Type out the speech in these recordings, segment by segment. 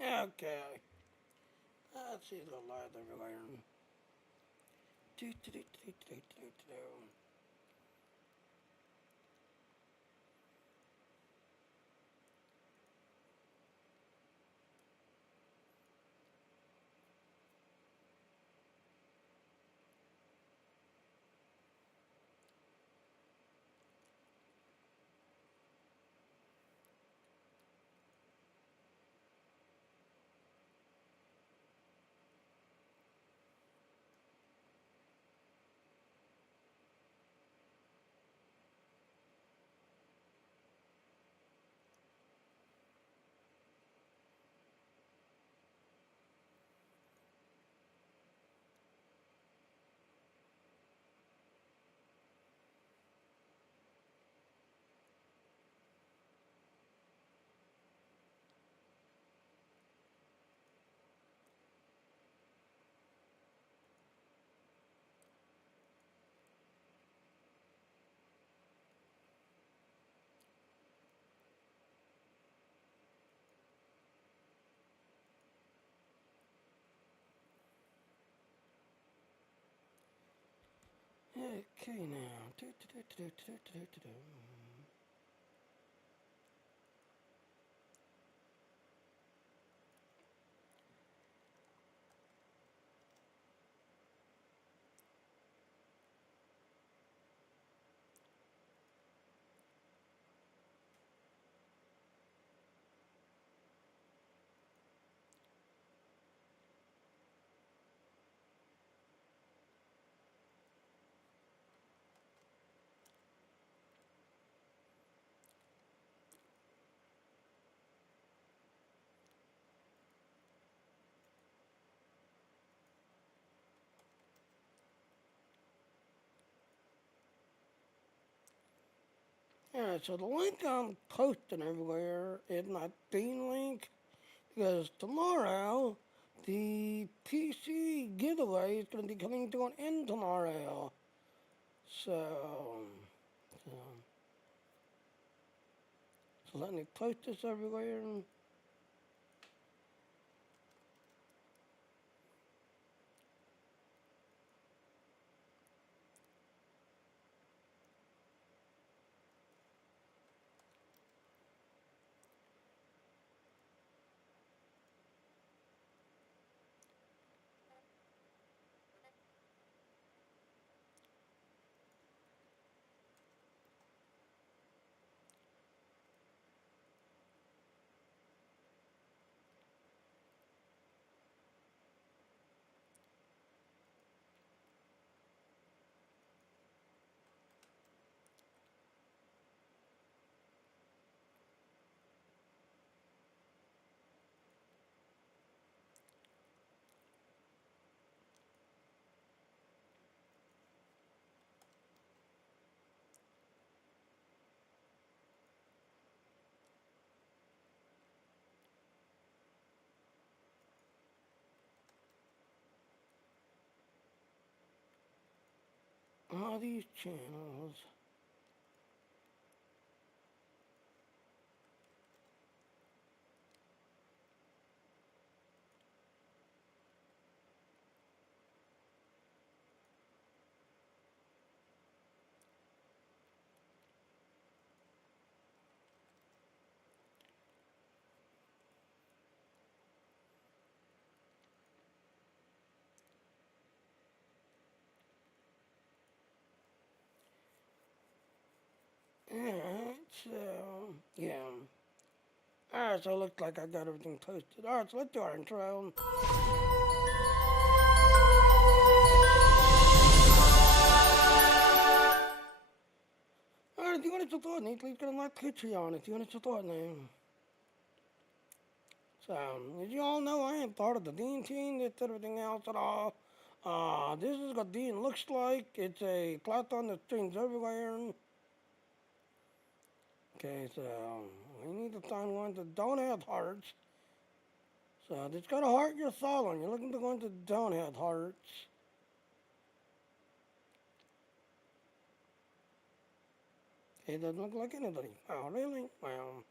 Okay. Let's see the light everywhere. Okay, now. Alright, so the link I'm posting everywhere is my theme link because tomorrow the PC giveaway is going to be coming to an end tomorrow. So, so let me post this everywhere. All these channels. Alright, so, yeah. Alright, so it looks like I got everything posted. Alright, so let's do our intro. Alright, if you want to support me, please get on my Patreon if you want to support me. So, as you all know, I am part of the Dean team. That's everything else at all. This is what Dean looks like. It's a platform that streams everywhere. Okay, so we need to find ones that don't have hearts. So it's got a heart you're following. You're looking for ones that don't have hearts. It doesn't look like anybody. Oh, really? Well,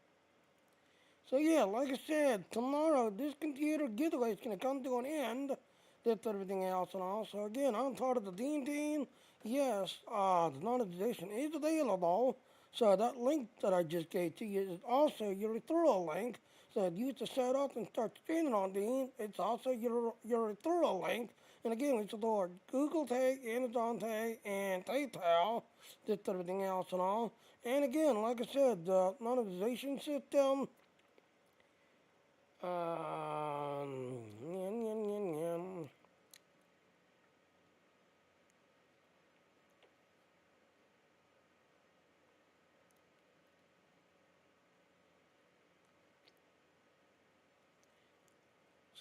So yeah, like I said, tomorrow this computer giveaway is gonna come to an end. That's everything else and all. So again, I'm part of the Dean team. Yes, the monetization is available. So that link that I just gave to you is also your referral link. So if you to set up and start streaming on Dean, it's also your referral link. And again, it's for Google Pay, Amazon Pay, and PayPal. That's everything else and all. And again, like I said, the monetization system. Yum, yum, yum, yum.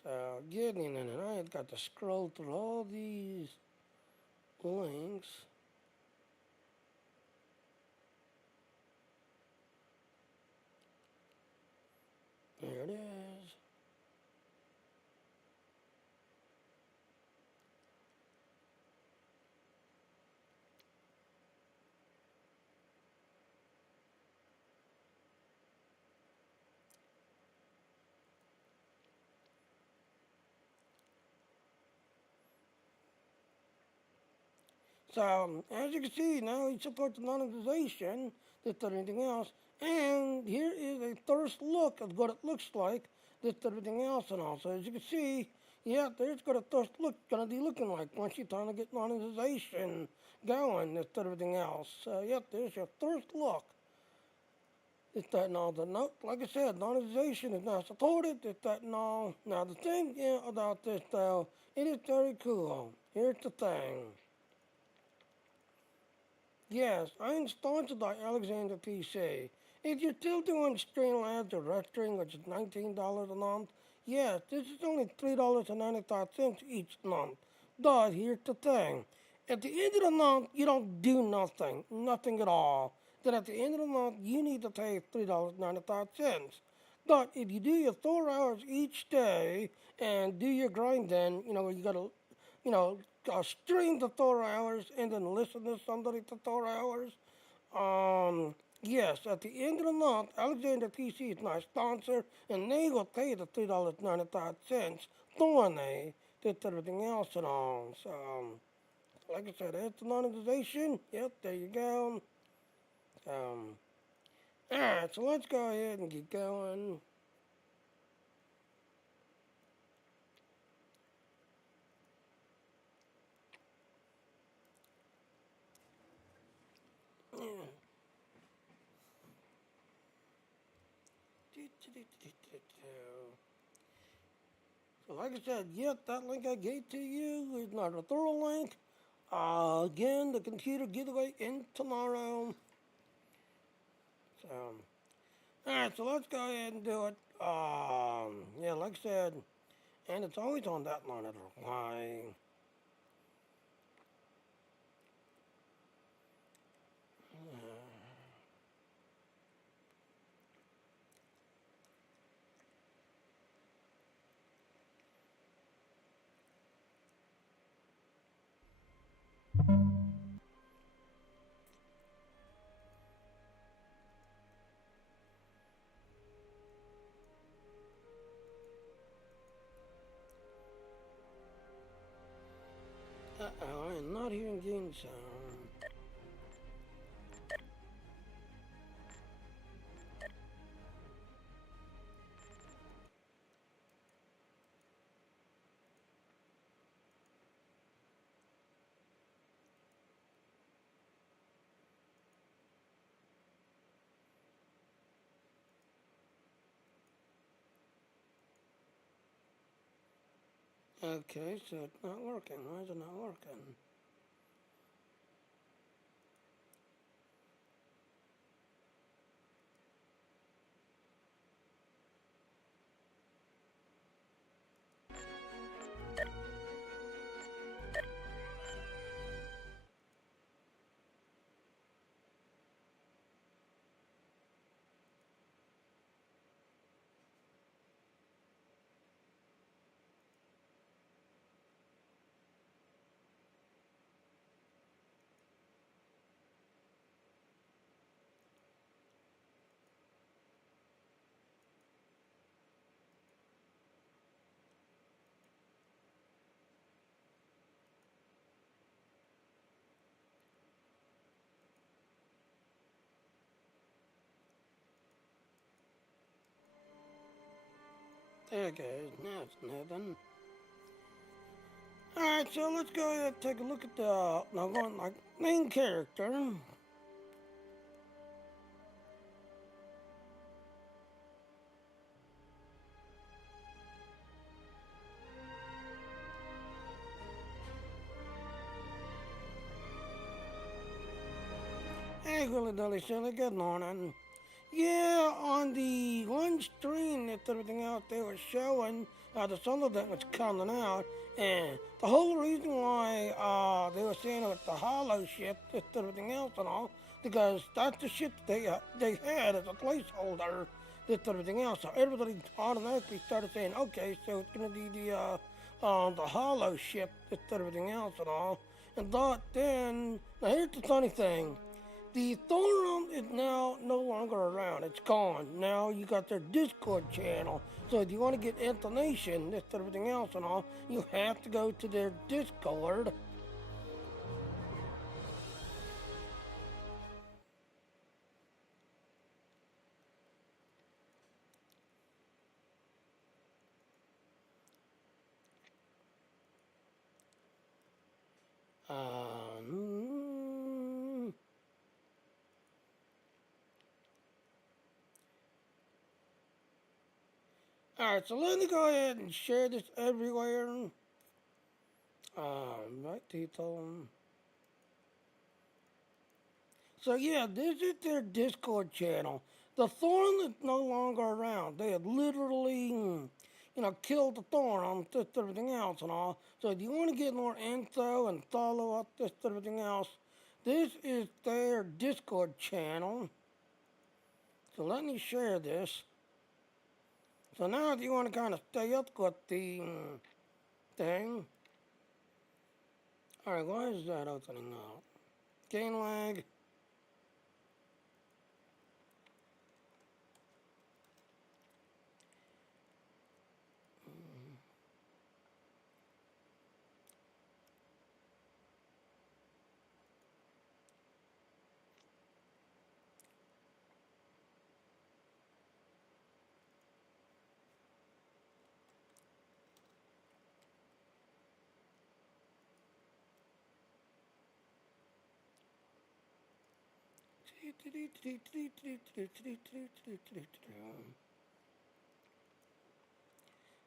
So getting in, and I had got to scroll through all these links. There it is. So as you can see, now he supports monetization, just everything else. And here is a first look of what it looks like, just everything else and all. So as you can see, yeah, there's what a first look gonna be looking like once you're trying to get monetization going, just everything else. So yep, there's your first look. It's that and all. The note, like I said, monetization is not supported. It's that and all. Now the thing about this though, it is very cool. Here's the thing. Yes, I'm sponsored by Alexander PC. If you're still doing Streamlabs or Restring, which is $19 a month, yes, this is only $3.95 each month. But here's the thing. At the end of the month, you don't do nothing. Nothing at all. Then at the end of the month, you need to pay $3.95. But if you do your 4 hours each day and do your grind then, you gotta you know, stream the 4 hours and then listen to somebody for 4 hours. Yes, at the end of the month, Alexander PC is my sponsor, and they will pay the $3.95 for me. Did everything else and all. So, like I said, that's the monetization. Yep, there you go. Alright, so let's go ahead and get going. Yeah. So like I said, yep, that link I gave to you is my referral link. Again, the computer giveaway in tomorrow. So, alright, so let's go ahead and do it. Yeah, like I said, and it's always on that monitor. Why? Uh-oh, I am not hearing game sound. Okay, so it's not working. Why is it not working? Okay, that's nothing. Alright, so let's go ahead and take a look at the now going like main character. Hey, Willie Dilly Silly, good morning. Yeah, on the one stream that everything else they were showing, the sun that was coming out, and the whole reason why they were saying it was the hollow ship, just everything else and all, because that's the ship they had as a placeholder, just everything else. So everybody automatically started saying, okay, so it's gonna be the hollow ship, just everything else and all, and thought then. Now here's the funny thing. The forum is now no longer around. It's gone. Now you got their Discord channel. So if you want to get information, this and everything else and all, you have to go to their Discord. Um, Alright, so let me go ahead and share this everywhere. Right, Tito. So yeah, this is their Discord channel. The Thorn is no longer around. They had literally, killed the Thorn on just everything else and all. So if you want to get more info and follow up this everything else, this is their Discord channel. So let me share this. So now if you want to kind of stay up with the thing. Alright, why is that opening up? Gain lag.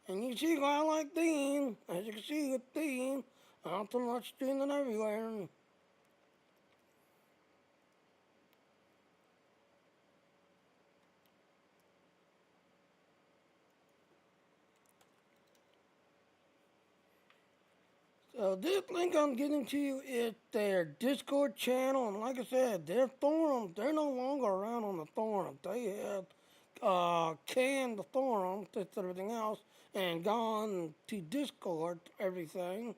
And you see why I like theme. As you can see with theme, I'm pretty much streaming everywhere. So this link I'm getting to you is their Discord channel, and like I said, their forum, they're no longer around on the forum. They have canned the forum, just everything else, and gone to Discord, everything.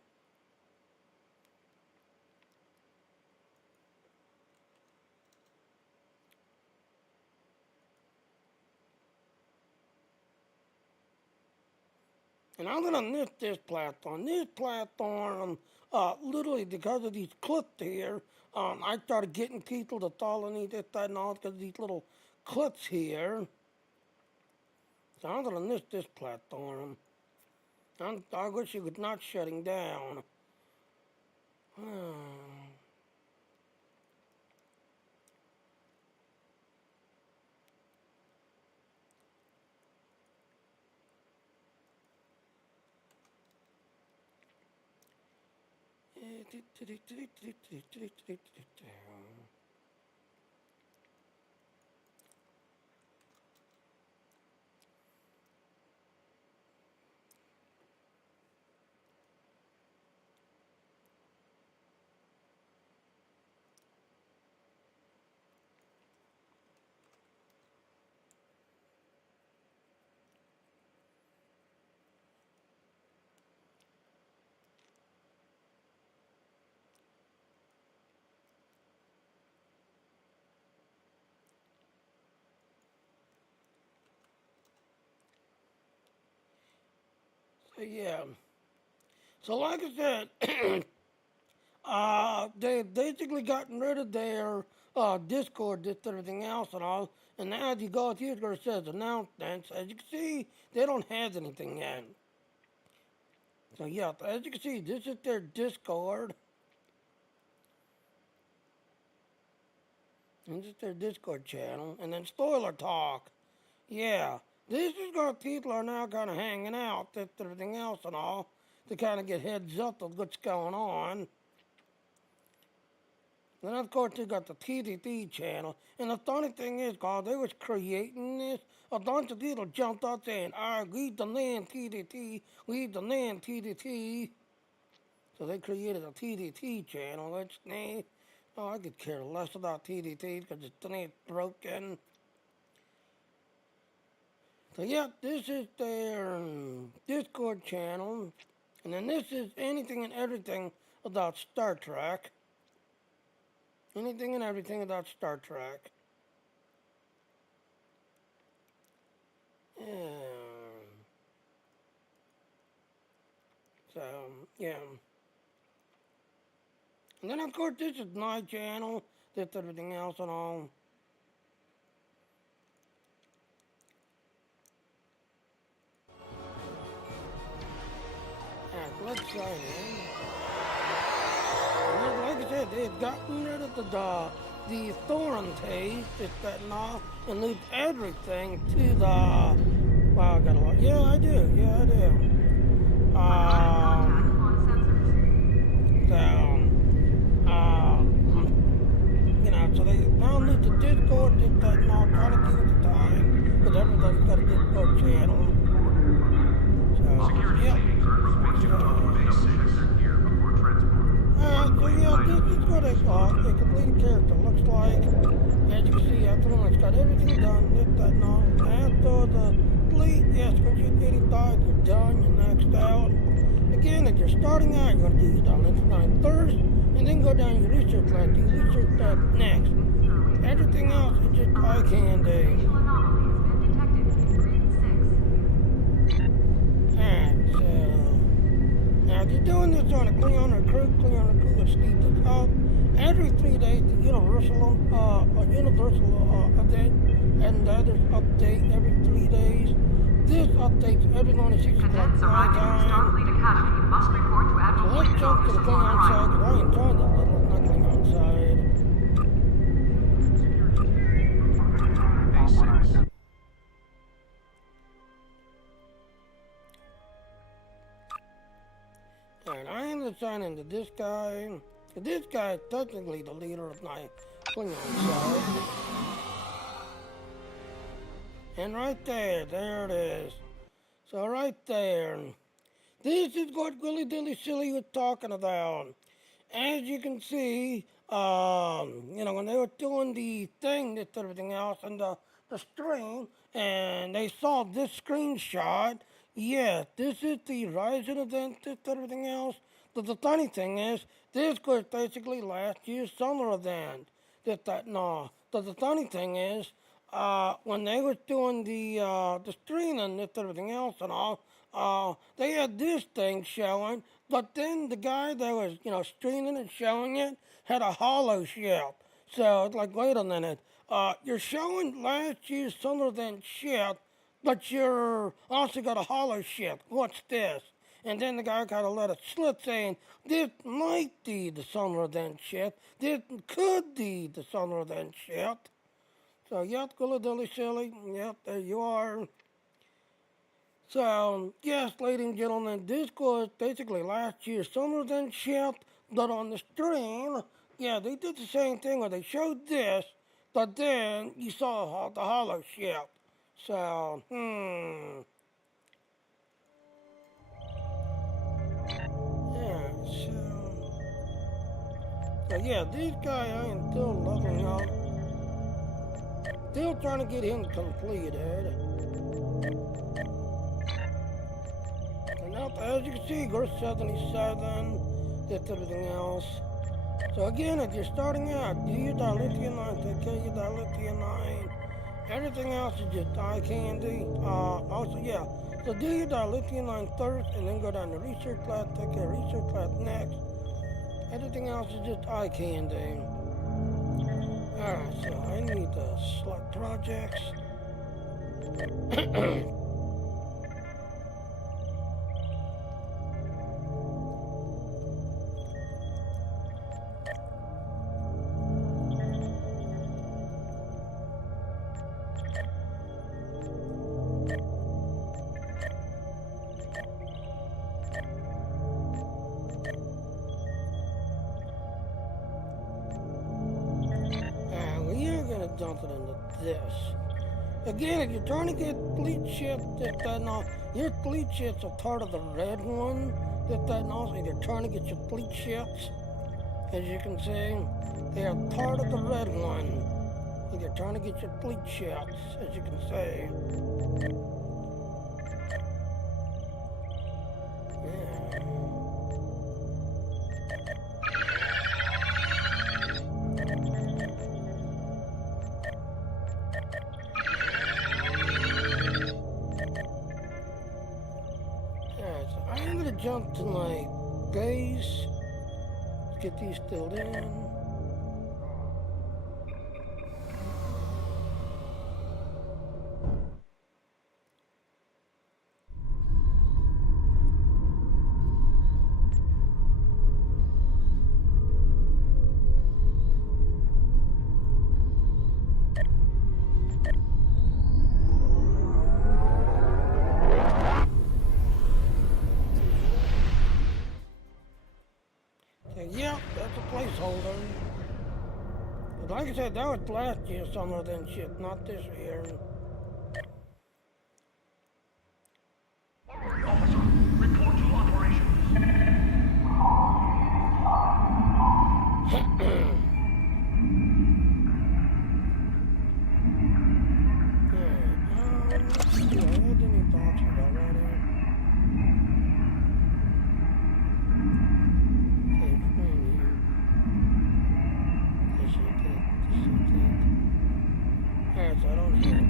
And I'm gonna miss this platform. This platform, literally because of these clips here, I started getting people to follow me, this, that, and all, because of these little clips here. So I'm gonna miss this platform. I wish it was not shutting down. So yeah. So like I said, they've basically gotten rid of their Discord, this everything else and all, And now as you go through, it's going to says announcements. As you can see, they don't have anything yet. So yeah, as you can see, this is their Discord. This is their Discord channel. And then Spoiler Talk. Yeah, this is where people are now kind of hanging out, that's everything else and all, to kind of get heads up of what's going on. Then of course you got the TTT channel, and the funny thing is, while they was creating this, a bunch of people jumped out saying, we demand TTT, we demand TTT. So they created a TTT channel, which, I could care less about TTT because it's broken. So yeah, this is their Discord channel, and then this is anything and everything about Star Trek. Anything and everything about Star Trek. So, yeah. And then, of course, this is my channel. That's everything else and all. Alright, let's sign in. And like I said, they've gotten rid of the Thorin taste, that and all, and moved everything to the... Wow, I got a lot. Yeah, I do. Yeah, I do. So they now need the Discord, that and all, trying to keep it the time, because everybody's got a Discord channel. So, yeah. So yeah, this is what a complete character looks like. As you can see, after it's got everything done, that and all. After the complete, yes, once you get it done, you're done, you're maxed out. Again, if you're starting out, you're going to do your Dilithium line first, and then go down your research line, do research that next. Everything else is just eye candy. Alright, so now if you're doing this on a Cleon recruit will speed this up. Every 3 days, the universal update, and the others update every 3 days. This updates every morning 6 o'clock my time. So let's jump to the Klingon side, because I enjoy the little Klingon side. Alright, I am assigning to this guy. This guy is technically the leader of my Klingon side. And right there it is. So right there, this is what Willy Dilly Silly was talking about. As you can see, when they were doing the thing, this everything else, and the stream, and they saw this screenshot. Yeah, this is the Rising event, this everything else. But the funny thing is, this was basically last year's summer event. The funny thing is, when they was doing the streaming, this everything else and all, they had this thing showing, but then the guy that was, streaming and showing it had a hollow ship. So it's like, wait a minute, you're showing last year's summer event ship, but you're also got a hollow ship. What's this? And then the guy kind of let it slip, saying, this might be the summer event ship. This could be the summer event ship. So, yep, Willy Dilly Silly. Yep, there you are. So, yes, ladies and gentlemen, this was basically last year's summer event ship, but on the stream, yeah, they did the same thing where they showed this, but then you saw the hollow ship. So, Yeah, so yeah, this guy, I am still loving up. Still trying to get him completed. And now, as you can see, we're 77, that's everything else. So again, if you're starting out, do your Dilithium line, take care of your Dilithium line. Everything else is just eye candy. Also, yeah, so do your Dilithium line first, and then go down to research class, take care of research class next. Everything else is just eye candy. Alright, so I need to select projects. Dump it into this. Again, if you're trying to get bleach shit your bleach shits are part of the red one. If you're trying to get your bleach shits, as you can see, they are part of the red one. If you're trying to get your bleach shits, as you can see. Jump to my base, get these filled in. Yeah, that's a placeholder. But like I said, that was last year some of them shit, not this year. Alright, officer. Report to operations. Do I have any thoughts about that here? Alright, so I don't have it.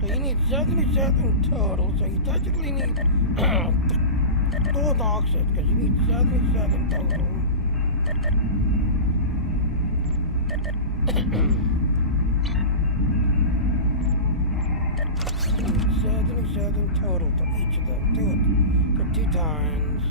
So you need 77 total, so you technically need 4 boxes, because you need 77 total. 77 total for each of them. Do it for 2 times.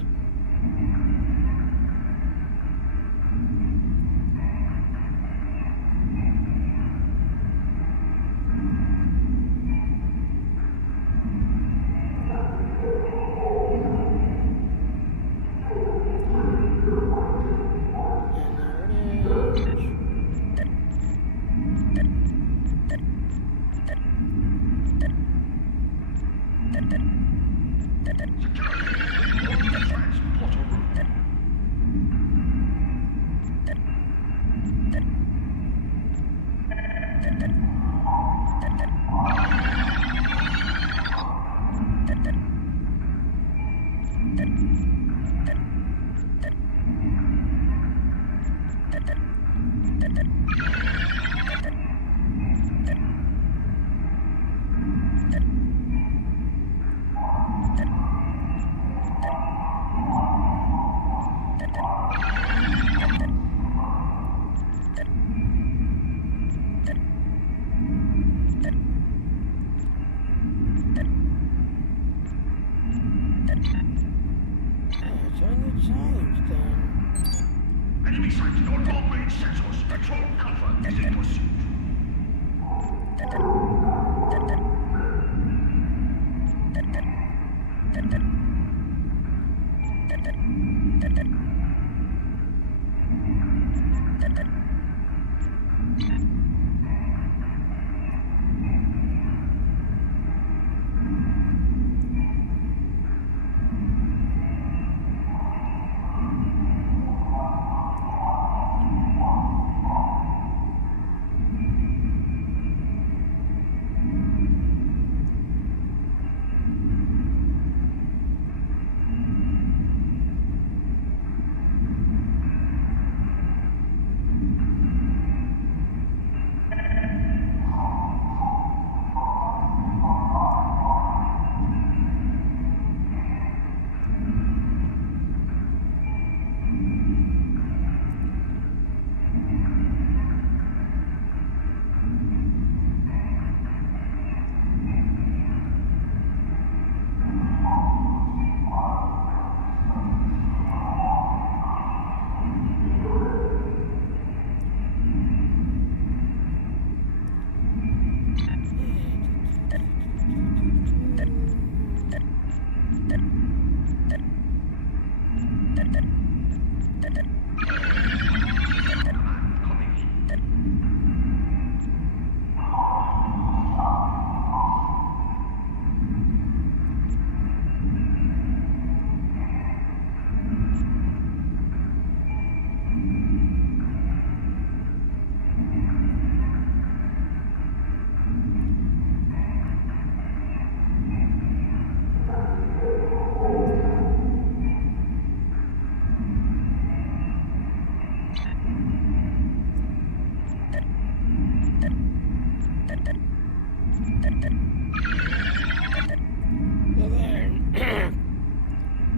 So there.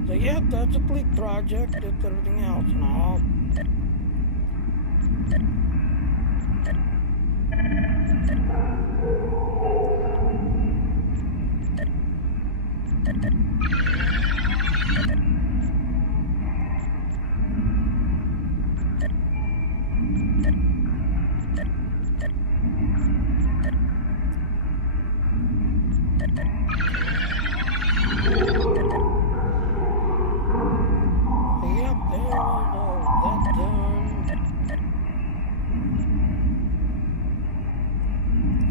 So yep, that's a fleet project. That's everything else and all. Yep, there we go. That done.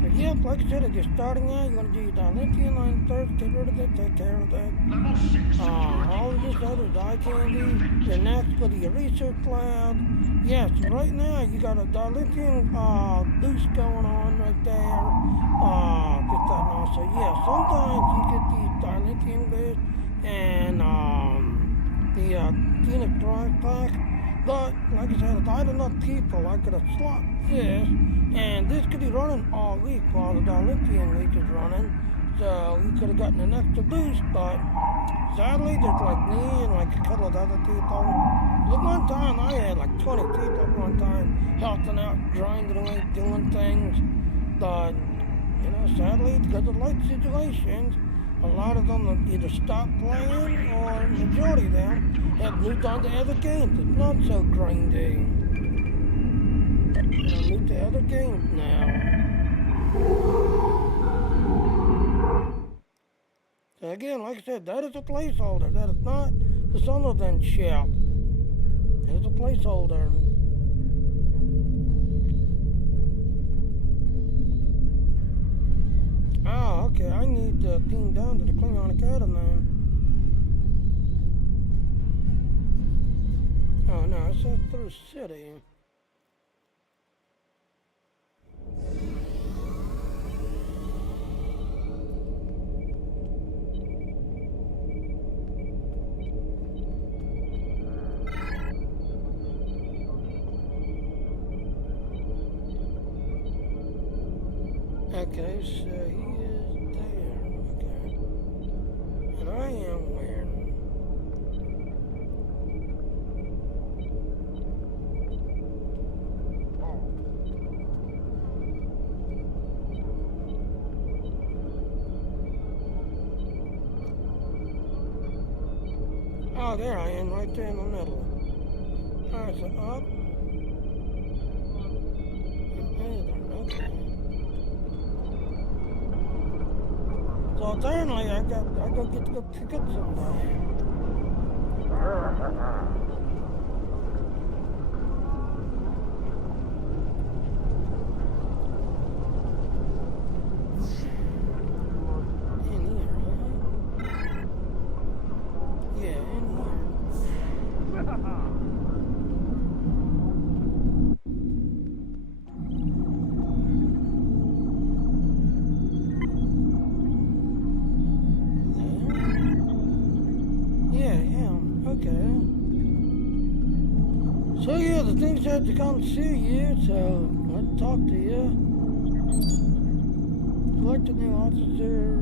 So yep, like I said, if you're starting out, you want to do your dilithium line first, get rid of it, take care of that. Level 6 All of this other eye candy, your next go to your research lab. Yes, right now you got a dilithium boost going on right there. Just that now. So yeah, sometimes you get these dilithium boosts and the Phoenix Drive pack. But like I said, if I had enough people, I could have swapped this, and this could be running all week while the dilithium leak is running. So you could have gotten an extra boost, but sadly, there's like me and like a couple of other people. At one time, I had like 20 people at one time helping out, grinding away, doing things. But, you know, sadly, because of light situations, a lot of them either stopped playing or majority of them have moved on to other games. It's not so grinding. You know, moved to other games now. So again, like I said, that is a placeholder. That is not the Summerden ship. It is a placeholder. Ah, okay, I need to ping down to the Klingon Academy. Oh no, it says through city. Okay, so he is there. Okay. And I am where? Oh, there I am, right there in the middle. Alright, so up. And over, okay. So apparently I go get to go pick up somebody. In here, right? Yeah, in here. Yeah, yeah, okay. So yeah, the thing said to come see you, so let's talk to you. Select a new officer.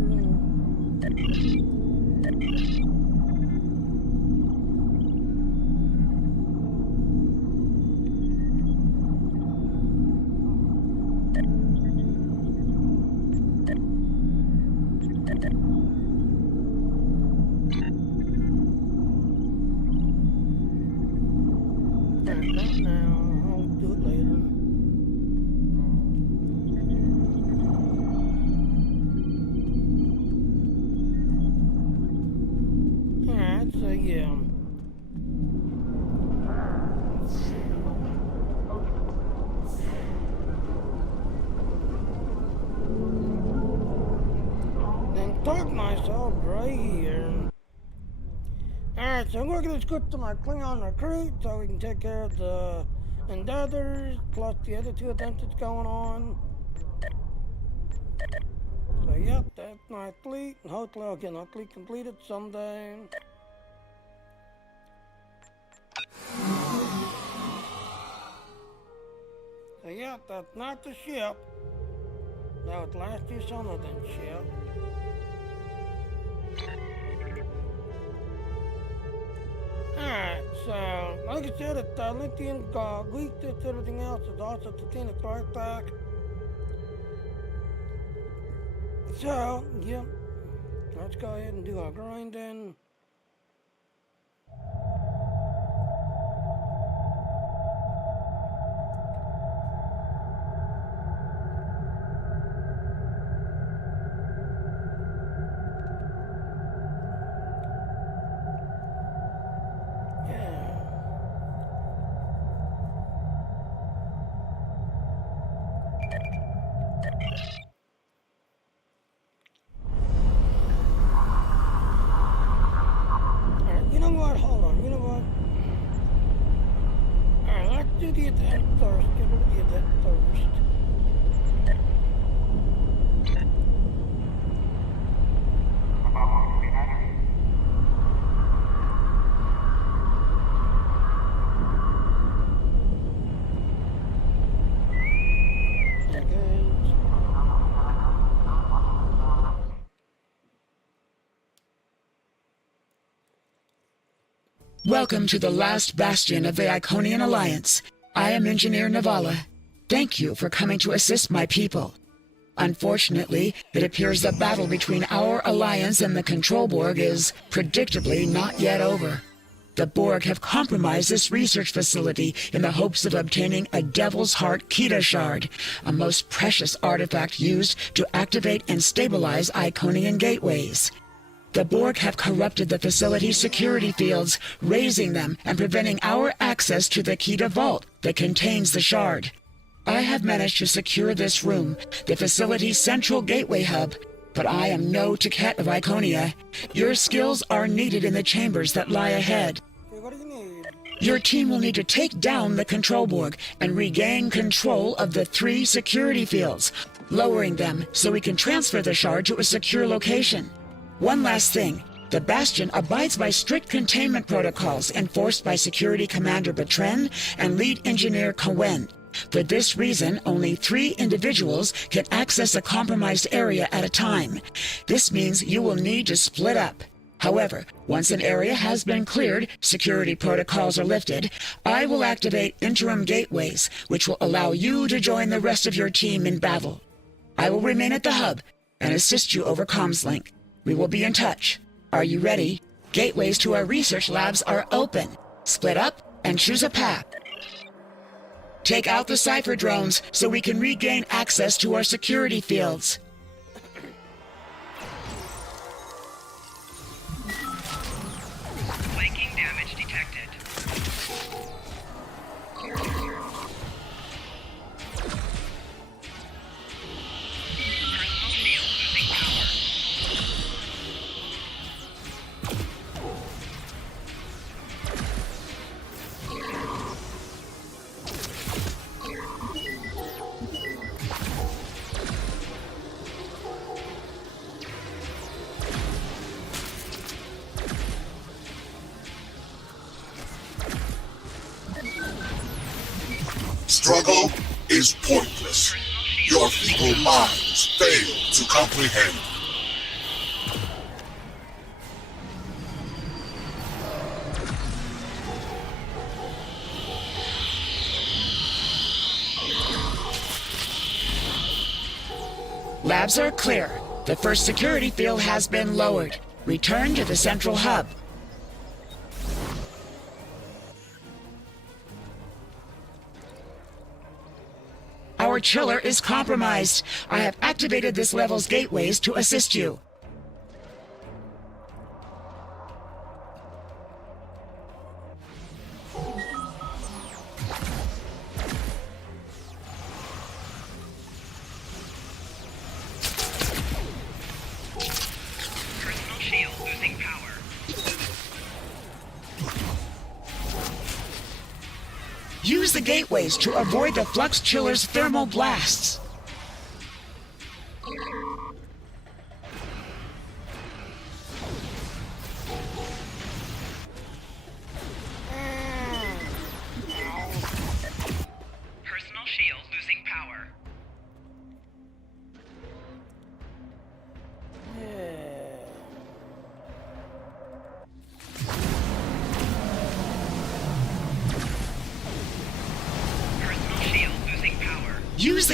Not now, I'll do it later. Alright, so yeah. Then park myself right here. Alright, so I'm going to go to my Klingon recruit so we can take care of the Endeavors plus the other two events that's going on. So yep, that's my fleet, and hopefully I'll get my fleet completed someday. So yep, that's not the ship. That would last you summer then, ship. Alright, so, like I said, if the lithium got leaked, if everything else is also to clean it right back. So, yep, let's go ahead and do our grinding. Alright, you know what? Hold on, you know what? Alright, let's do the attack first. Get rid of the attack first. There goes. Welcome to the last bastion of the Iconian Alliance. I am Engineer Navala. Thank you for coming to assist my people. Unfortunately, it appears the battle between our alliance and the Control Borg is, predictably, not yet over. The Borg have compromised this research facility in the hopes of obtaining a Devil's Heart Kita shard, a most precious artifact used to activate and stabilize Iconian gateways. The Borg have corrupted the facility's security fields, raising them and preventing our access to the Kita vault that contains the shard. I have managed to secure this room, the facility's central gateway hub, but I am no Taket of Iconia. Your skills are needed in the chambers that lie ahead. Okay, what do you need? Your team will need to take down the Control Borg and regain control of the 3 security fields, lowering them so we can transfer the shard to a secure location. One last thing. The Bastion abides by strict containment protocols enforced by Security Commander Bertrand and Lead Engineer Cohen. For this reason, only 3 individuals can access a compromised area at a time. This means you will need to split up. However, once an area has been cleared, security protocols are lifted, I will activate interim gateways, which will allow you to join the rest of your team in battle. I will remain at the hub and assist you over comms link. We will be in touch. Are you ready? Gateways to our research labs are open. Split up and choose a path. Take out the cipher drones so we can regain access to our security fields. Flanking damage detected. Personal shield losing power. Struggle is pointless. Your feeble minds fail to comprehend. Labs are clear. The first security field has been lowered. Return to the central hub. Our chiller is compromised. I have activated this level's gateways to assist you. Personal shield losing power. Use the gateways to avoid the flux chiller's thermal blasts. Personal shield losing power.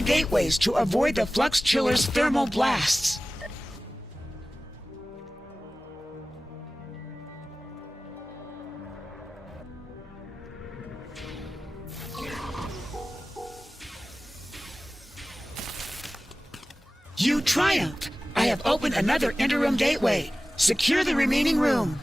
gateways to avoid the flux chiller's thermal blasts. You triumph! I have opened another interim gateway. Secure the remaining room.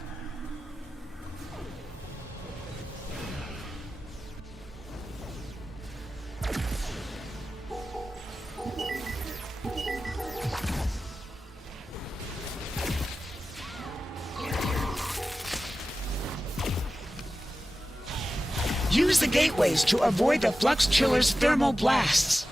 Use the gateways to avoid the flux chiller's thermal blasts.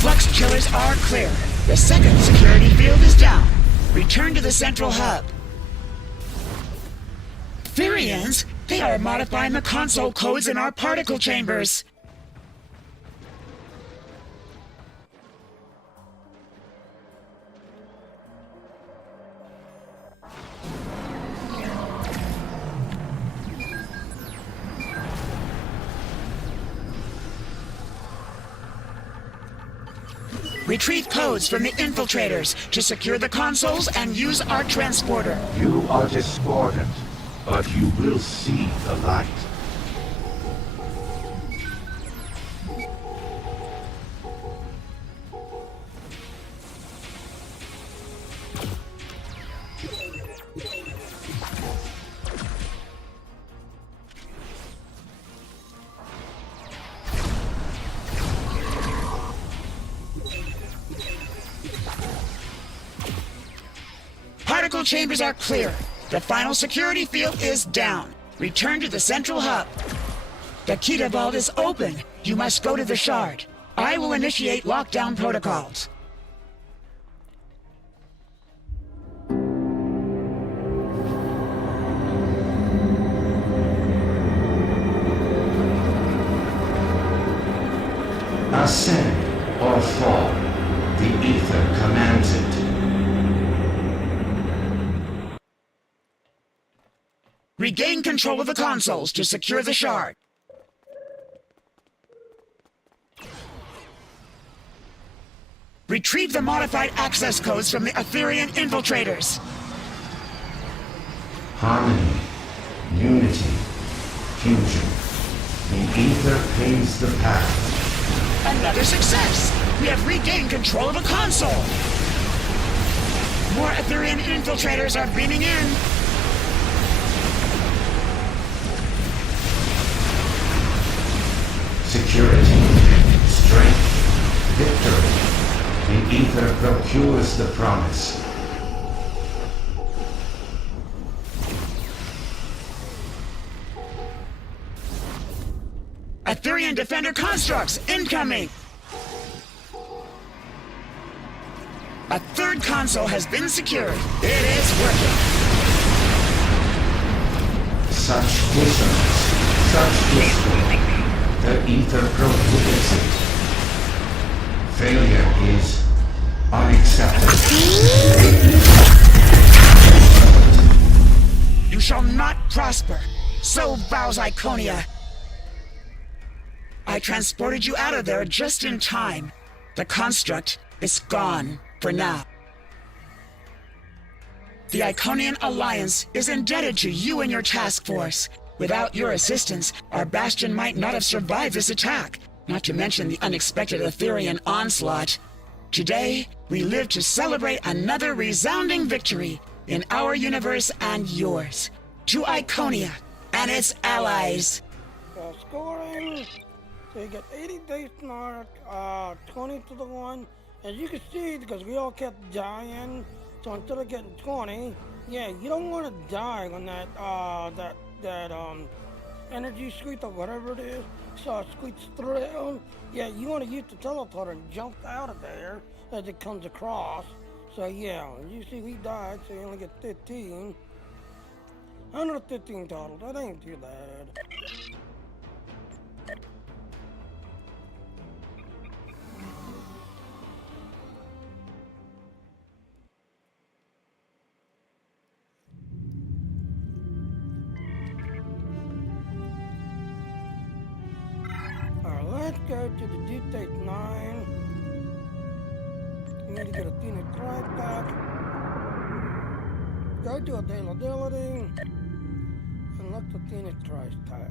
Flux chillers are clear. The second security field is down. Return to the central hub. Therians? They are modifying the console codes in our particle chambers. Retrieve codes from the infiltrators to secure the consoles and use our transporter. You are discordant, but you will see the light. Particle chambers are clear. The final security field is down. Return to the central hub. The Kita vault is open. You must go to the shard. I will initiate lockdown protocols. Ascend or fall. The ether commands it. Regain control of the consoles to secure the shard. Retrieve the modified access codes from the Aetherian infiltrators. Harmony, unity, fusion. The ether paves the path. Another success! We have regained control of a console. More Aetherian infiltrators are beaming in. Security, strength, victory. The ether procures the promise. Aetherian defender constructs incoming! A third console has been secured. It is working. Such dissonance, such discord. The ether prohibits it. Failure is unacceptable. You shall not prosper. So vows Iconia. I transported you out of there just in time. The construct is gone for now. The Iconian Alliance is indebted to you and your task force. Without your assistance, our bastion might not have survived this attack, not to mention the unexpected Aetherian onslaught. Today, we live to celebrate another resounding victory in our universe and yours. To Iconia and its allies. Scoring. So you get 80 days north, 20 to the 1. As you can see, because we all kept dying, so instead of getting 20, yeah, you don't want to die on that energy squeak or whatever it is. So it squeaks through. Yeah, you want to use the teleporter and jump out of there as it comes across. So yeah, you see we died, so you only get 15. 115 total. That ain't too bad. Alright, let's go to the duplicate 9. We need to get a Phoenix right back. Go to availability and look for Phoenix price tag.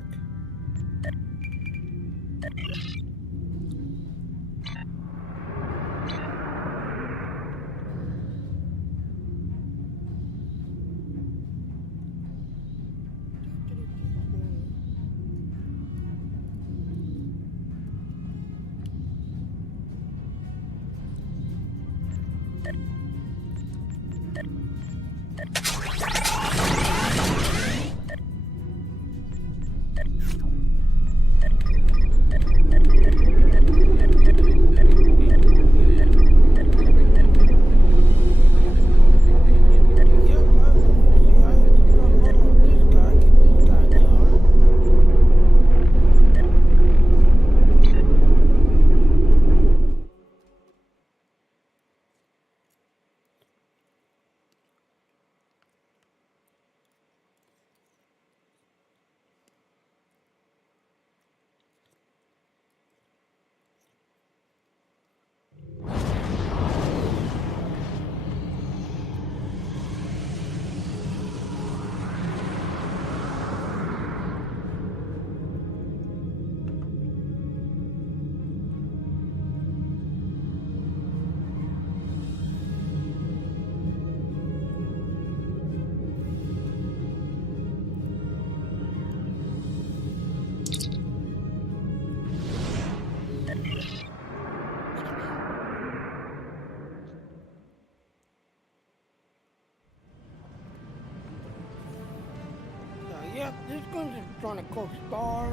Yep, this one's just trying to cook stars.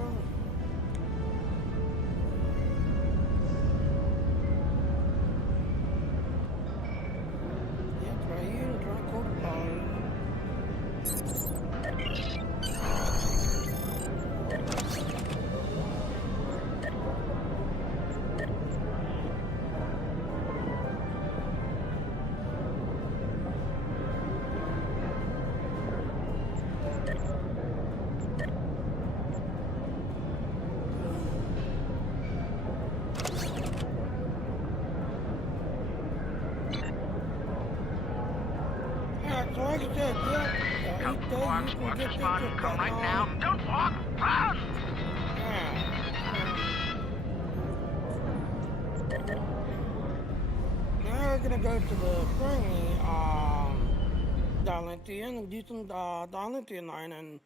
Yep, right here, trying to cook stars. So like I said, yeah, each day you can get this Come right now. Don't walk. Run. Now we're gonna go to the springy Dilithium and do some Dilithium mining.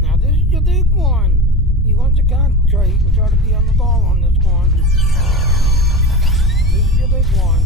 Now this is your big one. You want to concentrate and try to be on the ball on this one. This is your big one.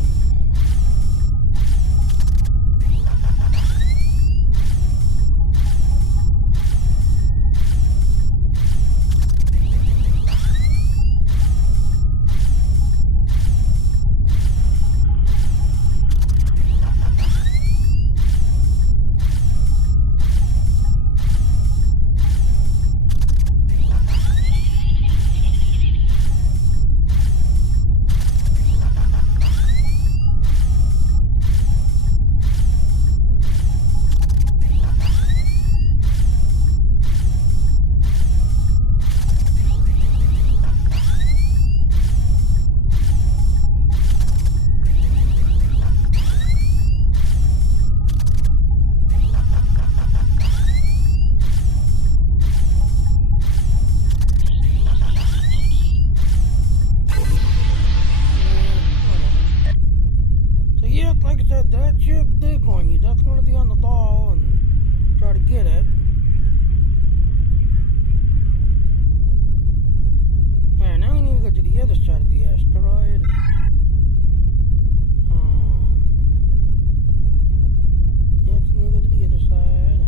Like I said, that's your big one. You just want to be on the ball and try to get it. Alright, now we need to go to the other side of the asteroid. Yeah, we need to go to the other side.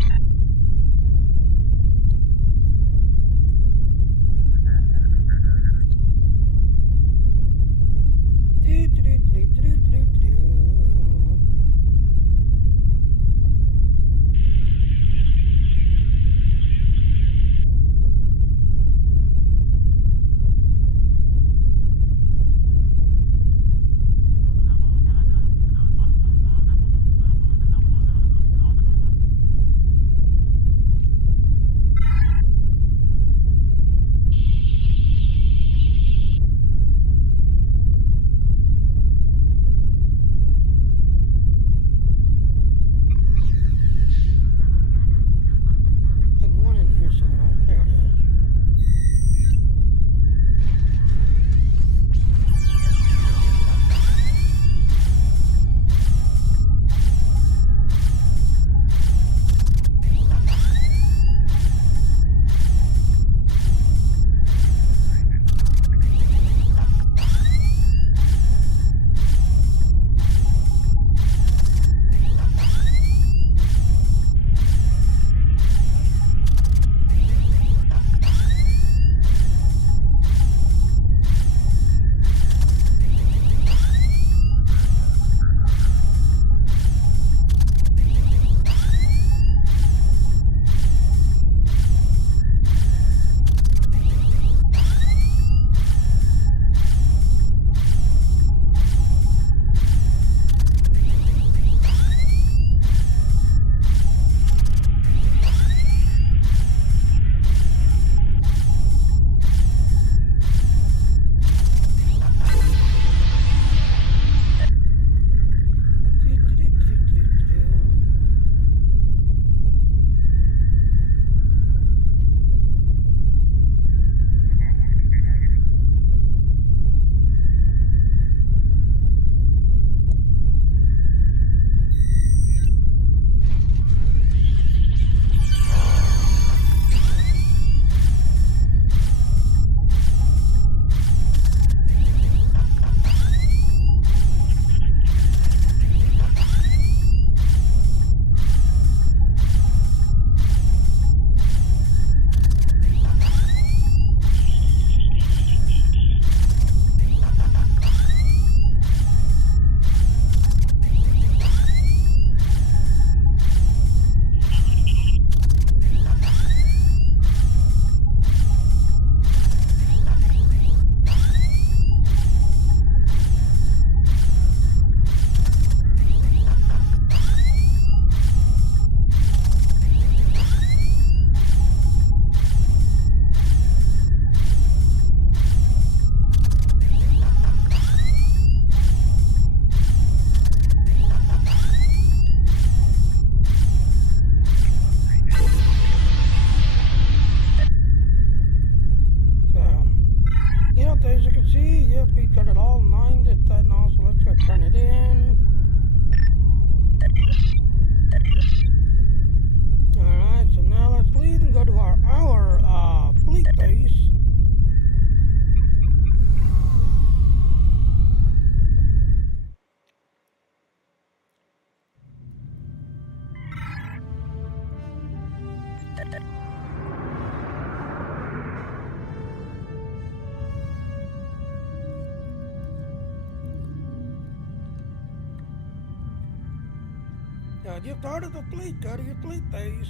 You're part of the fleet. Go to your fleet base.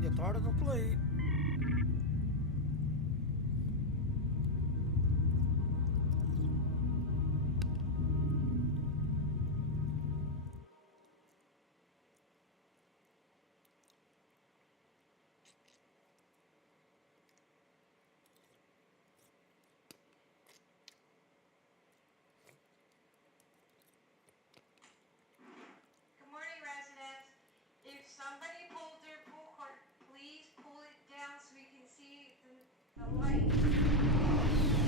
You're part of the fleet. Good morning, residents. If somebody pulled their pull cart, please pull it down so we can see the light.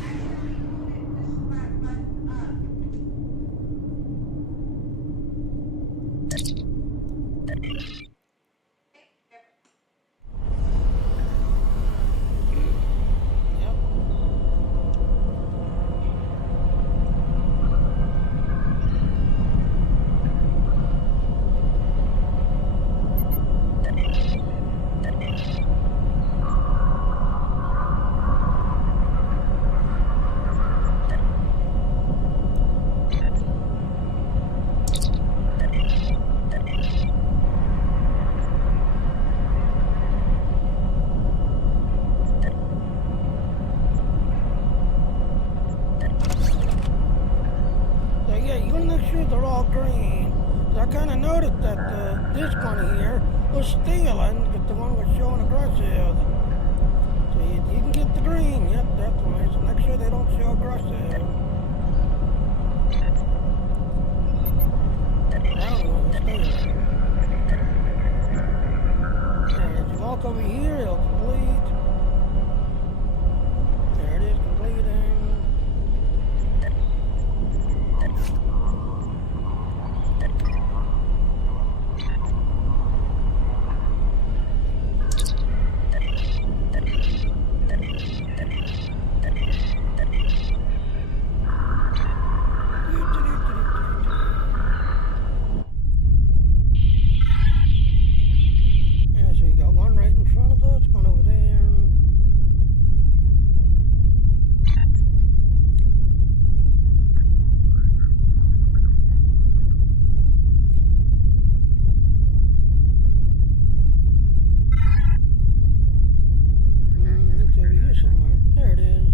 Accidentally pulled it this flat button up. Yep. So yeah, you want to make sure they're all green. So I kind of noticed that this one here was stealing because the one was showing aggressive. So you can get the green, yep, definitely. So make sure they don't show aggressive. I don't know what's stealing. And if you walk over here, it'll complete. There it is, completing. Yeah, so you got one right in front of us, one over there. It's over here somewhere. There it is.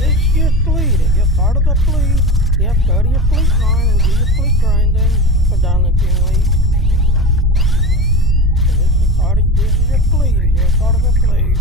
It's your fleet. If you're part of the fleet, yep, go to your fleet line and do your fleet grinding for Dilithium League. So this is your fleet. If you're part of the fleet.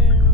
here.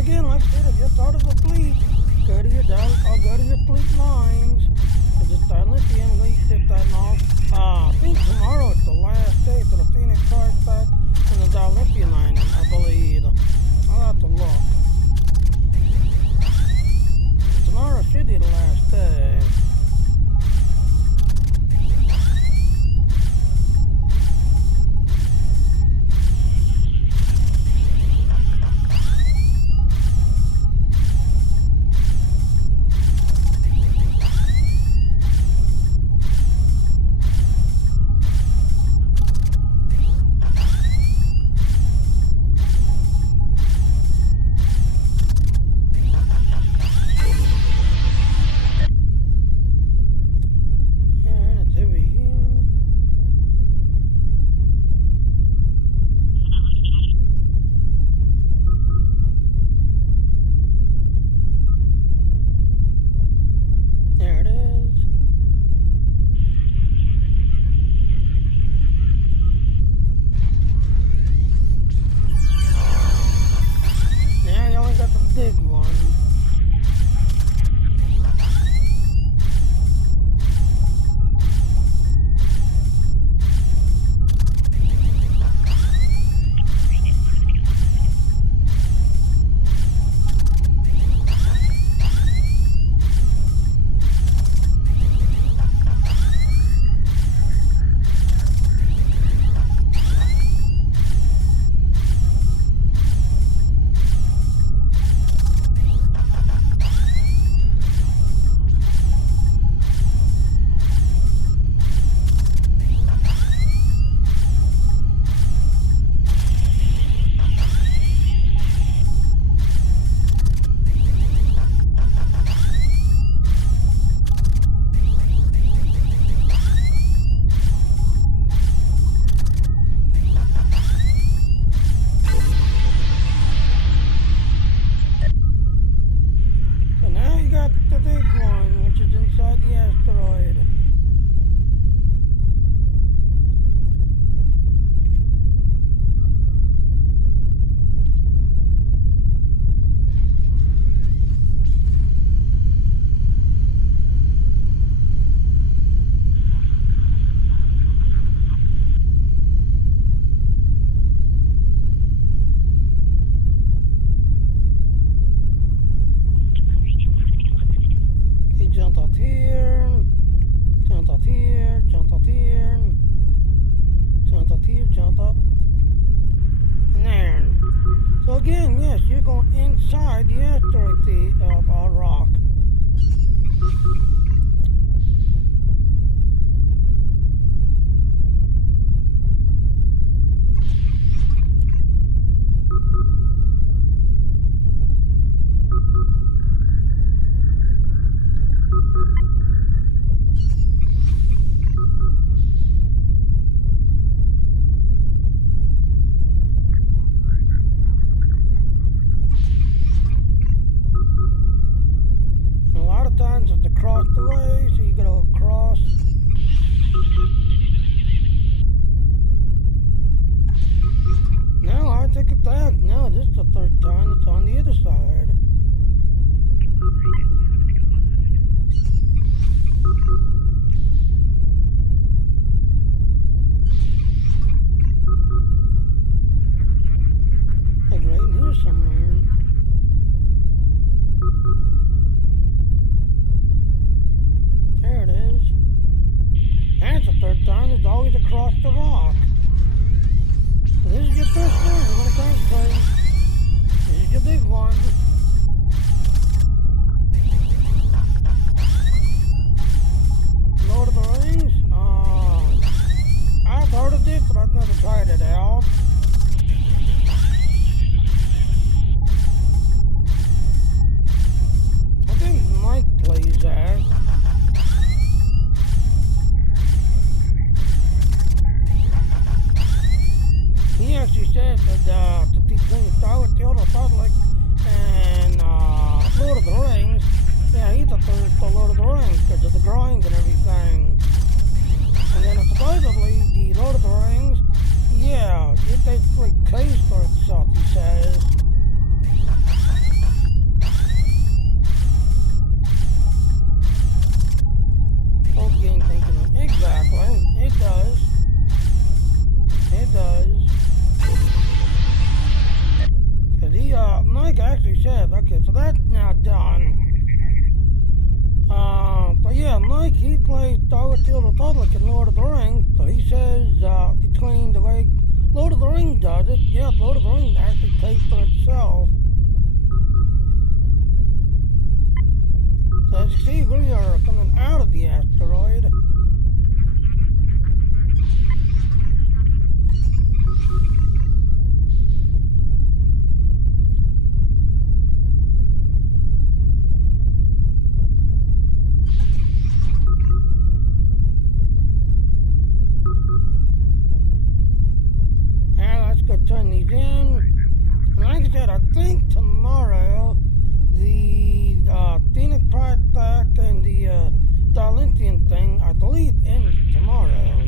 Again, like I said, I just started the fleet. Go to your fleet lines. Just dilithium leak, get that off. I think tomorrow is the last day for the Phoenix card pack and the dilithium mining, I believe. I'll have to look. Tomorrow should be the last day. enemies across the rock. This is your first one we're gonna concentrate. This is your big one. Lord of the Rings? I've heard of it, but I've never tried it out. I think Mike plays that. He actually said that between Star Wars, the Old Republic, and Lord of the Rings, yeah, he prefers the Lord of the Rings because of the grind and everything. And then supposedly the Lord of the Rings, yeah, it basically pays for itself, he says. Old game thinking, exactly, it does. It does. Cause he, Mike actually said, okay, so that's now done. But yeah, Mike, he plays Star Wars The Old Republic and Lord of the Rings, so he says, between the way Lord of the Rings does it, yeah, Lord of the Rings actually pays for itself. So as you see, we are coming out of the asteroid. Let's go turn these in. And like I said, I think tomorrow the Phoenix Project and the Dilithium thing, I believe, ends tomorrow.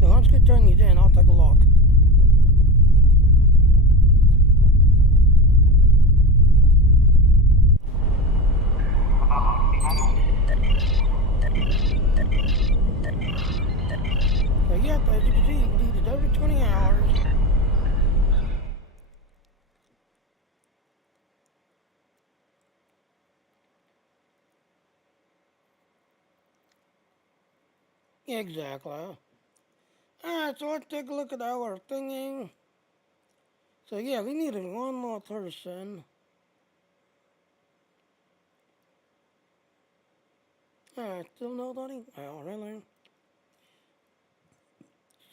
So let's go turn these in. I'll take a look. So yep, as you can see, you can do this every 20 hours. Exactly. Alright, so let's take a look at our thingy. So yeah, we needed one more person. Alright, still nobody? Oh, really?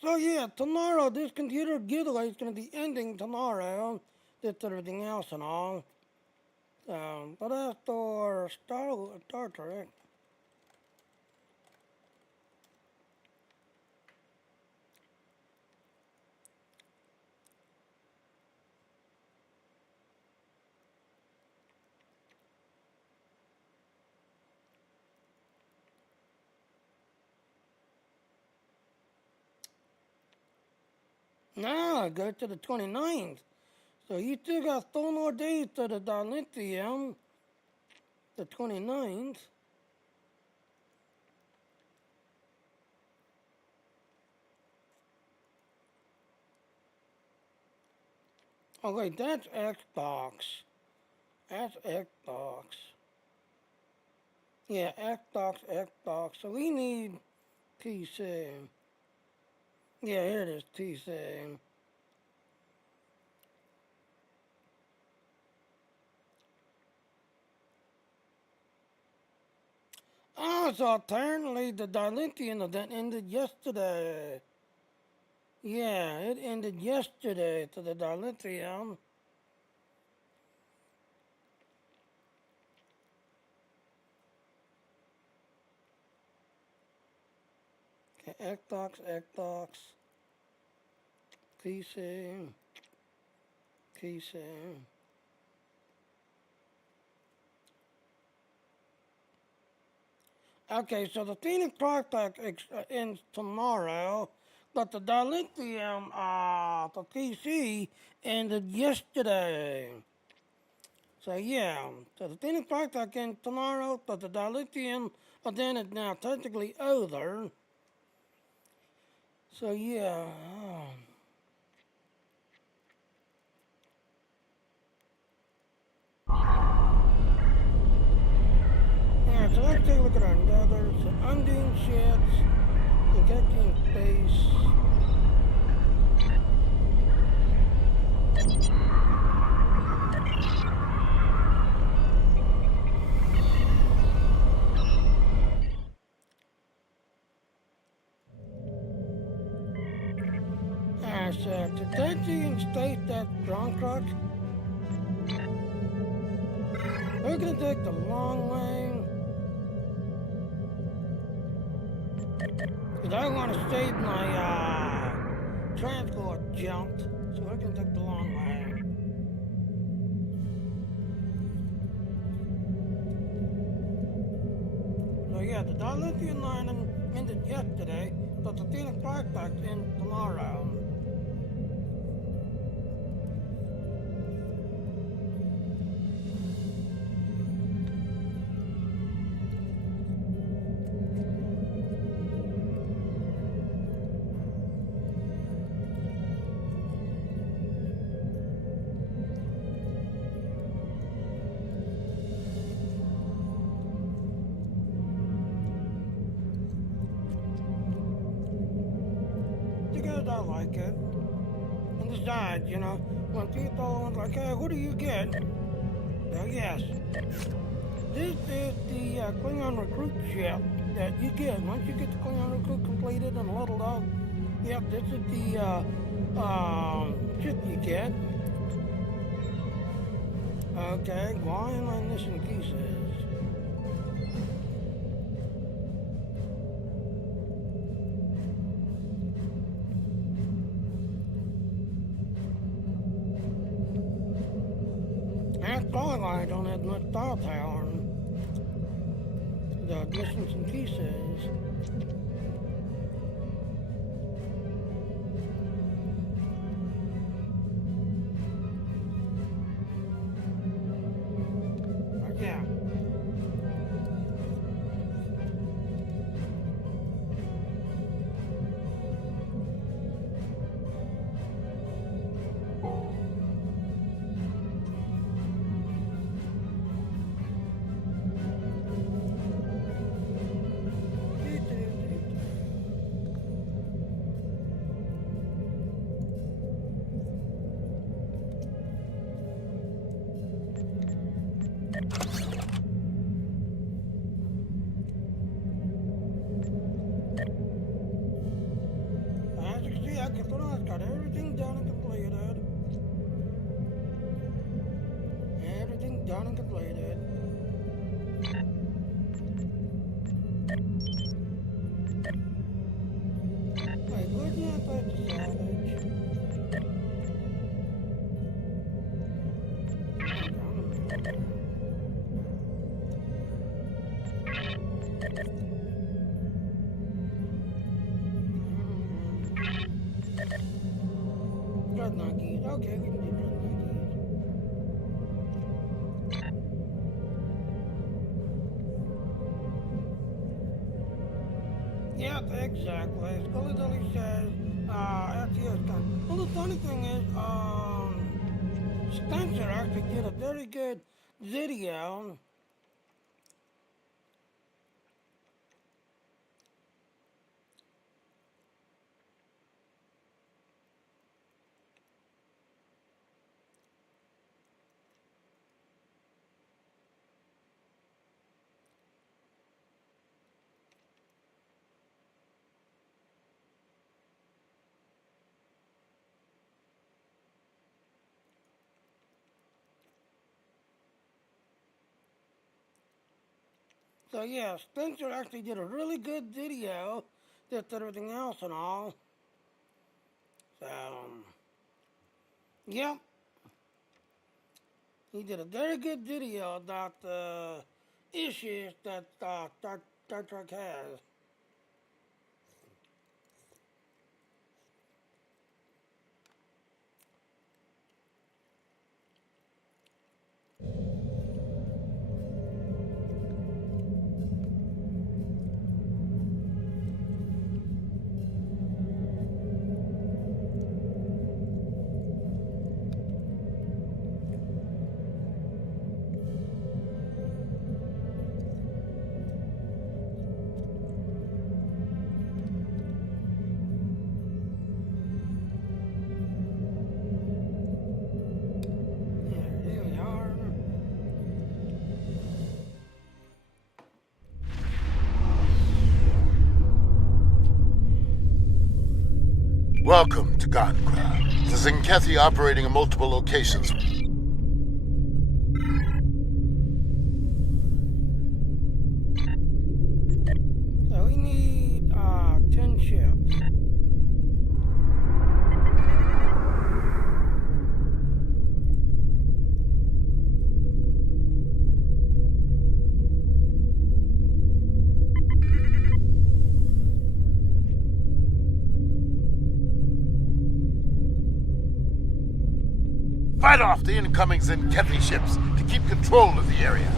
So yeah, tomorrow, this computer giveaway is going to be ending tomorrow. Just everything else and all. But as for Star Trek. Now I go to the 29th. So you still got 4 more days to the Dilithium. The 29th. Oh wait, that's Xbox. That's Xbox. Yeah, Xbox. So we need PC. Yeah, here it is, PC. Oh, so apparently the Dilithium event ended yesterday. Yeah, it ended yesterday to the Dilithium. Okay, Xbox, PC. Okay, so the Phoenix Project ends tomorrow, but the Dilithium, the PC ended yesterday. So yeah, so the Phoenix Project ends tomorrow, but the Dilithium event is now technically over. So yeah. Alright, so let's take a look at our others. Undoing shits. sketching space. I said, to sketching space that drunk truck. We're gonna take the long way. Cause I want to save my transport jumped, so we're gonna take the long way. So yeah, the Dilithium line ended yesterday, but the Phoenix Prospect ends tomorrow. Because I like it. And besides, you know, when people are like, hey, what do you get? Well, yes. This is the Klingon recruit ship that you get. Once you get the Klingon recruit completed and leveled up, yep, this is the ship you get. Okay, why am I missing pieces? That's all I don't have much star power. The missing some pieces. Yeah. As you can see, I got everything done and completed. Everything done and completed. Wait, where's my place to salvage? Dreadnought keys. Okay, we can do dreadnought keys. Yep, exactly. Scully Dilly says, STO is done. Well, the funny thing is, Spencer actually did a very good video. So yeah, Spencer actually did a really good video, just everything else and all. So, yep. He did a very good video about the issues that Star Trek has. Welcome to Godcraft. The Zenkethi operating in multiple locations. So we need 10 ships. Fight off the incoming Zenkethi ships to keep control of the area.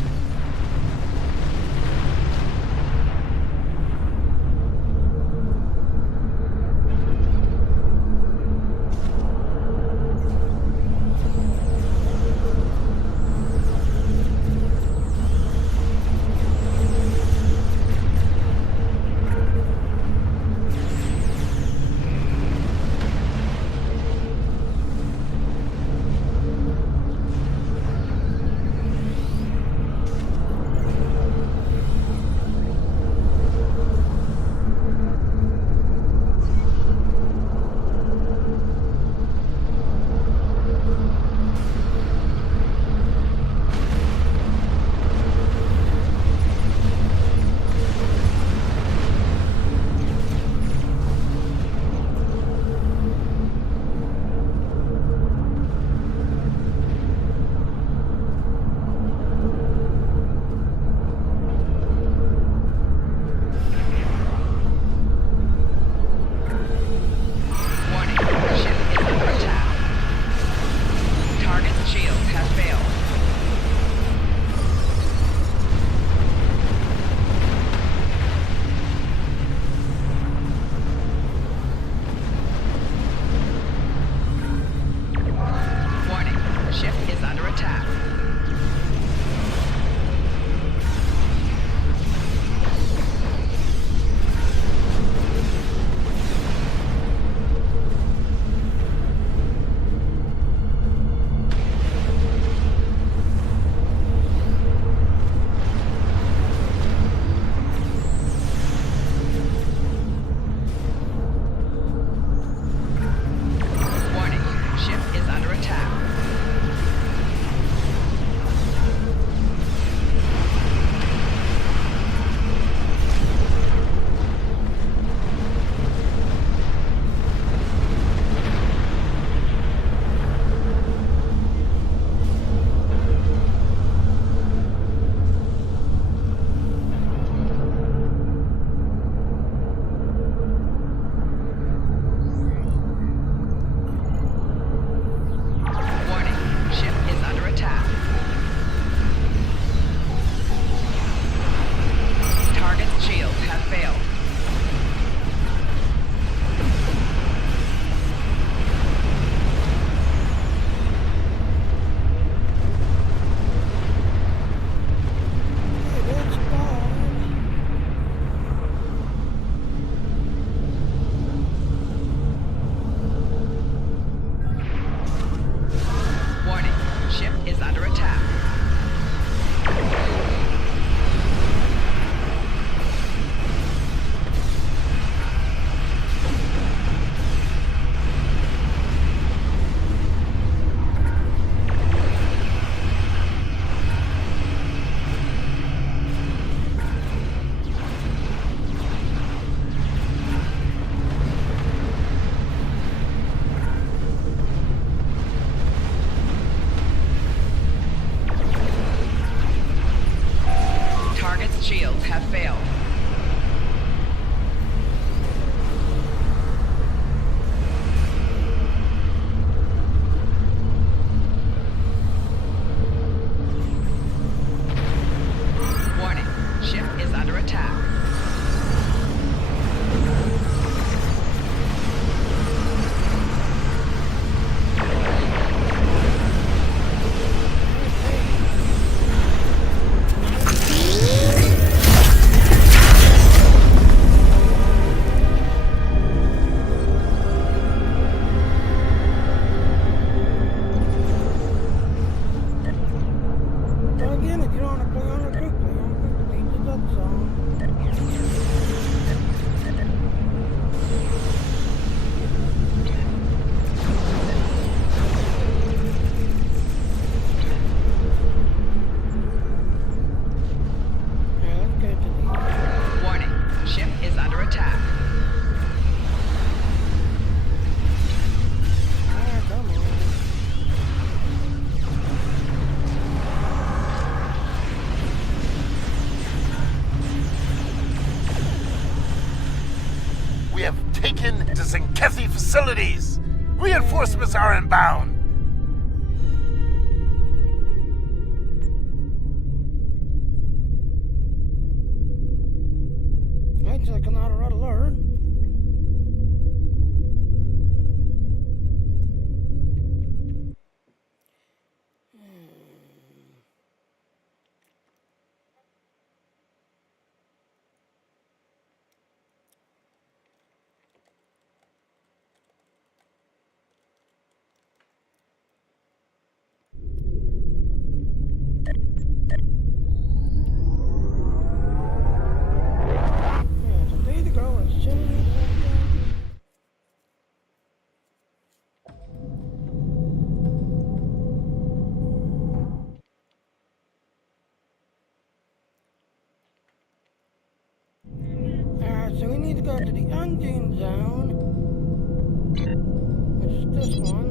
shields have failed. Warning, ship is under attack. So again, if you don't want to play on it quickly, speed it up some. scientists in Kethy facilities. Reinforcements are inbound. It's like another red alert. So we need to go to the engine zone, which is this one.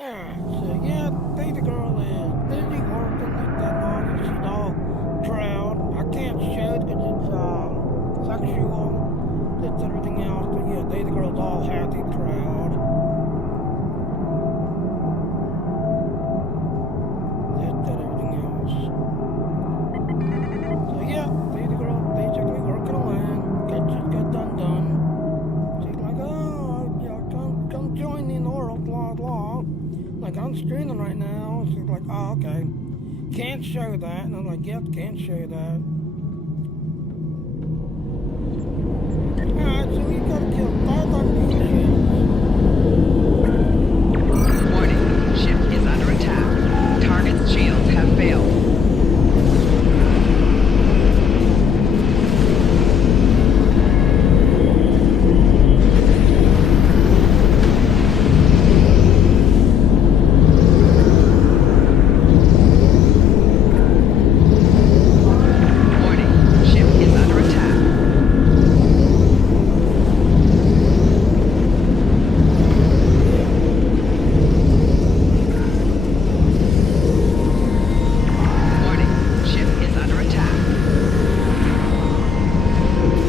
Alright, so yeah, Baby Girl is busy working at that knowledge. She's all proud. I can't show it because it's sexual. It's everything else, but yeah, Baby Girl's all happy, proud. streaming right now. She's like, oh, okay. Can't show that. And I'm like, yep, can't show that. Alright, so we gotta kill 500 ships. Warning. Ship is under attack. Target's shields have failed. Warning. Ship is under attack. Warning. Ship is under attack.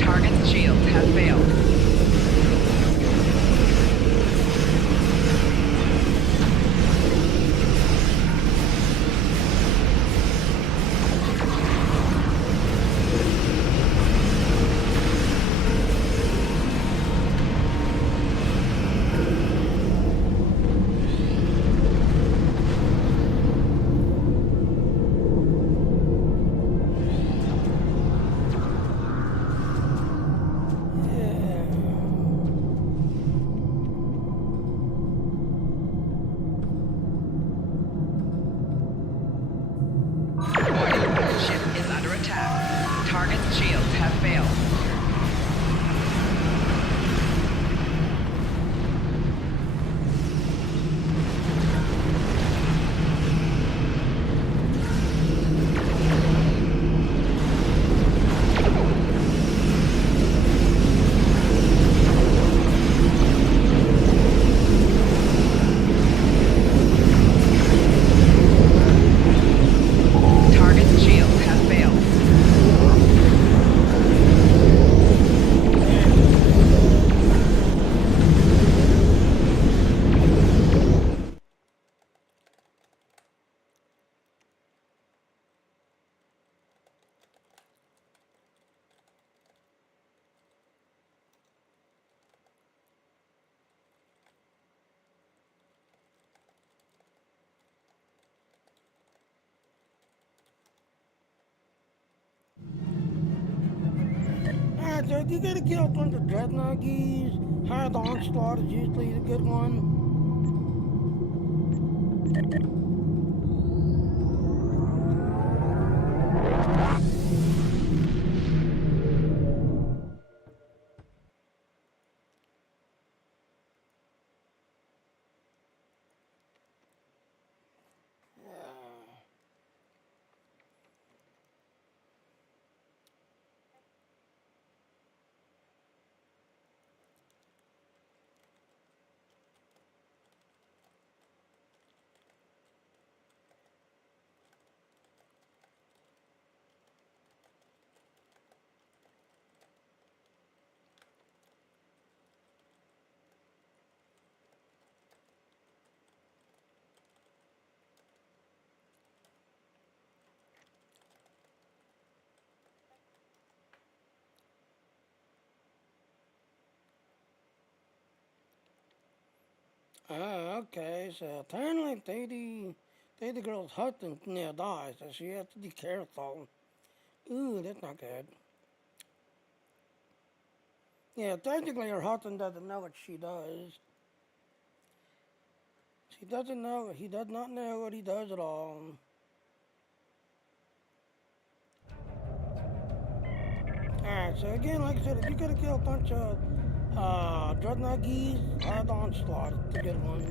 Target's shields have failed. Warning. Ship is under attack. Target's shields have failed. Target's shields have failed. Alright, so you gotta kill a bunch of dreadnoughties. Hard onslaught is usually the good one. Okay, so apparently the girl's husband nearby, so she has to be careful. Ooh, that's not good. Yeah, technically her husband doesn't know what she does. He does not know what he does at all. Alright, so again, like I said, if you gotta kill a bunch of dreadnought geese, hard onslaught, it's a good one.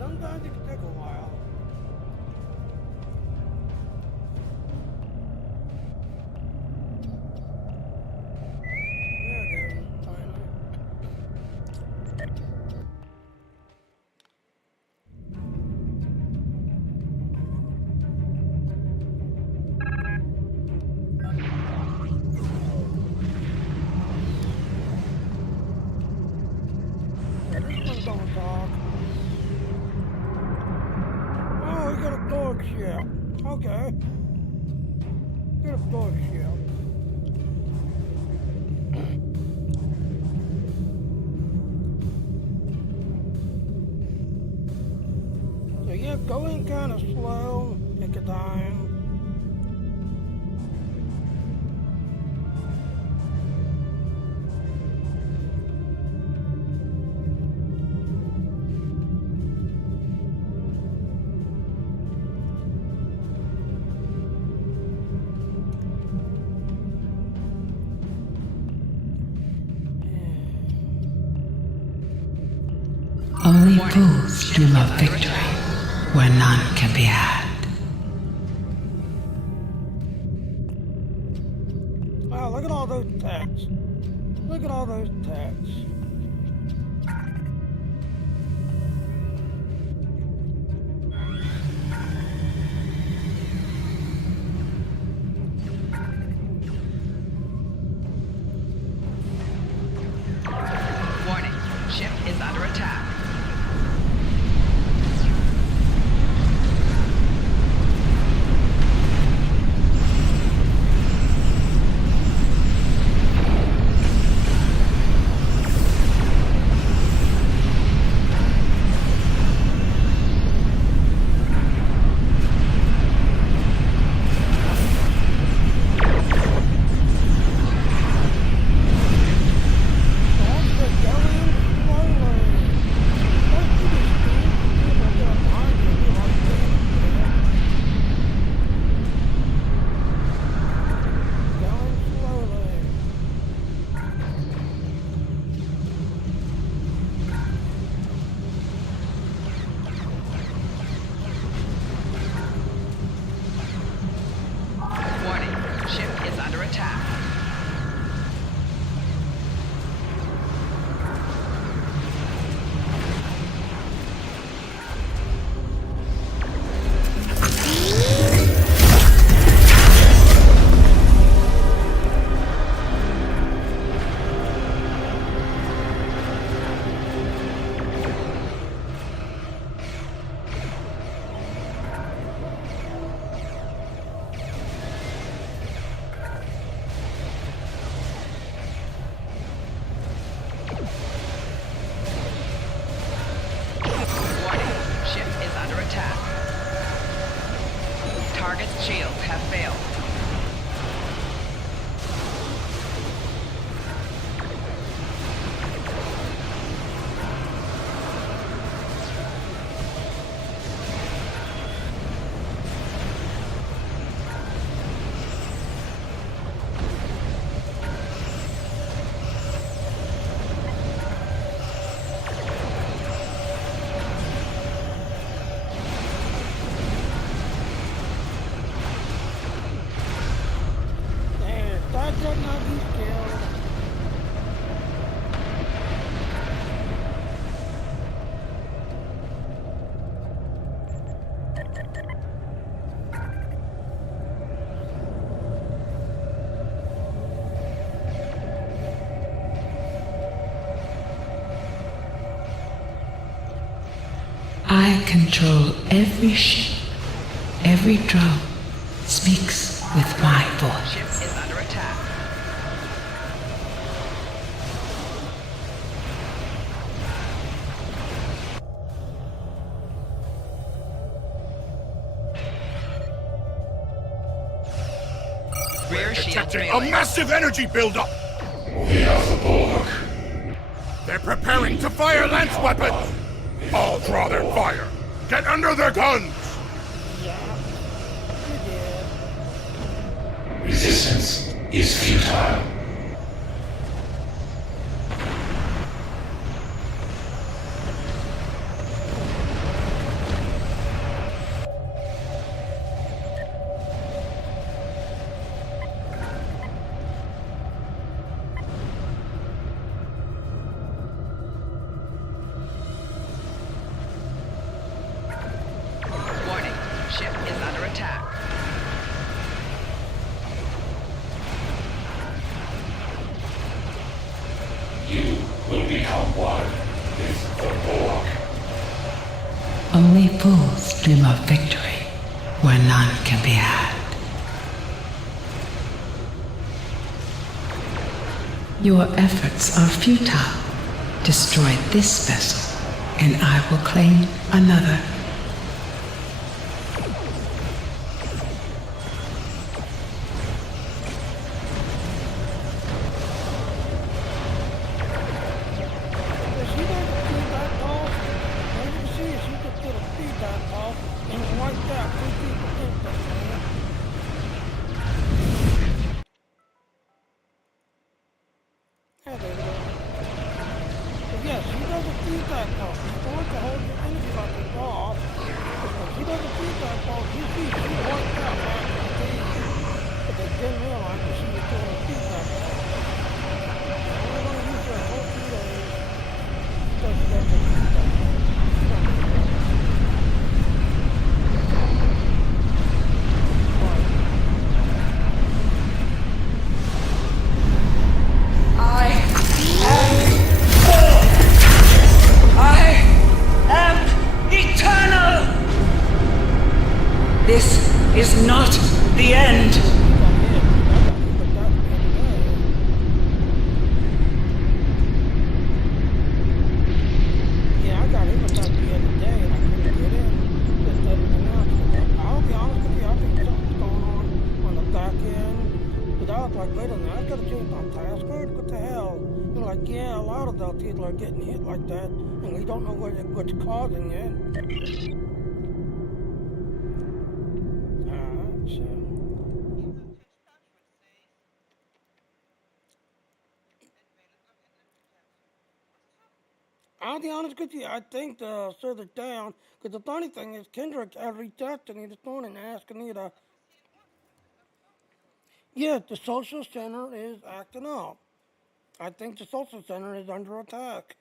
sometimes it can take a while. There it goes, finally. Yeah, this one don't talk. Oh, we got a dog shell. Okay. Got a dog shell. So yeah, going kind of slow. Take your time. Only fools dream of victory where none can be had. Wow, look at all those texts. Look at all those texts. Warning, ship is under attack. Warning, ship is under attack. Warning, ship is under attack. Target's shields have failed. There, that should not be killed. I control every ship, every drone speaks with my voice. Ship is under attack. Rear shield Detecting a failing. massive energy buildup. We have the bulwark. They're preparing to fire lance weapons. All draw their fire. Get under their guns. Yeah, you did. Resistance is futile. You will become one with the Borg. Only fools dream of victory where none can be had. Your efforts are futile. Destroy this vessel, and I will claim another. If she doesn't feedback pulse, as you can see, she just did a feedback pulse and wiped out 2 people instantly. Yeah, there we go. But yeah, she does a feedback pulse. She's going to hold your energy levels off. But she does a feedback pulse. You see, she wiped out half of the team. But they didn't realize that she was doing a feedback pulse. They're only going to use her whole 2 days. So she does a feedback pulse. I am eternal! This is not the end. Yeah, I got him about the other day and I couldn't get in with everything else. I'll be honest with you, I think something's going on the back end. But I was like, wait a minute, I gotta change my password? What the hell? And like, yeah, a lot of those people are getting hit like that and we don't know what's causing it. So. I'll be honest with you, I think the server's down, because the funny thing is Kendrick had reached out to me this morning asking me to, yeah, the social center is acting up. I think the social center is under attack.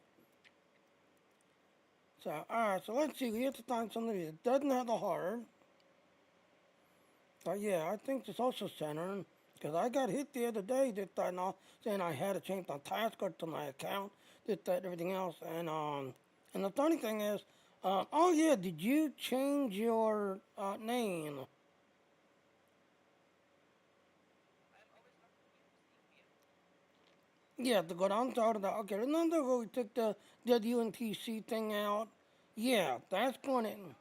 So, alright, so let's see, we have to find somebody that doesn't have the heart. So yeah, I think the social center, because I got hit the other day that I know, saying I had to change my password to my account, that, everything else, and the funny thing is, oh yeah, did you change your name? Yeah, to go down to the, okay, remember when we took the WNTC thing out? Yeah, that's going in.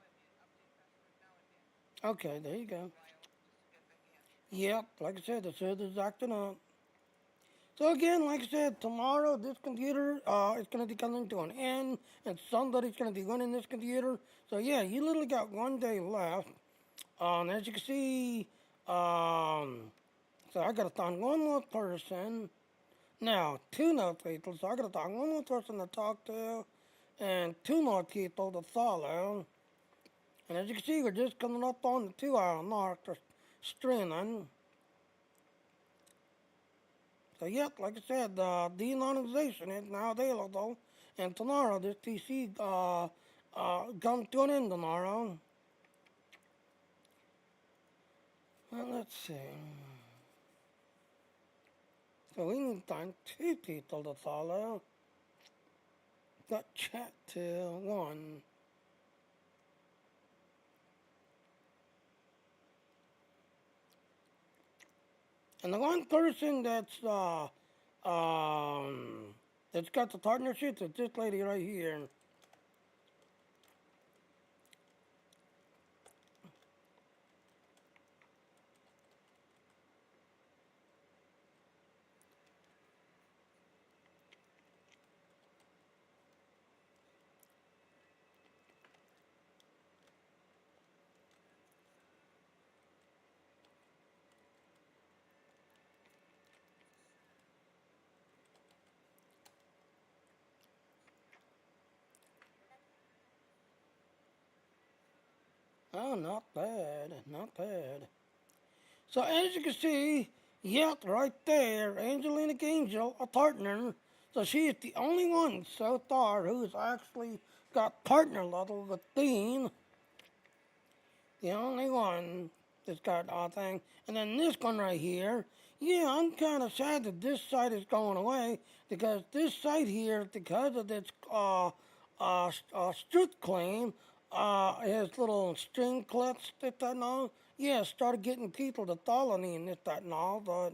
Okay, there you go. Yep, like I said, the server's acting up. So again, like I said, tomorrow this computer is going to be coming to an end, and somebody's going to be running this computer. So yeah, you literally got 1 day left. As you can see, so I got to find one more person. Now, 2 more people, so I got to find one more person to talk to, and 2 more people to follow. And as you can see, we're just coming up on the 2-hour mark for streaming. So yep, like I said, the demonetization is now available, and tomorrow this PC comes to an end tomorrow. Well, let's see. So we need to find 2 people to follow. Got chat to 1. And the one person that's got the partnership is this lady right here. Oh, not bad, not bad. So as you can see, yep, right there, Angelina Angel, a partner. So she is the only one so far who's actually got partner level with Dean. The only one that's got a thing. And then this one right here, Yeah, I'm kind of sad that this site is going away because this site here, because of its strip claim, has little string clips that and all. Yeah, started getting people to follow me and this, that, and all, but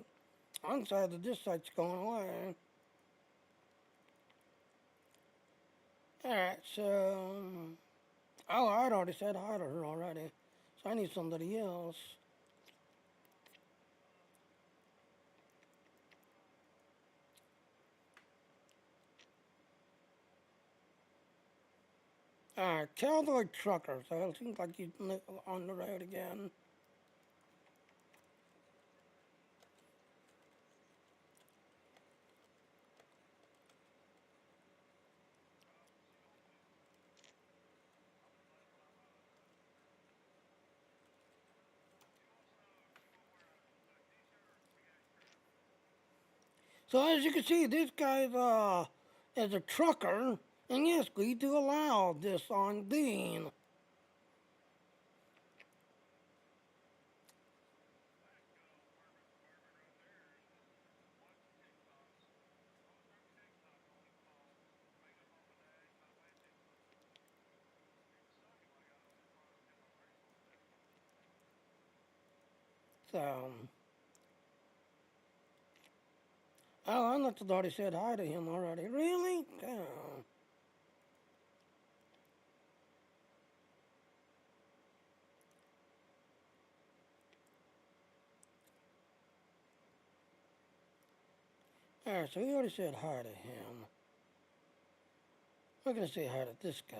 I'm sad that this site's going away. Alright, so... Oh, I'd already said hi to her already. So I need somebody else. Alright, cowboy trucker. So it seems like he's on the road again. So as you can see, this guy is a trucker, and yes, we do allow this on Dean. So, oh, I must have already said hi to him already. Really? Oh. Alright, so we already said hi to him. We're gonna say hi to this guy.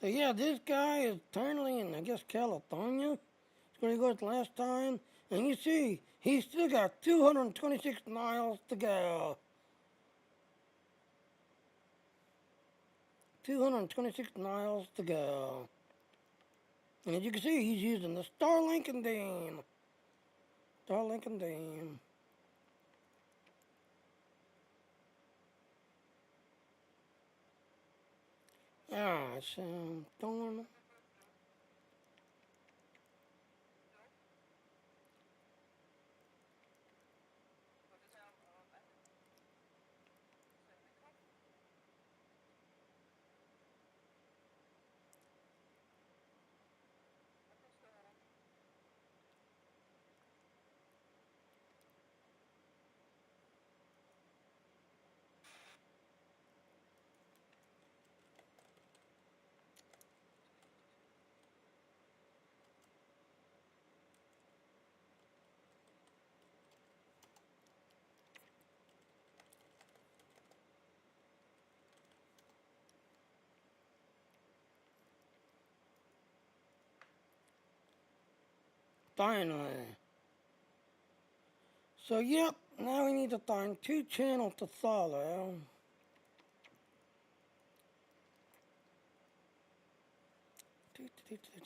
So yeah, this guy is currently in, I guess, California. It's where he was last time. And you see, he's still got 226 miles to go. 226 miles to go. And as you can see, he's using the Starlink and Dean. Starlink and Dean. Alright, so going. Finally. So yep, now we need to find 2 channels to follow.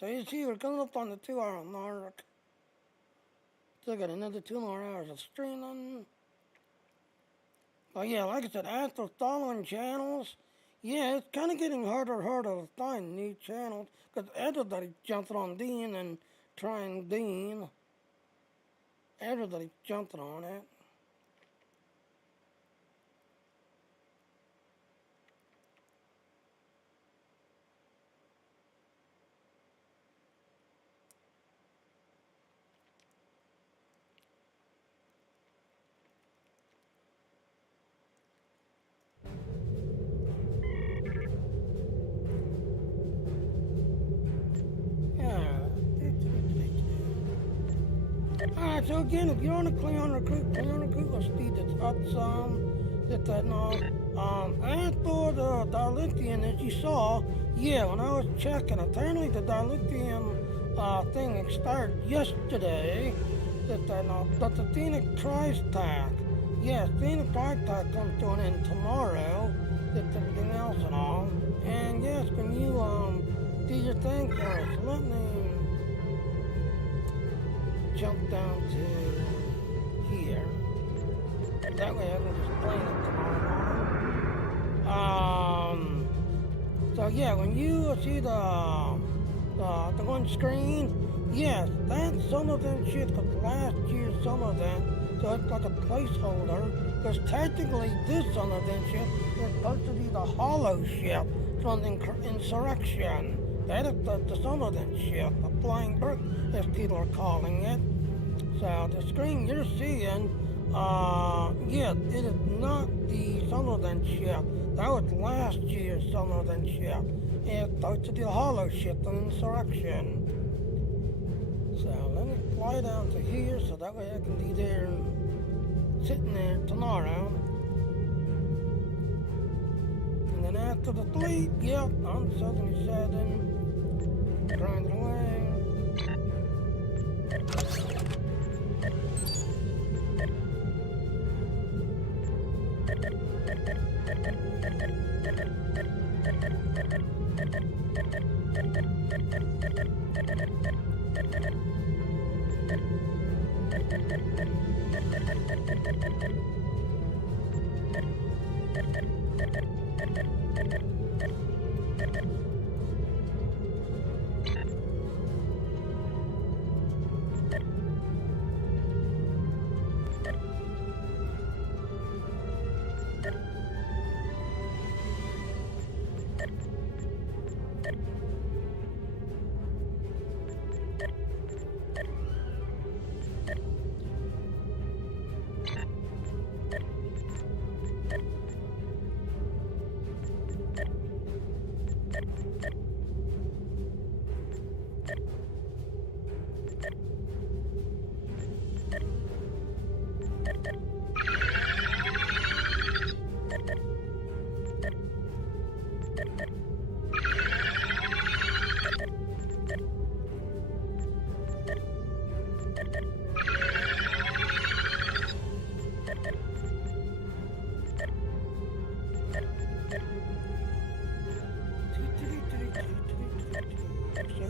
So you see, we're coming up on the 2-hour mark. Still got another 2 more hours of streaming. But yeah, like I said, after following channels, yeah, it's kind of getting harder to find new channels because everybody jumping on Dean and trying Dean. Everybody jumping on it. Alright, so again, if you're on a Cleon Recruit will see that's up some, that and all. As for the Dilithium, as you saw, yeah, when I was checking, apparently the Dilithium thing expired yesterday, that and all. But the Phoenix price tag, yes, Phoenix price tag comes to an end tomorrow, that's everything else and all. And yes, can you do your thing for us? Let me jump down to here. That way I can just play it tomorrow morning. So yeah, when you see the one screen, yes, that's some of them shit because last year some of them, so it's like a placeholder, because technically this some of them shit is supposed to be the hollow ship from the insurrection. That is the some of them shit, the flying brick as people are calling it. So the screen you're seeing, yeah, it is not the Summerlin ship. That was last year's Summerlin ship. It's supposed to be a hollow ship, an insurrection. So let me fly down to here so that way I can be there sitting there tomorrow. And then after the fleet, yep, I'm 77, grinding away.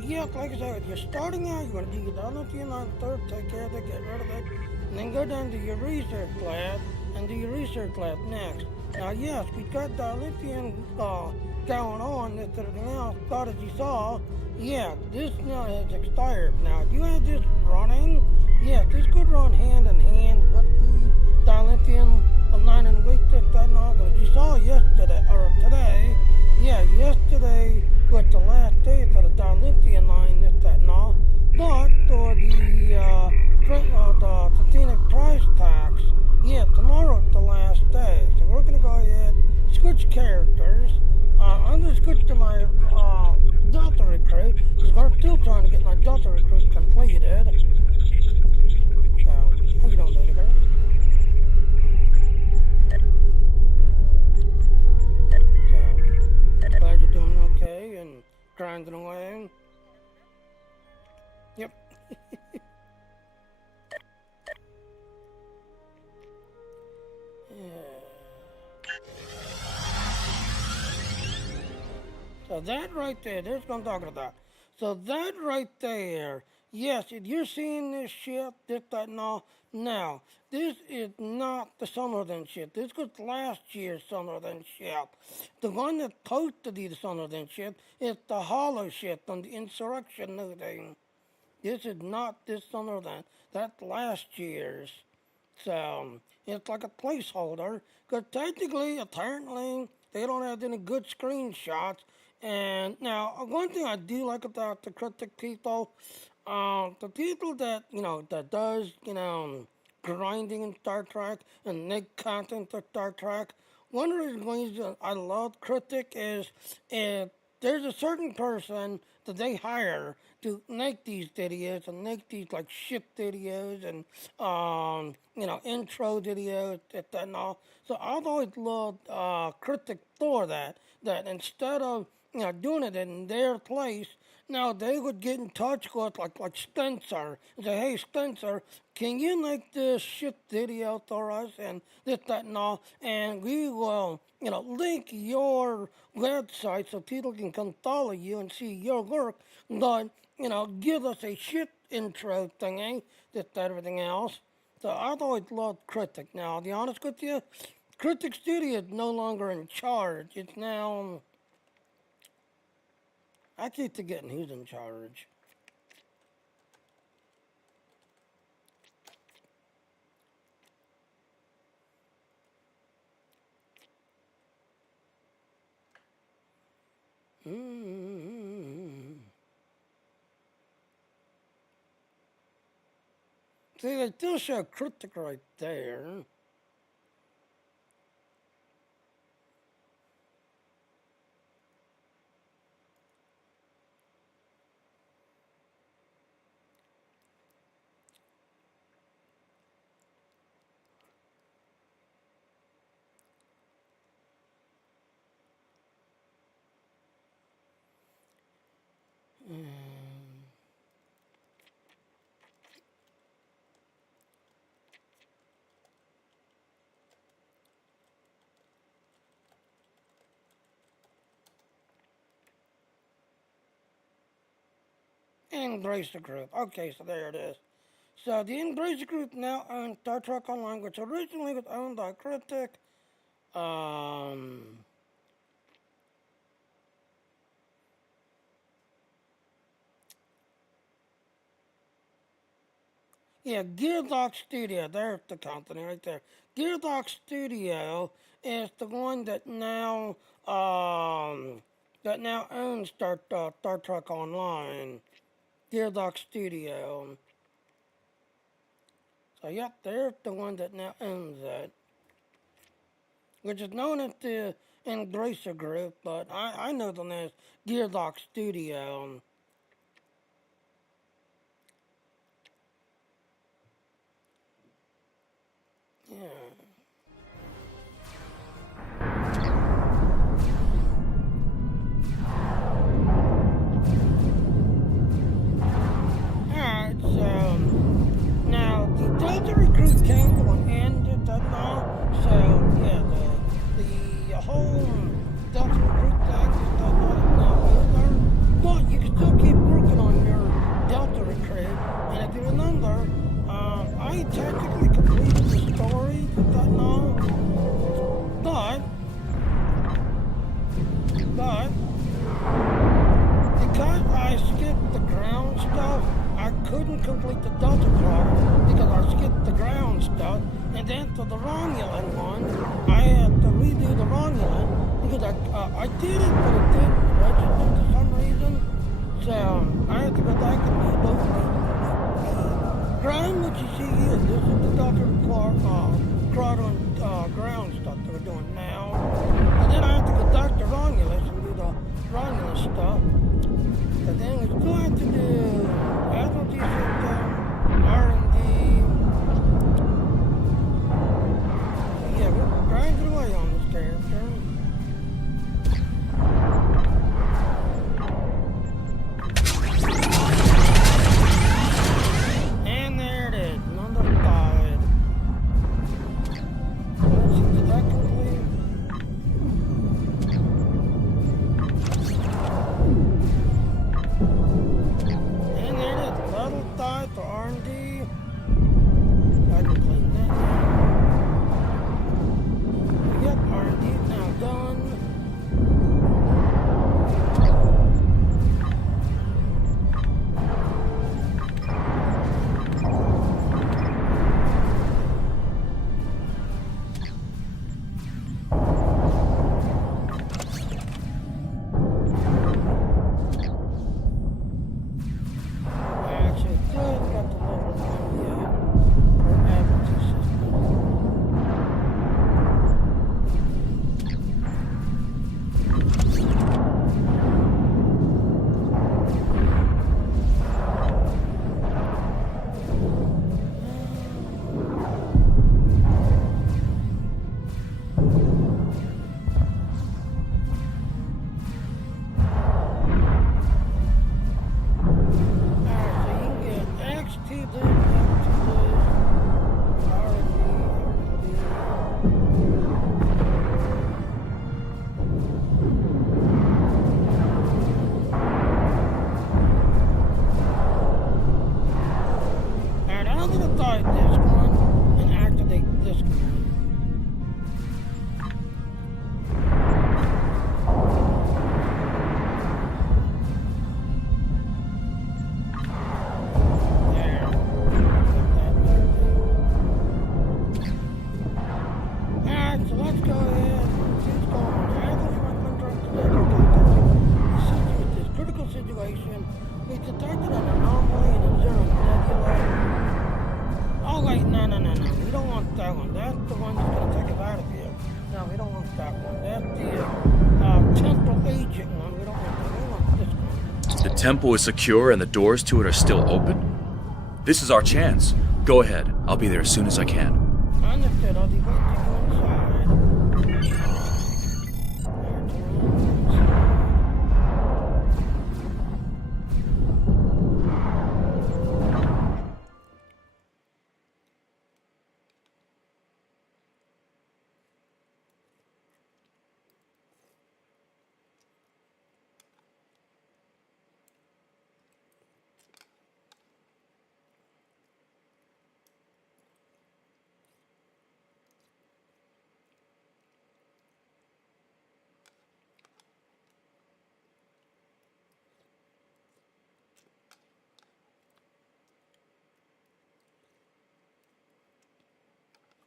Yeah, like I said, if you're starting out, you're going to do your Dilithium on third, take care of it, get rid of it, and then go down to your research lab and do your research lab next. Now, yes, we've got Dilithium going on, this now, thought as you saw, yeah, this now has expired. Now, if you had this running, yeah, this could run hand in hand with the Dilithium 9 and week, that and all that you saw yesterday, or today, yeah, yesterday was the last day for the Dilithium line, this, that, and all. But for the Phoenix price tax, yeah, tomorrow's the last day. So we're gonna go ahead, switch characters. I'm gonna switch to my Delta recruit because we're still trying to get my Delta recruit completed. So, how you doing, little girl? Glad you're doing okay and grinding away. Yep. So that right there, there's what I'm talking about. So that right there, yes, if you're seeing this ship, this, that, and all, now, this is not the Summerlin ship. This was last year's Summerlin ship. The one that's supposed to be the Summerlin ship is the hollow ship on the insurrection thing. This is not this Summerlin. That's last year's. So, it's like a placeholder, because technically, apparently, they don't have any good screenshots. And now, one thing I do like about the critic people, the people that, that does, grinding in Star Trek and make content for Star Trek, one of the reasons I love critic is if there's a certain person that they hire to make these videos and make these like ship videos and intro videos and all. So I've always loved critic for that. That instead of doing it in their place, now they would get in touch with like Spencer and say, hey Spencer, can you make this ship video for us and this, that, and all, and we will link your website so people can come follow you and see your work, but give us a ship intro thingy just everything else. So I've always loved Critic. Now, to be honest with you, Critic Studio is no longer in charge. It's now... I keep forgetting who's in charge. See, they still show Critic right there. Embracer Group. Okay, so there it is. So the Embracer Group now owns Star Trek Online, which originally was owned by Critic. Yeah, Gearbox Studio. There's the company right there. Gearbox Studio is the one that now owns Star Trek Online. Gearbox Studio. So yep, there's the one that now owns that, which is known as the Embracer Group, but I know them as Gearbox Studio. Yeah. Alright, so now the Delta Recruit came to an end at that now. So yeah, the whole Delta Recruit thing is now over. But you can still keep working on your Delta Recruit. And if you remember, I technically completed the story at that now. But because I skipped the ground stuff, I couldn't complete the Delta part because I skipped the ground stuff. And then for the Romulan one, I had to redo the Romulan because I did it, but it didn't register for some reason. So I had to go back and do both of them. Ground, what you see here, this is the Dr. ground stuff that we're doing now. And then I have to go back to Romulus and do the Romulus stuff. And then we still have to do Admiralty System, R&D. Yeah, we're grinding away on this character. And there it is, number 5. No. We don't want that one. That's the one that's going to take us out of here. No, we don't want that one. That's the temple agent one. We don't want that. We want this one. The temple is secure and the doors to it are still open? This is our chance. Go ahead. I'll be there as soon as I can. Understood. I'll be waiting to go inside.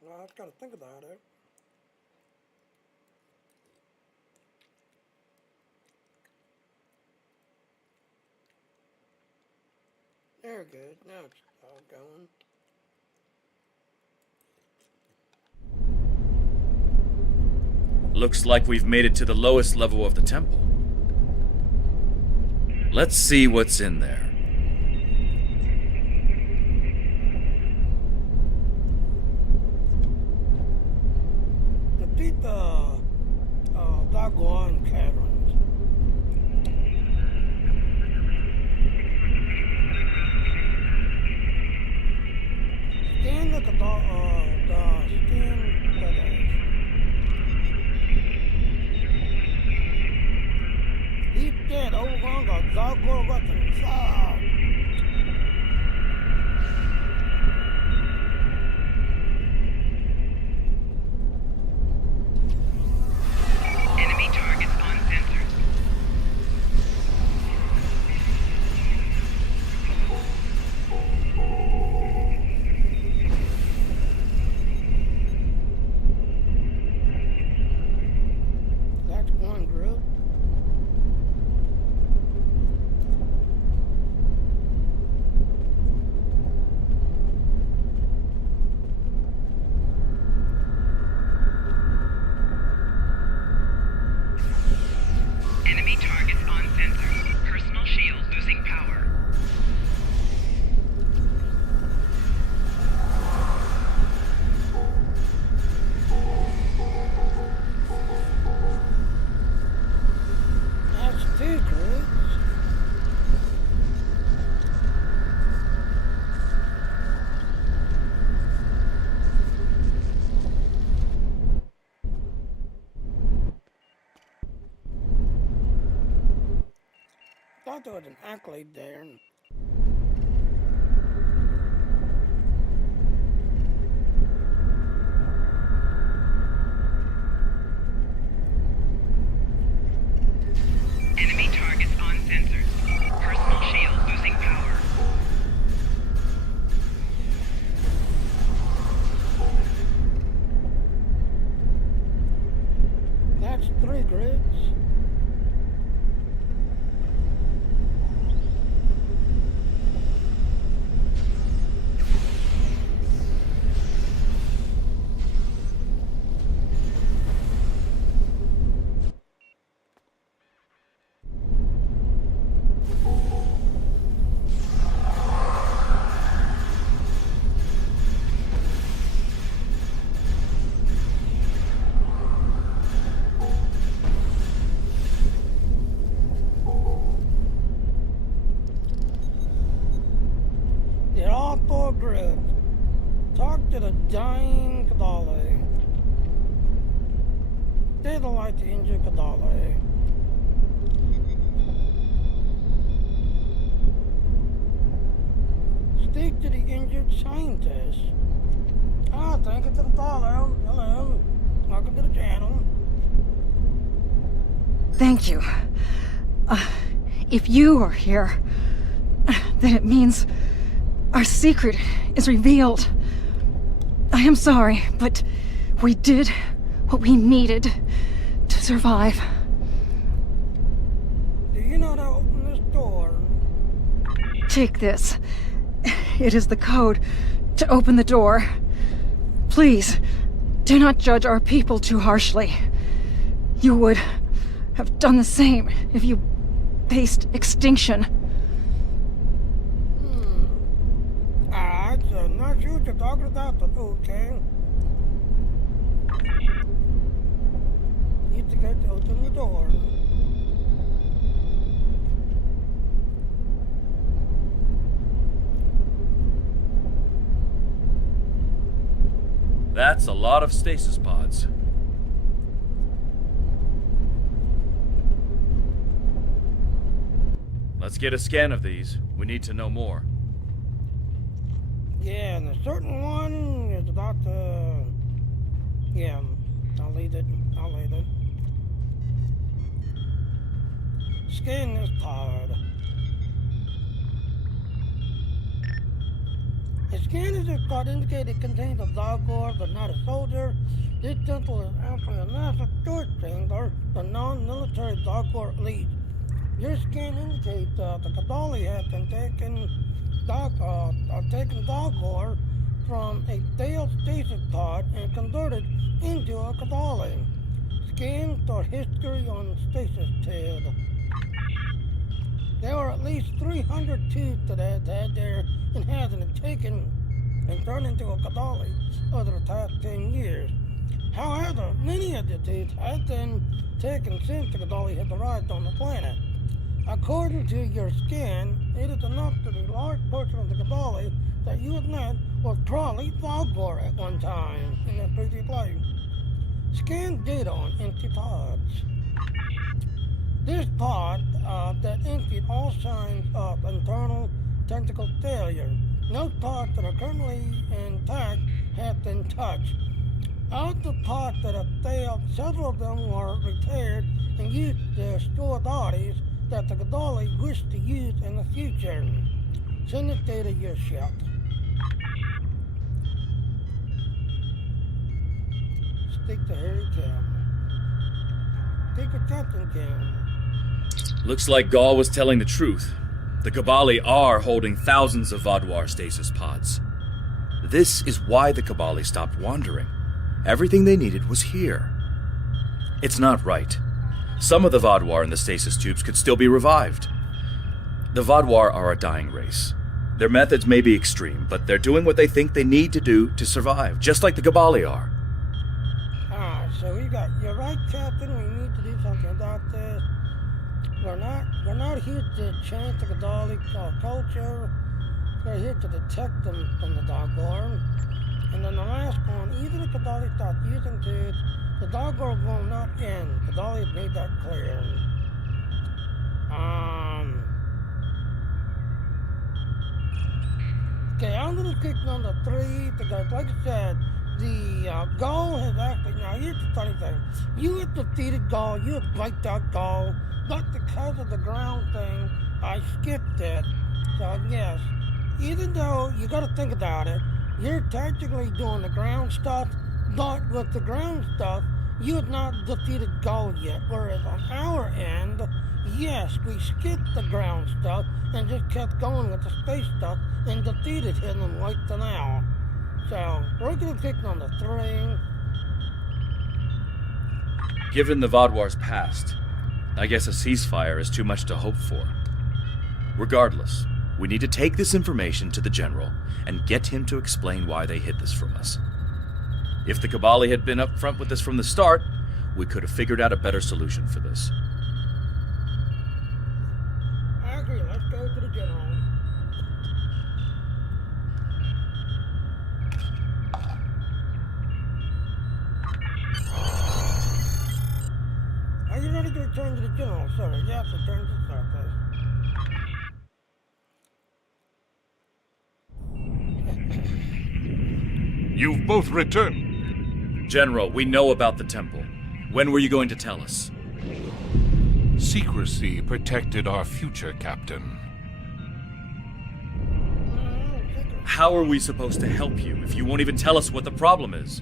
Well, I've got to think about it. There, good. Now it's all going. Looks like we've made it to the lowest level of the temple. Let's see what's in there. Defeat the doggone caverns. Scan the steam feathers. He's dead over the doggone weapons. Enemy targets on sensors. That's one group. Enemy targets on sensors. Personal shield losing power. That's two groups. Thought there was an accolade there. Enemy targets on sensors. Personal shield losing power. That's three grids. They're all four grids. Talk to the dying Kadale. They don't like to injure Kadale. Speak to the injured scientist. Thank you to the follow. Hello. Welcome to the channel. Thank you. If you are here, then it means our secret is revealed. I am sorry, but we did what we needed to survive. Do you know how to open this door? Take this. It is the code to open the door. Please, do not judge our people too harshly. You would have done the same if you faced extinction. Alright, so not sure what you're talking about, but okay. You have to go to open the door. That's a lot of stasis pods. Let's get a scan of these. We need to know more. Yeah, and a certain one is about to... Yeah, I'll leave it. Scan this pod. A scan of this pod indicates it contains a dog ore, but not a soldier. This temple is actually a massive storage chamber for non-military dog ore elite. Your scan indicates the Kadali has been taking dog ore from a failed stasis pod and converted into a Kadali. Scan for history on stasis TID. There were at least 300 tubes that had their inhabitants taken and turned into a Kadali over the past 10 years. However, many of the tubes have been taken since the Kadali has arrived on the planet. According to your scan, it is enough that a large portion of the Kadali that you have met was probably dog ore at one time in the previous life. Scan data on empty pods. This pod that emptied all signs of internal technical failure. No pods that are currently intact have been touched. Of the pods that have failed, several of them were repaired and used to store bodies that the Kadali wish to use in the future. Send this data your ship. Stick to Harry Cam. Take a Captain Cam. Looks like Gaul was telling the truth. The Kabali are holding thousands of Vodwar stasis pods. This is why the Kabali stopped wandering. Everything they needed was here. It's not right. Some of the Vodwar in the stasis tubes could still be revived. The Vodwar are a dying race. Their methods may be extreme, but they're doing what they think they need to do to survive, just like the Kabali are. Alright, so you're right, Captain, we need to do something about this. We're not here to change the Kadali culture. We're here to detect them from the dog ore. And then the last one, even if Kadali stops using tubes, the dog ore will not end. Kadali has made that clear. Okay, I'm gonna click number 3 because, like I said, the Gaul has actually. Now, here's the funny thing: you have defeated Gaul, you have wiped out Gaul, but because of the ground thing, I skipped it. So yes, even though you got to think about it, you're technically doing the ground stuff, but with the ground stuff, you have not defeated Gaul yet. Whereas on our end, yes, we skipped the ground stuff and just kept going with the space stuff and defeated him and wiped them out. So we're gonna pick number 3. Given the Vodwar's past, I guess a ceasefire is too much to hope for. Regardless, we need to take this information to the General and get him to explain why they hid this from us. If the Kabali had been up front with us from the start, we could have figured out a better solution for this. I agree, let's go to the General. Are you ready to return to the General, sir? Yes, return to the surface. You've both returned. General, we know about the temple. When were you going to tell us? Secrecy protected our future, Captain. How are we supposed to help you if you won't even tell us what the problem is?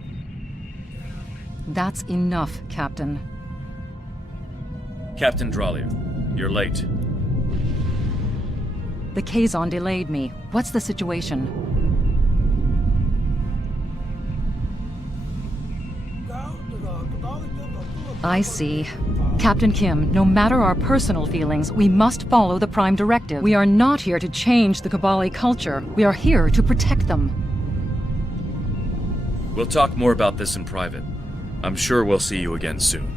That's enough, Captain. Captain Dralia, you're late. The Kazon delayed me. What's the situation? I see. Captain Kim, no matter our personal feelings, we must follow the Prime Directive. We are not here to change the Kabali culture. We are here to protect them. We'll talk more about this in private. I'm sure we'll see you again soon.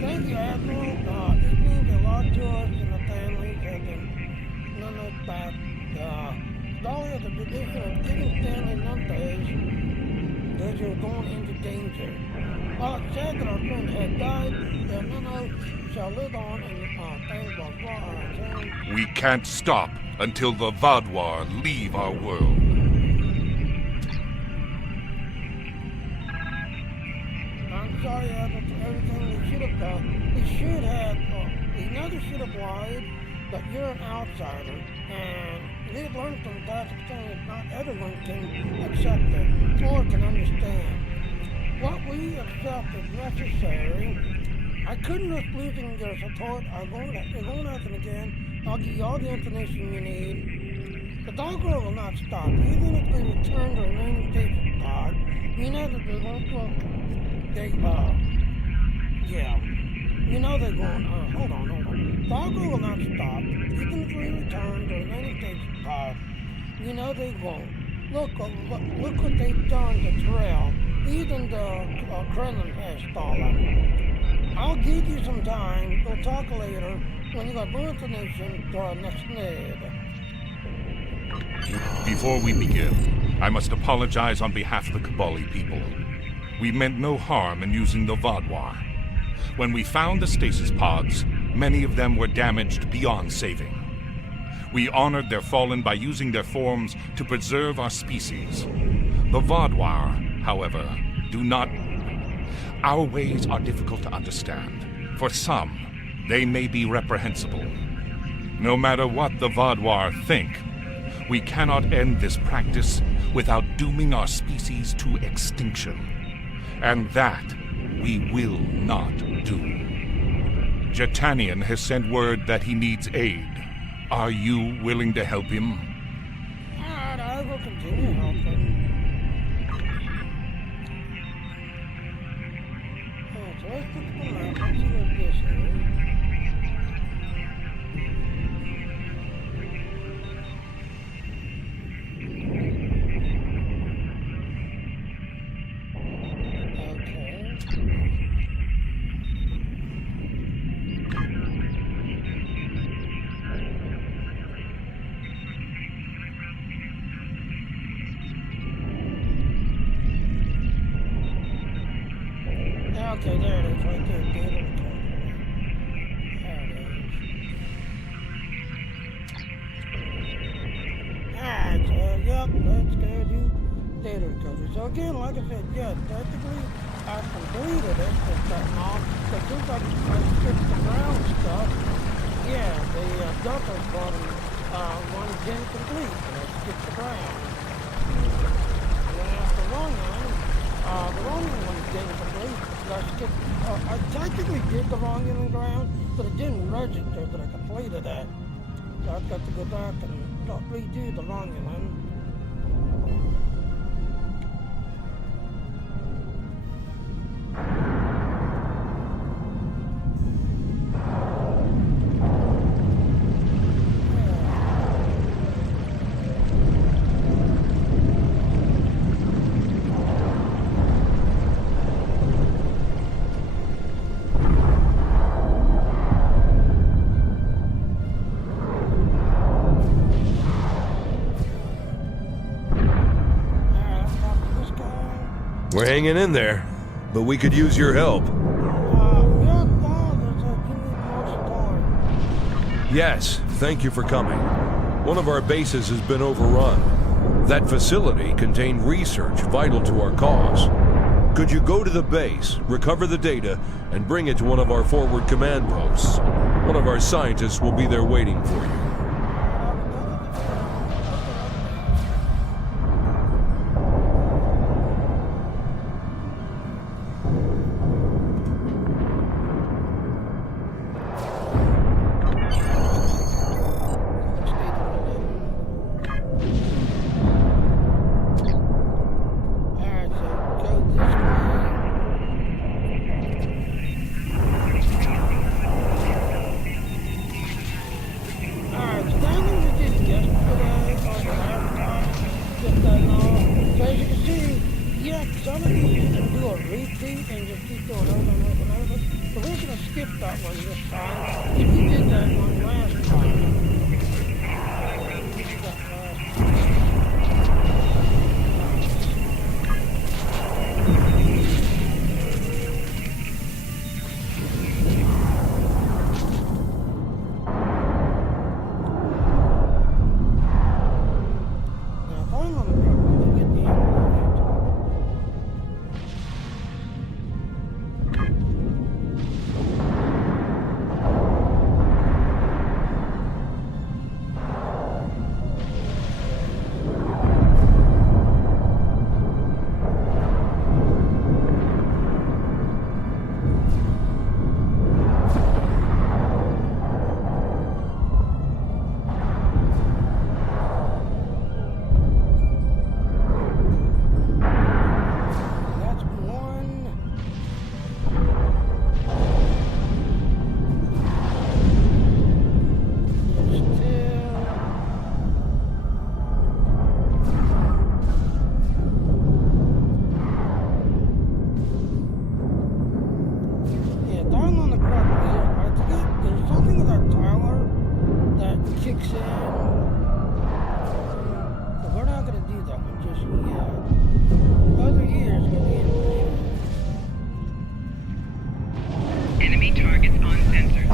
Thank you, Admiral. It means a lot to us and the families and none of that. Dolly has a tradition of giving Stanley nuntas as you're going into danger. While it's sad that our friend had died, the nunno shall live on and things will fly on its own. We can't stop until the Vadwar leave our world. I'm sorry, Admiral, for everything we should have done. We never should have lied, but you're an outsider, and we've learned from that experience not everyone can accept it, or can understand. What we accept is necessary. I couldn't risk losing your support. It won't happen again. I'll give you all the information you need. The dog world will not stop. Even if we return to the remaining station pod, you know that they won't look. You know they're going, hold on. Dog will not stop. Even if we return to the remaining station pod, you know they won't. Look what they've done to Terrell. Even the Kremlin has stolen. I'll give you some time. We'll talk later when you got more information for our next need. Before we begin, I must apologize on behalf of the Kabali people. We meant no harm in using the Vadwar. When we found the stasis pods, many of them were damaged beyond saving. We honored their fallen by using their forms to preserve our species. The Vadwar, however, do not... Our ways are difficult to understand. For some, they may be reprehensible. No matter what the Vadwar think, we cannot end this practice without dooming our species to extinction. And that we will not do. Jetanian has sent word that he needs aid. Are you willing to help him? Alright, I will continue helping. So let's look at the map. Let's see what this is. Okay, there it is, right there. Data recovery. There it is. Alright, so, yep, let's go do data recovery. So again, like I said, yes, technically, I completed it, but since I skipped the ground stuff, yeah, the Delta bottom one didn't complete, and I skipped the ground. And then after the wrong one didn't complete. I technically did the wrong in the ground, but it didn't register that I completed that. So I've got to go back and redo the wrong one. We're hanging in there, but we could use your help. Yes, thank you for coming. One of our bases has been overrun. That facility contained research vital to our cause. Could you go to the base, recover the data, and bring it to one of our forward command posts? One of our scientists will be there waiting for you. kicks in. But we're not gonna do that one just yet. Other years gonna be interesting. Enemy targets on sensors.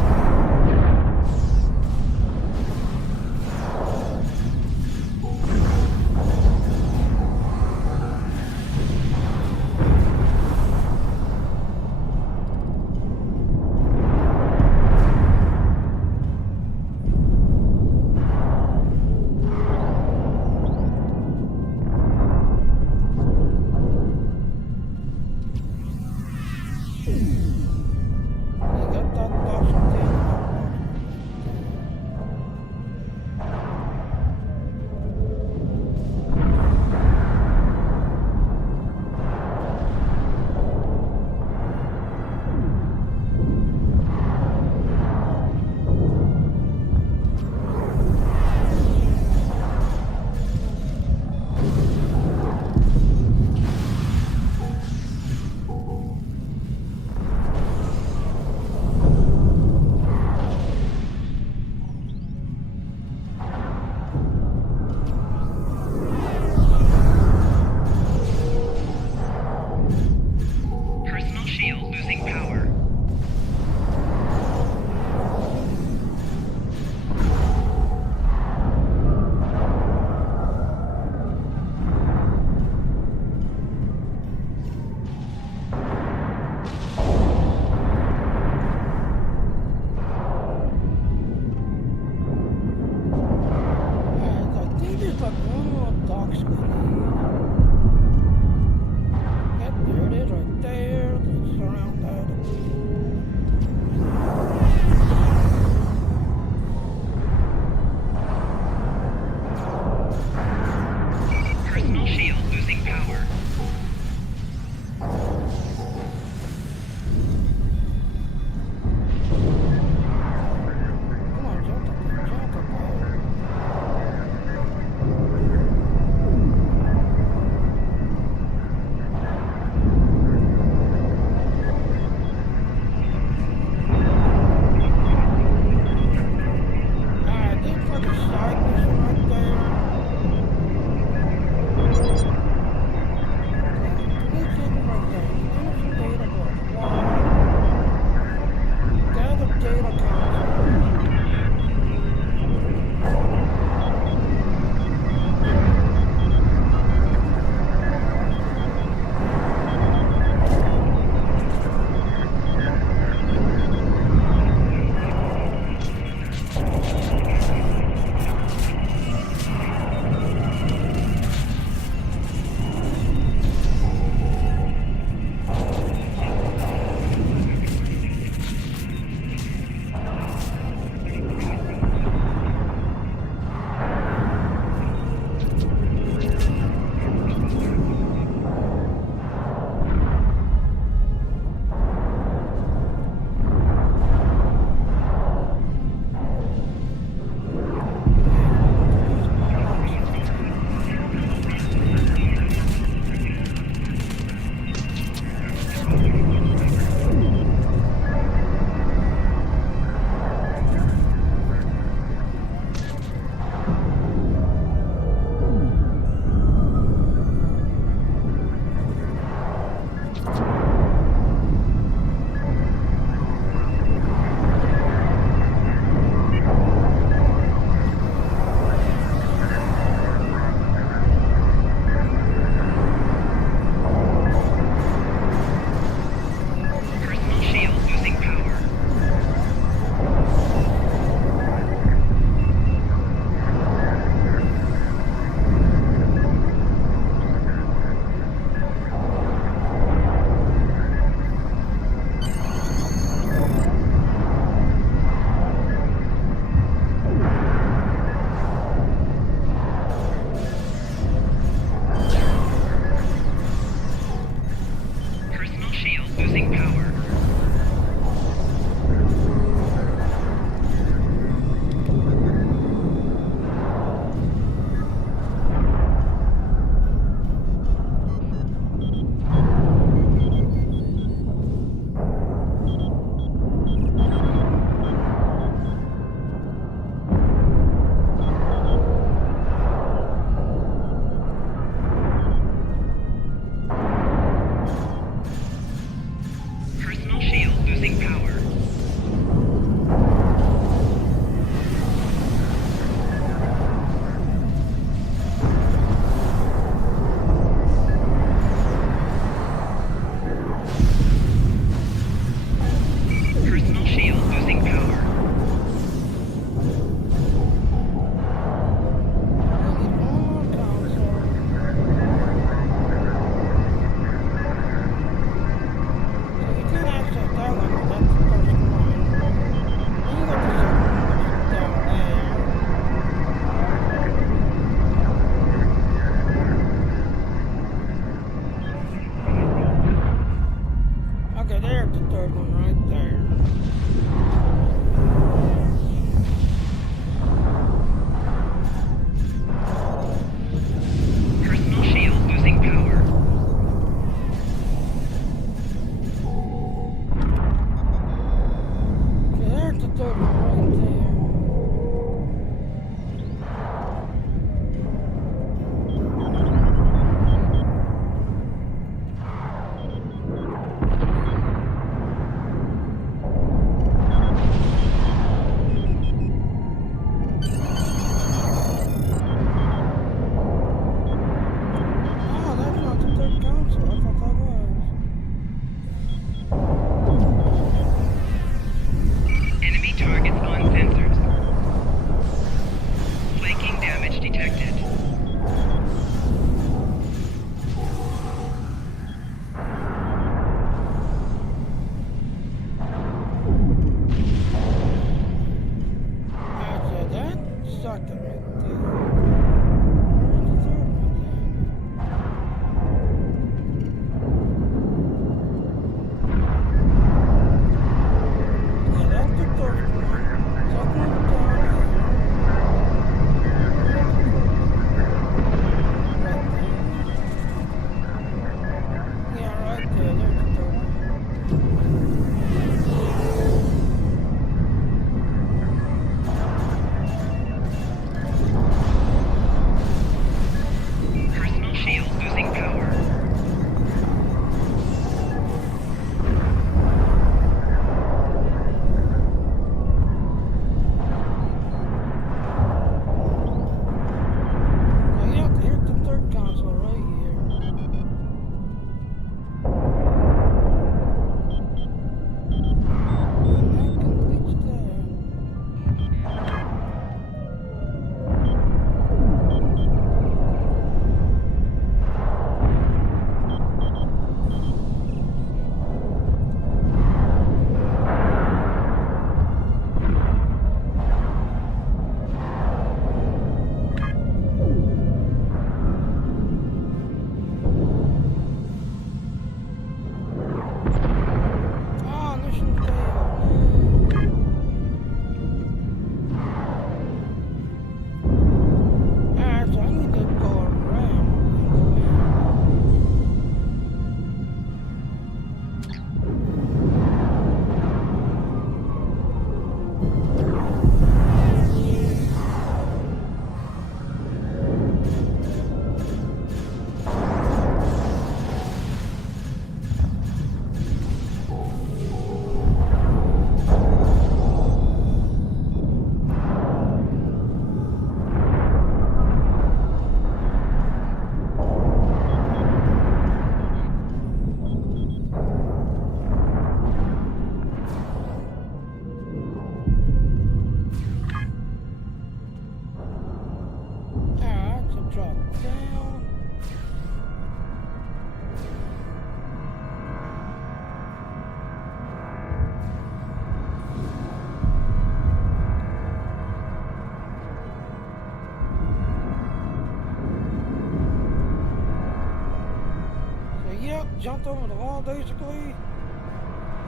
jumped over the wall, basically,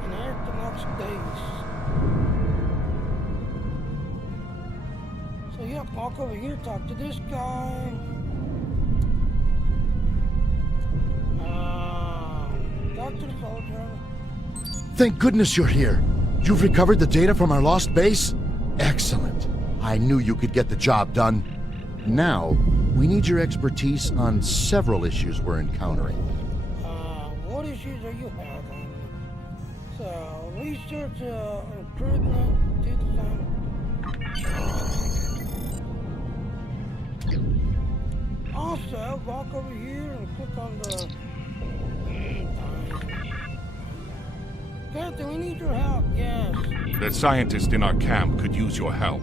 and there's the next base. So, yep, walk over here, talk to this guy. Talk to the soldier. Thank goodness you're here. You've recovered the data from our lost base? Excellent. I knew you could get the job done. Now, we need your expertise on several issues we're encountering. What issues are you having? So, research, improvement, do the same. Also, walk over here and click on the... Captain, we need your help, yes. The scientist in our camp could use your help.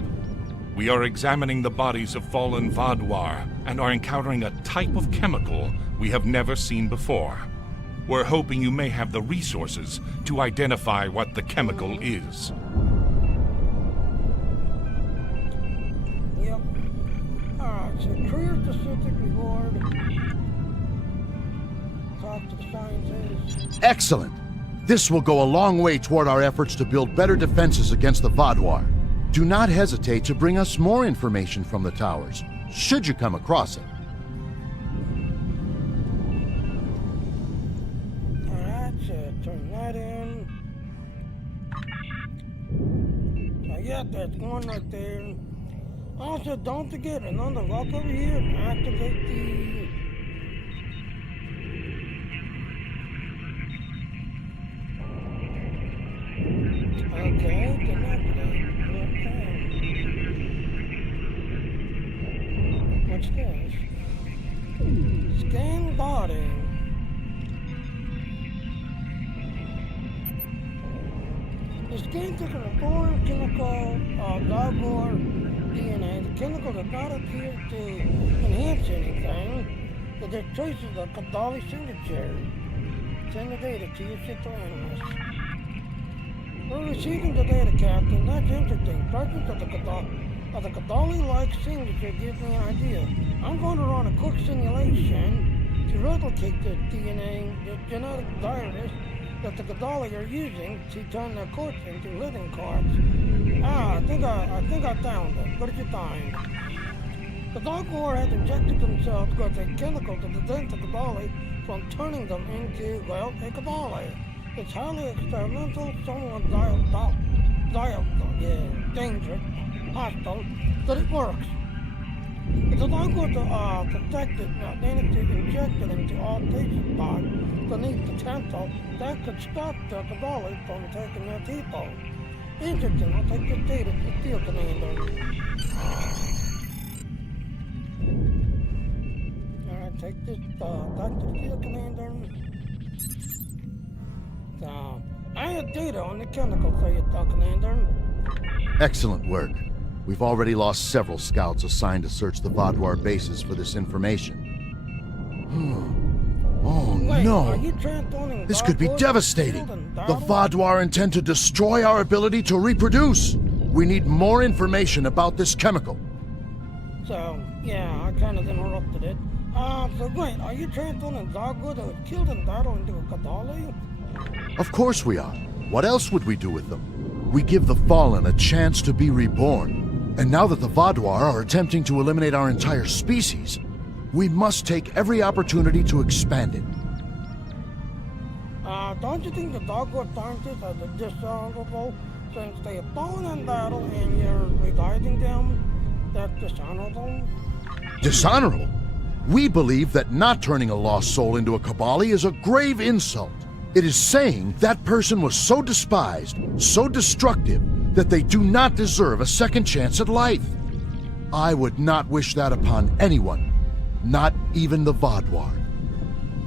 We are examining the bodies of fallen Vaadwaur and are encountering a type of chemical we have never seen before. We're hoping you may have the resources to identify what the chemical is. Yep. Alright, so career-specific reward. Talk to the scientist. Excellent. This will go a long way toward our efforts to build better defenses against the Vaadwaur. Do not hesitate to bring us more information from the towers, should you come across it. Alright, so turn that in. So yeah, that's one right there. Also, don't forget, another walk over here and activate the... Okay, then activate. Okay. What's this? Scan body. The scan took a foreign chemical Vaadwaur DNA. The chemical did not appear to enhance anything, but there are traces of Kadali signature. Send the data to your ship analyst. We're receiving the data, Captain. That's interesting. Presence of the Kadali-like signature gives me an idea. I'm going to run a quick simulation to replicate the DNA, the genetic virus that the Kadali are using to turn their corpse into living corpse. I think I found it. What did you find? The Vaadwaur has injected themselves with a chemical to prevent the Kadali from turning them into, well, a Kadali. It's highly experimental, somewhat dangerous, hostile, but it works. If the Vaadwaur detected magnetic injected into all patient pods beneath the temple, that could stop the Kadali from taking their people. Interesting, I'll take this data to the field commander. Alright, take this back to the field commander. So, I have data on the chemical for you, Commander. Excellent work. We've already lost several scouts assigned to search the Vaadwaur bases for this information. Oh Wait, no! Are you transforming This could be Vaadwaur devastating. to shield The and battle? Vaadwaur intend to destroy our ability to reproduce. We need more information about this chemical. So, yeah, I kind of interrupted it. So wait, are you transforming Vaadwaur that was killed in battle into a Kadali? Of course we are. What else would we do with them? We give the Fallen a chance to be reborn. And now that the Vaadwaur are attempting to eliminate our entire species, we must take every opportunity to expand it. Don't you think the Vaadwaur scientists are dishonorable since they have fallen in battle and you're reviving them? That's dishonorable? Dishonorable? We believe that not turning a lost soul into a Kabali is a grave insult. It is saying that person was so despised, so destructive, that they do not deserve a second chance at life. I would not wish that upon anyone, not even the Vaadwaur.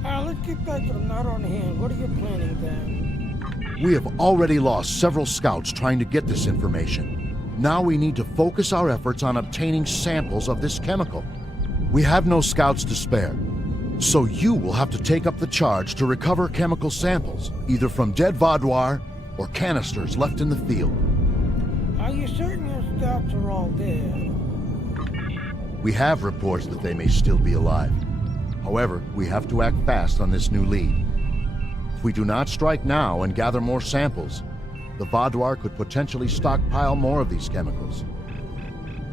Let's get back to the matter on hand. What are you planning then? We have already lost several scouts trying to get this information. Now we need to focus our efforts on obtaining samples of this chemical. We have no scouts to spare. So you will have to take up the charge to recover chemical samples, either from dead Vaadwaur or canisters left in the field. Are you certain your scouts are all dead? We have reports that they may still be alive. However, we have to act fast on this new lead. If we do not strike now and gather more samples, the Vaadwaur could potentially stockpile more of these chemicals.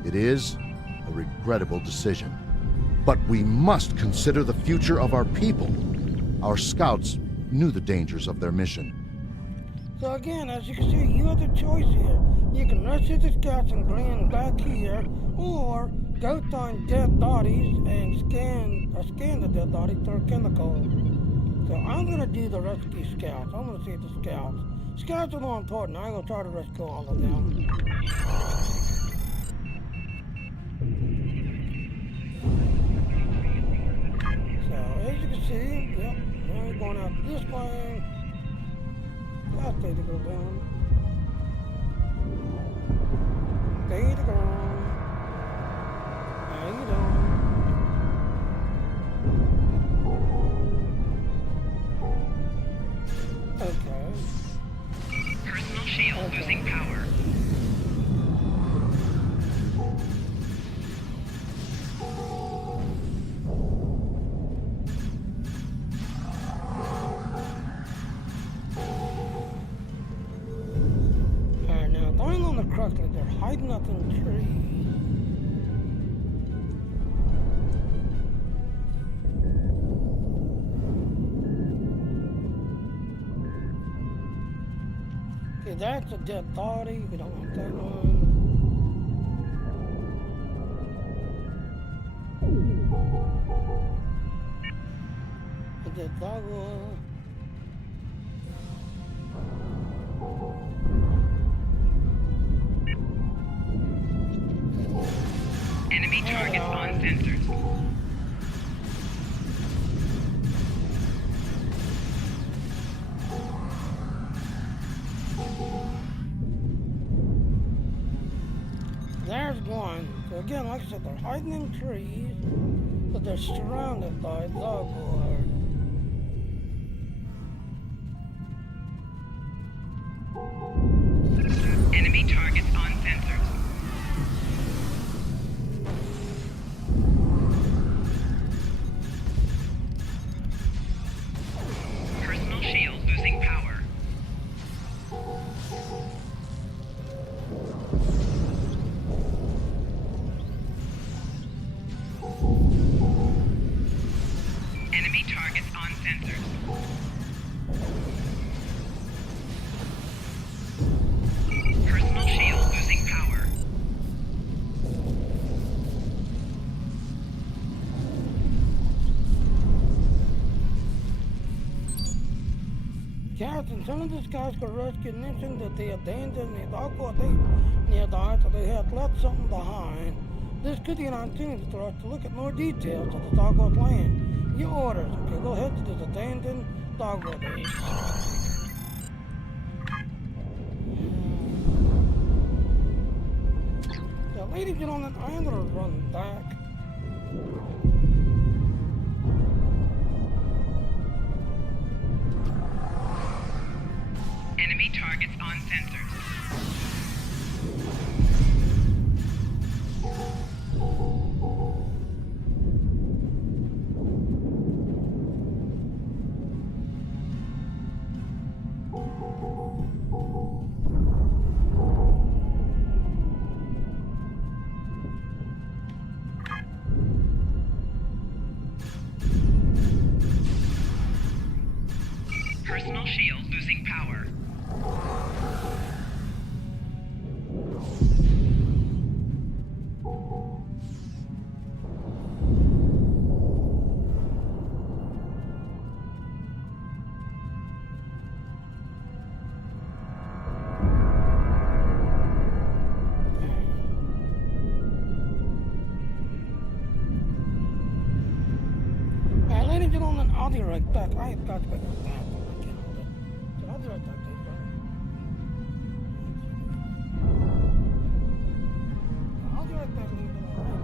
It is a regrettable decision, but we must consider the future of our people. Our scouts knew the dangers of their mission. So again, as you can see, you have the choice here. You can rescue the scouts and bring back here, or go find dead bodies and scan the dead bodies for chemicals. So I'm gonna do the rescue scouts. I'm gonna save the scouts. Scouts are more important. I'm gonna try to rescue all of them. So as you can see, yep, now we're going out this way. I'll stay to go down. Stay to go. How you doing? Okay. Personal shield losing power. Alright, now going on the crux, like they're hiding up in the trees. Okay, that's a dead body. We don't want that one. A dead dog one. Enemy targets on sensors. There's one. So again, like I said, they're hiding in trees, but they're surrounded by Vaadwaur. Enemy targets on sensors. Personal shield losing power. Enemy targets on sensors. Personal shield losing power. Captain, some of these guys could rescue mentioned that they abandoned the Vaadwaur nearby, so they had left something behind. This could be an opportunity for us to look at more details of the Vaadwaur plan. Your orders. Okay, go ahead to this abandoned Vaadwaur base. So, ladies and gentlemen, I'm gonna run back. Enemy targets on sensors. Personal shield losing power. Ladies and gentlemen, I'll be right back. I've got to go to the bathroom. I can't hold it. So I'll be right back. I'll be right back, ladies and gentlemen.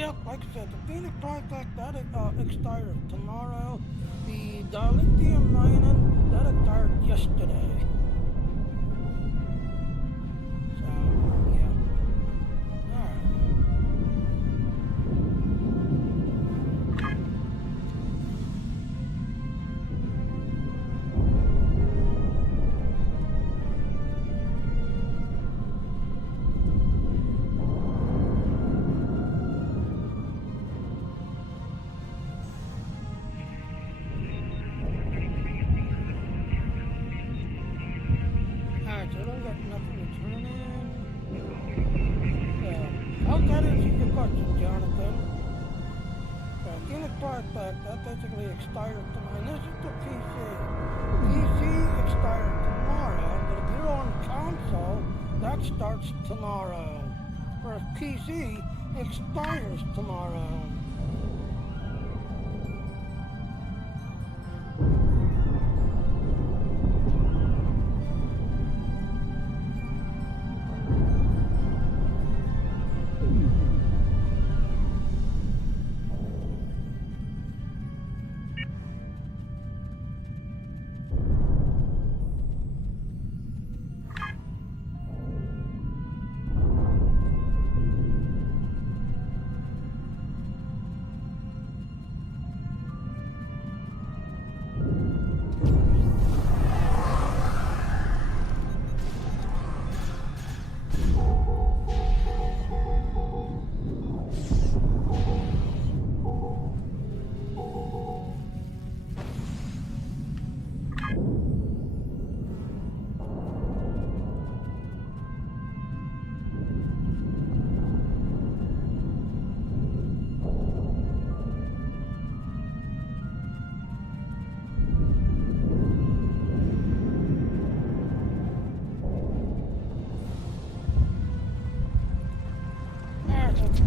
Yep, like I said, the Phoenix Project, that expires tomorrow. The Dilithium mining, that expired yesterday. So, yeah. Alright. Alright, so I don't got nothing to turn in. I'll get into your question, Jonathan. Phoenix Project, that basically expired tomorrow. And this is the PC. PC expired tomorrow, but if you're on console, that starts tomorrow. Whereas PC expires tomorrow.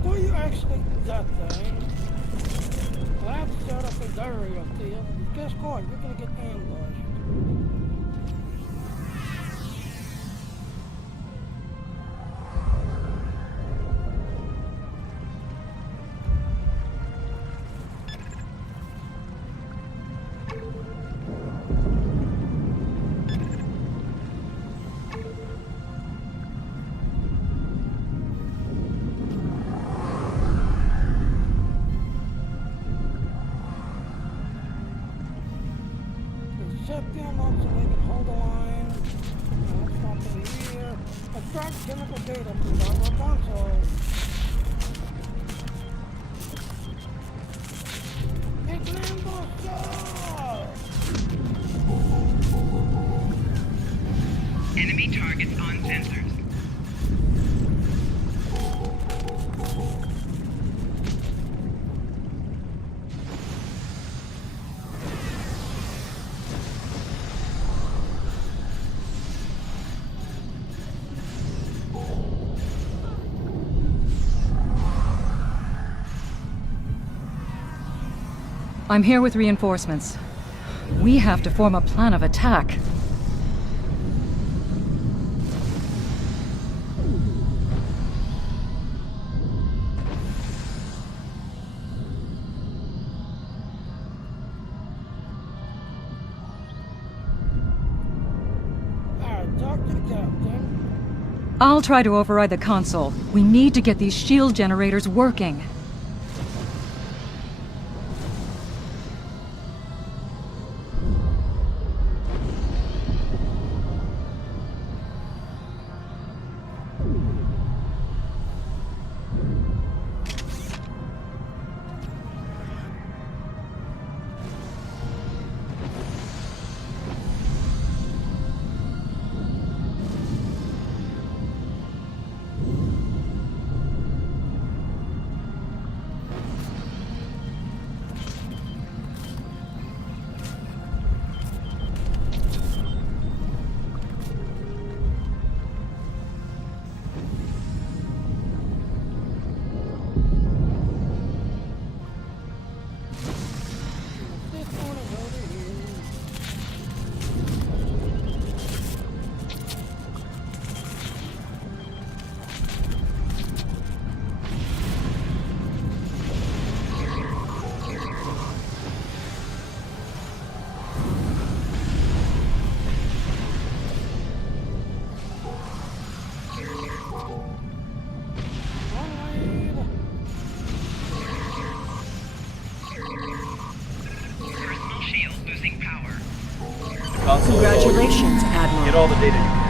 Before you actually do that thing, let's set up a area to you. Guess what? You're gonna get ambushed. Set them up so they can hold the line. That's something here. Extract chemical data from the console. It's an ambush! Enemy targets on sensors. I'm here with reinforcements. We have to form a plan of attack. Talk to the captain. I'll try to override the console. We need to get these shield generators working. Operations, Admiral. Get all the data you can.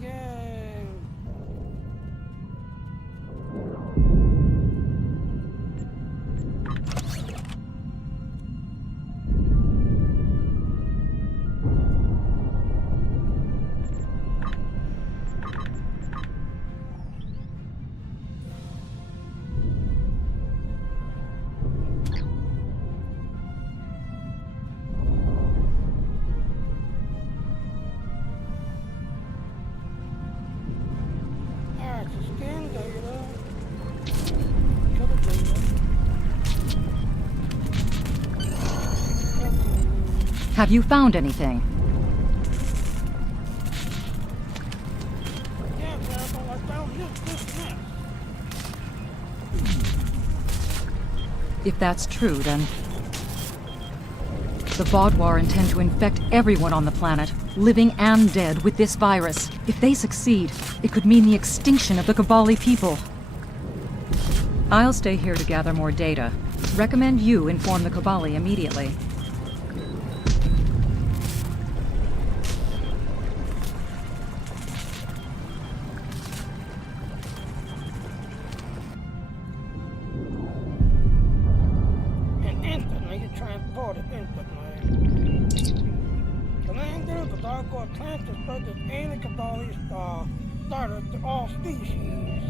Yay. Alright, so scan data. Cover data. Have you found anything? Yeah, Carol, I found this mess. If that's true, then the Vaudouar intend to infect everyone on the planet, living and dead, with this virus. If they succeed, it could mean the extinction of the Cabali people. I'll stay here to gather more data. Recommend you inform the Cabali immediately. And instantly you transport it instantly. Commander, the Darkcore plans to spread this anti-Cabali virus to all species.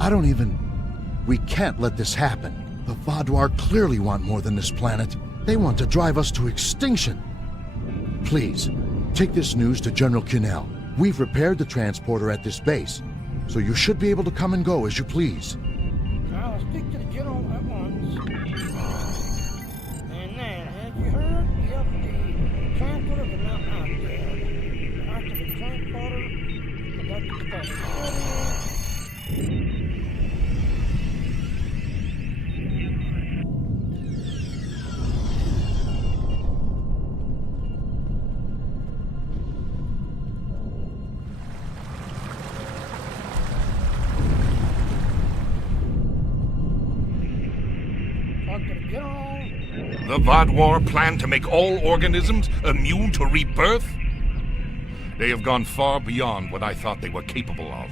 I don't even... We can't let this happen. The Vaudouar clearly want more than this planet. They want to drive us to extinction. Please, take this news to General Cunell. We've repaired the transporter at this base, so you should be able to come and go as you please. I'll speak to the General at once. And then, have you heard? Yep, the transporter is now out there. After the transporter, conducted the study. The Vaudouar plan to make all organisms immune to rebirth? They have gone far beyond what I thought they were capable of.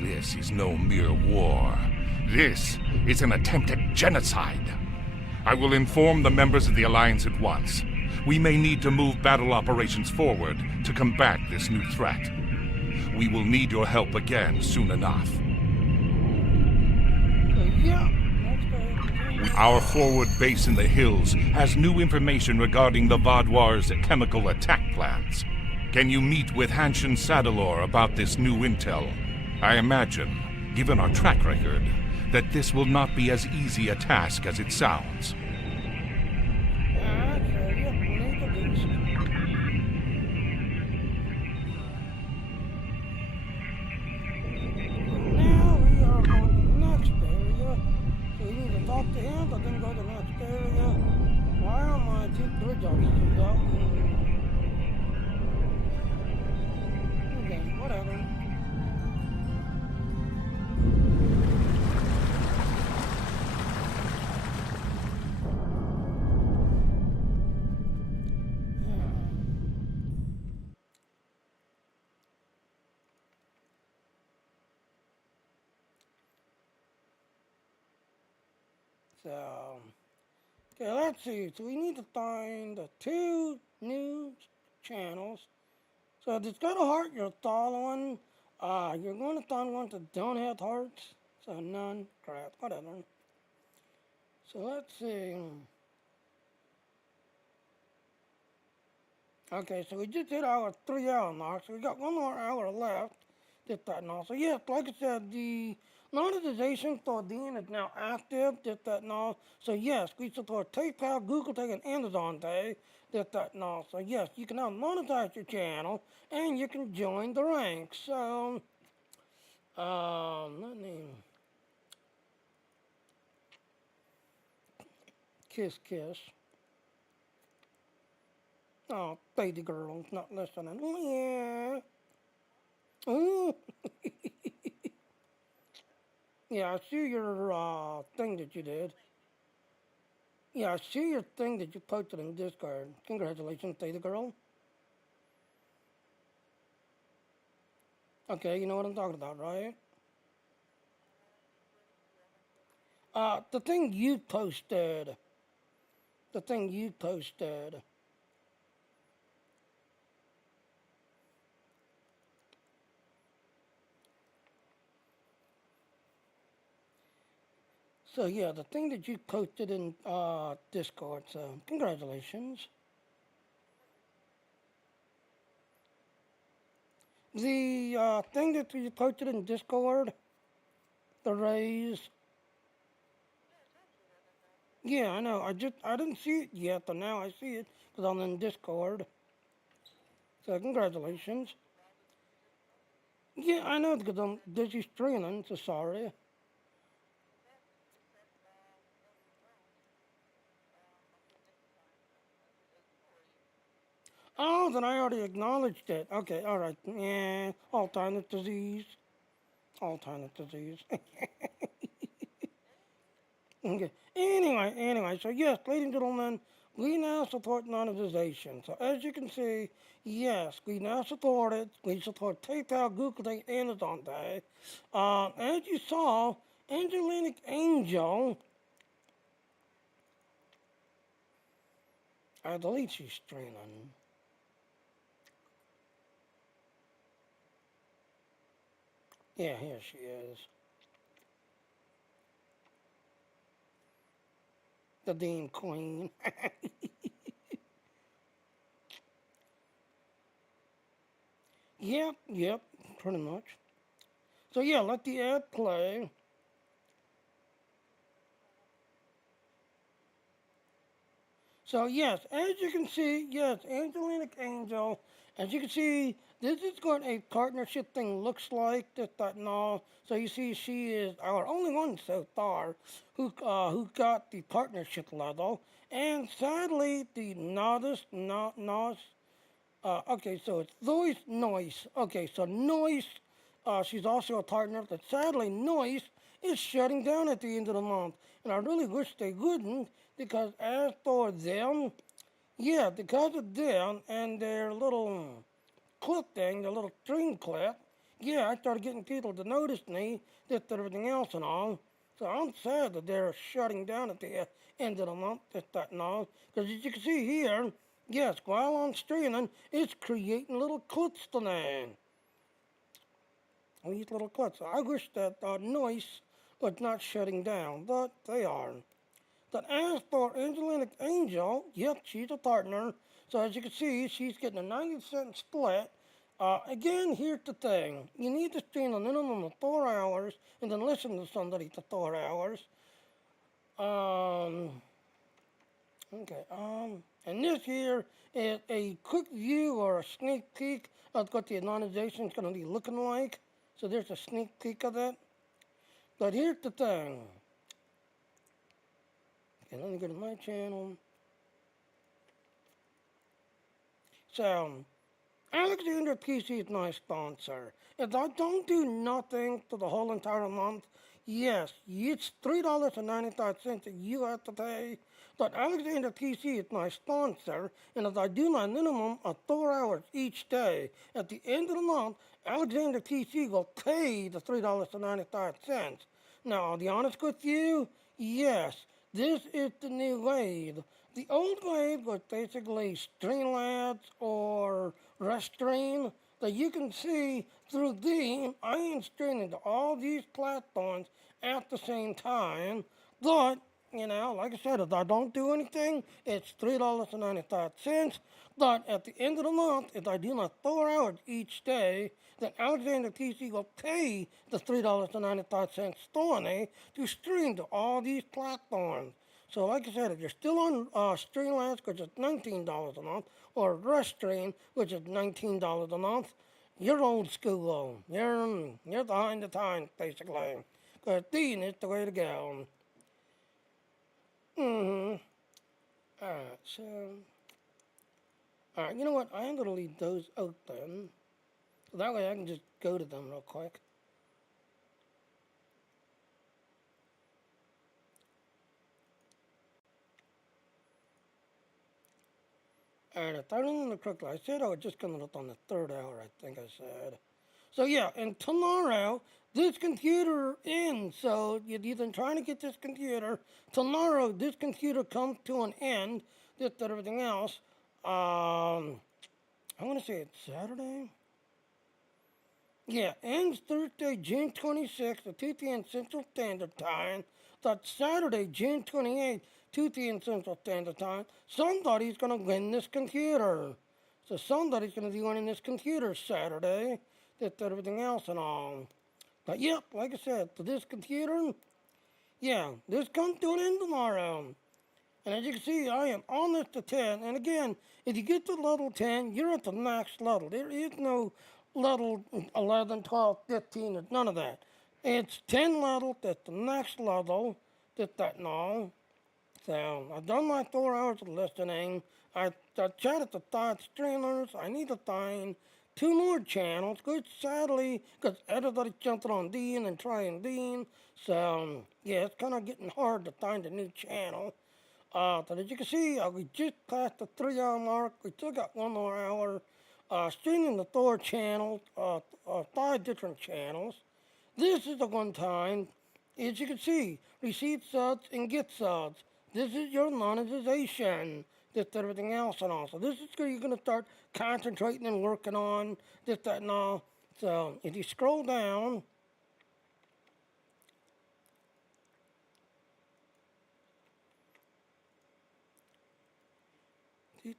This is no mere war. This is an attempt at genocide. I will inform the members of the Alliance at once. We may need to move battle operations forward to combat this new threat. We will need your help again soon enough. Yeah. Our forward base in the hills has new information regarding the Vaudouar's chemical attack plans. Can you meet with Hanshin Sadalor about this new intel? I imagine, given our track record, that this will not be as easy a task as it sounds. Now we are on to the next area. So you need to talk to him, but then go to the next area. Why am I keep bridge officers out? Okay, whatever. So, okay, let's see. So we need to find the 2 new channels. So it's got a heart, you're following. You're going to find ones that don't have hearts. So none, crap, whatever. So let's see. Okay, so we just did our 3-hour mark, so we got 1 more hour left. Did that now. So yes, like I said, the monetization for Dean is now active. Did that now. So yes, we support PayPal, Google Pay, and Amazon Pay. Did that now. So yes, you can now monetize your channel and you can join the ranks. So let me kiss. Oh, baby girl's not listening. Oh, yeah. Ooh. Yeah, I see your thing that you did. Yeah, I see your thing that you posted in Discord. Congratulations, Theta Girl. Okay, you know what I'm talking about, right? The thing you posted. The thing you posted. So yeah, the thing that you posted in Discord. So congratulations. The thing that you posted in Discord, the raise. Yeah, I know. I didn't see it yet, but now I see it because I'm in Discord. So congratulations. Yeah, I know because I'm busy streaming. So sorry. Oh, then I already acknowledged it. Okay, all right. Yeah, Alzheimer's disease. Alzheimer's disease. Okay. Anyway, so yes, ladies and gentlemen, we now support monetization. So as you can see, yes, we now support it. We support PayPal, Google Pay, Amazon Pay. As you saw, Angelic Angel, I believe she's streaming. Yeah, here she is. The Dean Queen. Yep, pretty much. So yeah, let the ad play. So yes, as you can see, yes, Angelic Angel, as you can see, this is what a partnership thing looks like, just that and all. So you see, she is our only one so far who got the partnership level, and sadly, the okay, so it's Lois Noise. Okay, so Noise, she's also a partner, but sadly, Noise is shutting down at the end of the month. And I really wish they wouldn't, because as for them, yeah, because of them and their little clip thing, the little string clip, yeah, I started getting people to notice me, this and everything else and all. So I'm sad that they're shutting down at the end of the month, this, that, and all. Because as you can see here, yes, while I'm streaming, it's creating little clips to me. These little clips. I wish that Noise was not shutting down, but they are. But as for Angelic Angel, yep, she's a partner. So as you can see, she's getting a 90-cent split. Again, here's the thing. You need to stream a minimum of 4 hours and then listen to somebody for 4 hours. And this here is a quick view or a sneak peek of what the monetization is going to be looking like. So there's a sneak peek of it. But here's the thing. Okay, let me go to my channel. So, Alexander PC is my sponsor. If I don't do nothing for the whole entire month, yes, it's $3.95 that you have to pay. But Alexander PC is my sponsor, and if I do my minimum of 4 hours each day, at the end of the month, Alexander PC will pay the $3.95. Now, I'll be honest with you, yes, this is the new wave. The old wave was basically Streamlabs or Restream that you can see through I am streaming to all these platforms at the same time, but you know, like I said, if I don't do anything, it's $3.95. But at the end of the month, if I do my 4 hours each day, then Alexander PC will pay the $3.95 Stormy to stream to all these platforms. So like I said, if you're still on Streamlabs, which is $19 a month, or Restream, which is $19 a month, you're old school. You're behind the times, basically. Because Dean is the way to go. Alright, so... Alright, you know what? I am going to leave those open. So that way I can just go to them real quick. And if I remember correctly, I said I was just going to look on the 3rd hour, I think I said. So yeah, and tomorrow, this computer ends. So you're either trying to get this computer. Tomorrow, this computer comes to an end. This and everything else. I want to say it's Saturday. Yeah, ends Thursday, June 26th at 2 p.m. Central Standard Time. That's Saturday, June 28th, 2 p.m. Central Standard Time. Somebody's going to win this computer. So somebody's going to be winning this computer Saturday. That's everything else and all. But yep, like I said, for this computer, yeah, this comes to an end tomorrow. And as you can see, I am on this to 10. And again, if you get to level 10, you're at the max level. There is no level 11, 12, 15, or none of that. It's 10 levels, that's the max level, that's that and all. So, I've done my 4 hours of listening. I chatted to 5 streamers. I need to find 2 more channels, which sadly, because everybody's jumping on Dean and trying Dean. So, yeah, it's kind of getting hard to find a new channel. But as you can see, we just passed the 3-hour mark. We still got 1 more hour. Streaming the 4 channels, 5 different channels. This is the one time, as you can see, receive subs and get subs. This is your monetization. This, everything else and all. So this is where you're going to start concentrating and working on this, that, and all. So if you scroll down, so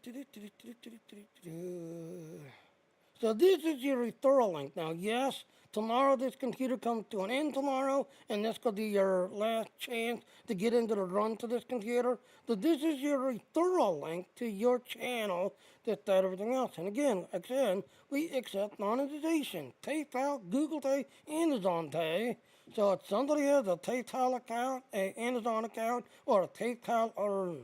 this is your referral link. Now, yes, tomorrow this computer comes to an end tomorrow, and this could be your last chance to get into the run to this computer. So this is your referral link to your channel, that, everything else. And again, we accept monetization. PayPal, Google Pay, Amazon Pay. So if somebody has a PayPal account, an Amazon account, or a PayPal, or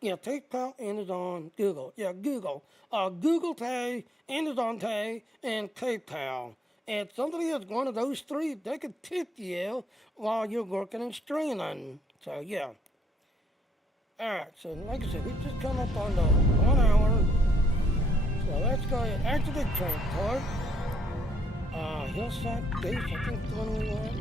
yeah, PayPal, Amazon, Google. Yeah, Google. Google Pay, Amazon Pay, and PayPal. And if somebody has one of those 3, they could tip you while you're working and streaming. So, yeah. Alright, so like I said, we just come up on the 1 hour. So let's go ahead. Activate transport. Hillside Base, I think the one we want.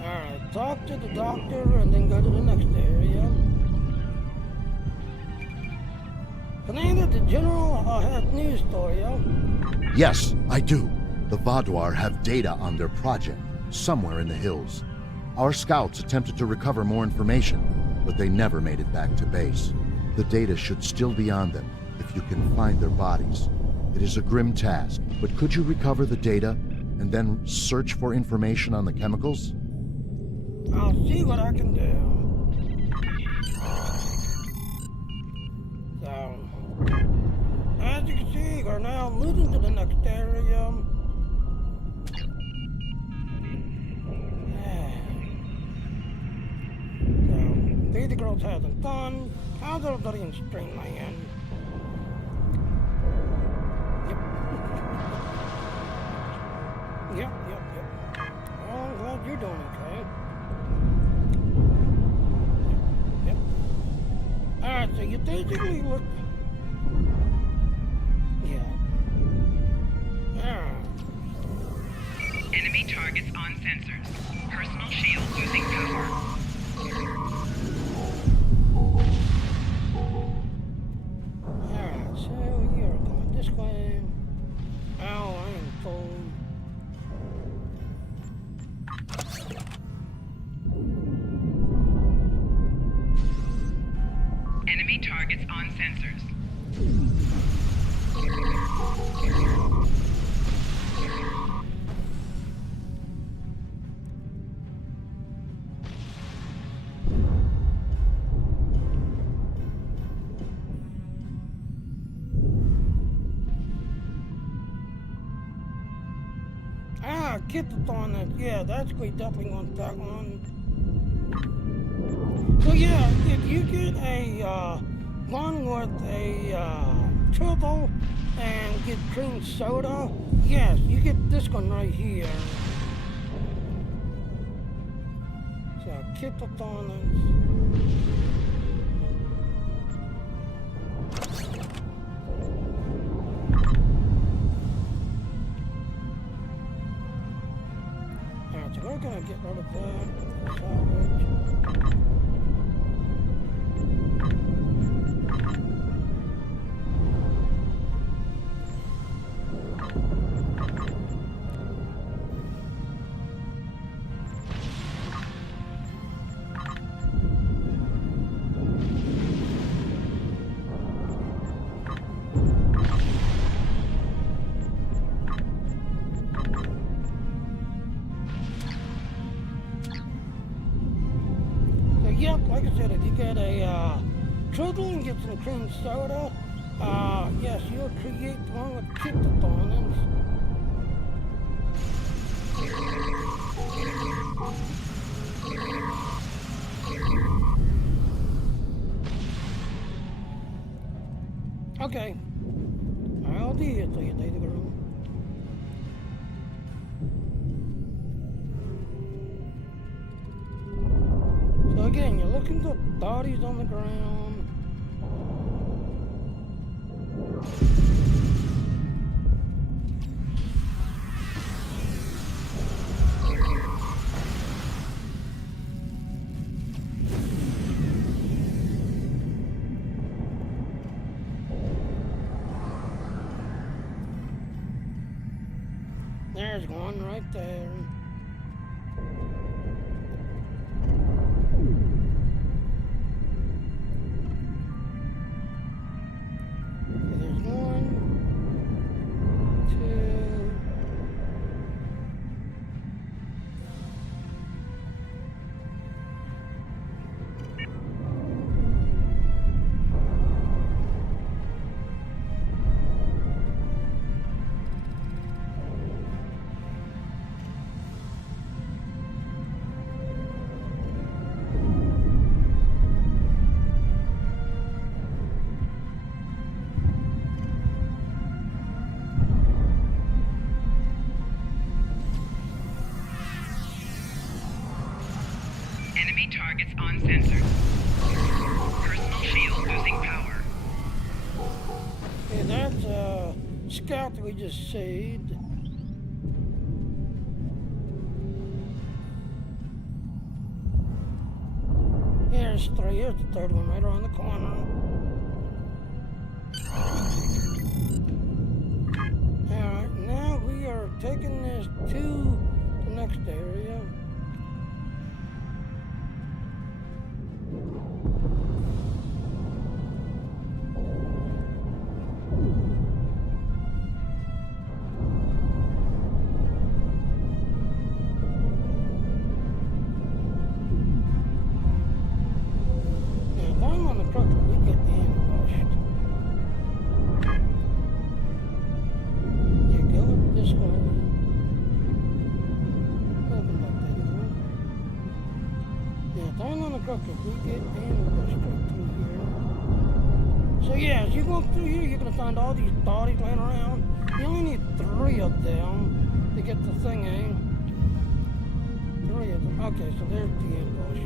Alright, talk to the doctor and then go to the next area. Commander, the General has news for you. Yes, I do. The Vaadwaur have data on their project, somewhere in the hills. Our scouts attempted to recover more information, but they never made it back to base. The data should still be on them, if you can find their bodies. It is a grim task, but could you recover the data, and then search for information on the chemicals? I'll see what I can do. So, as you can see, we're now moving to the next area. So, Baby Girl's having fun. How's everybody in Streamland? Yep. Yep. Well, I'm glad you're doing okay. Yep. Alright, so you basically look. Yeah. Alright. Enemy targets on sensors. Personal shield losing power. Alright, so you're going this way. Ow, I am full. Enemy targets on sensors. Keep it on that. Yeah, that's great. Definitely want that one. So yeah, if you get a one with a trouble and get cream soda, yes, you get this one right here. So keep it on Alright, so we're gonna get rid of that. Salvage. Yep, like I said, if you get a turtle and get some cream soda, yes, you'll create one with kryptonite. Okay, I'll do it till you take the room. So again, you're looking for bodies on the ground. There's one right there. Enemy targets uncensored. Personal shield losing power. Okay, that's a scout that we just saved. Here's three. Here's the third one right around the corner. Alright, now we are taking this to the next area. If we get in, we'll go straight through here. So yeah, as you go through here, you're gonna find all these bodies laying around. You only need 3 of them to get the thingy. 3 of them. Okay, so there's the ambush.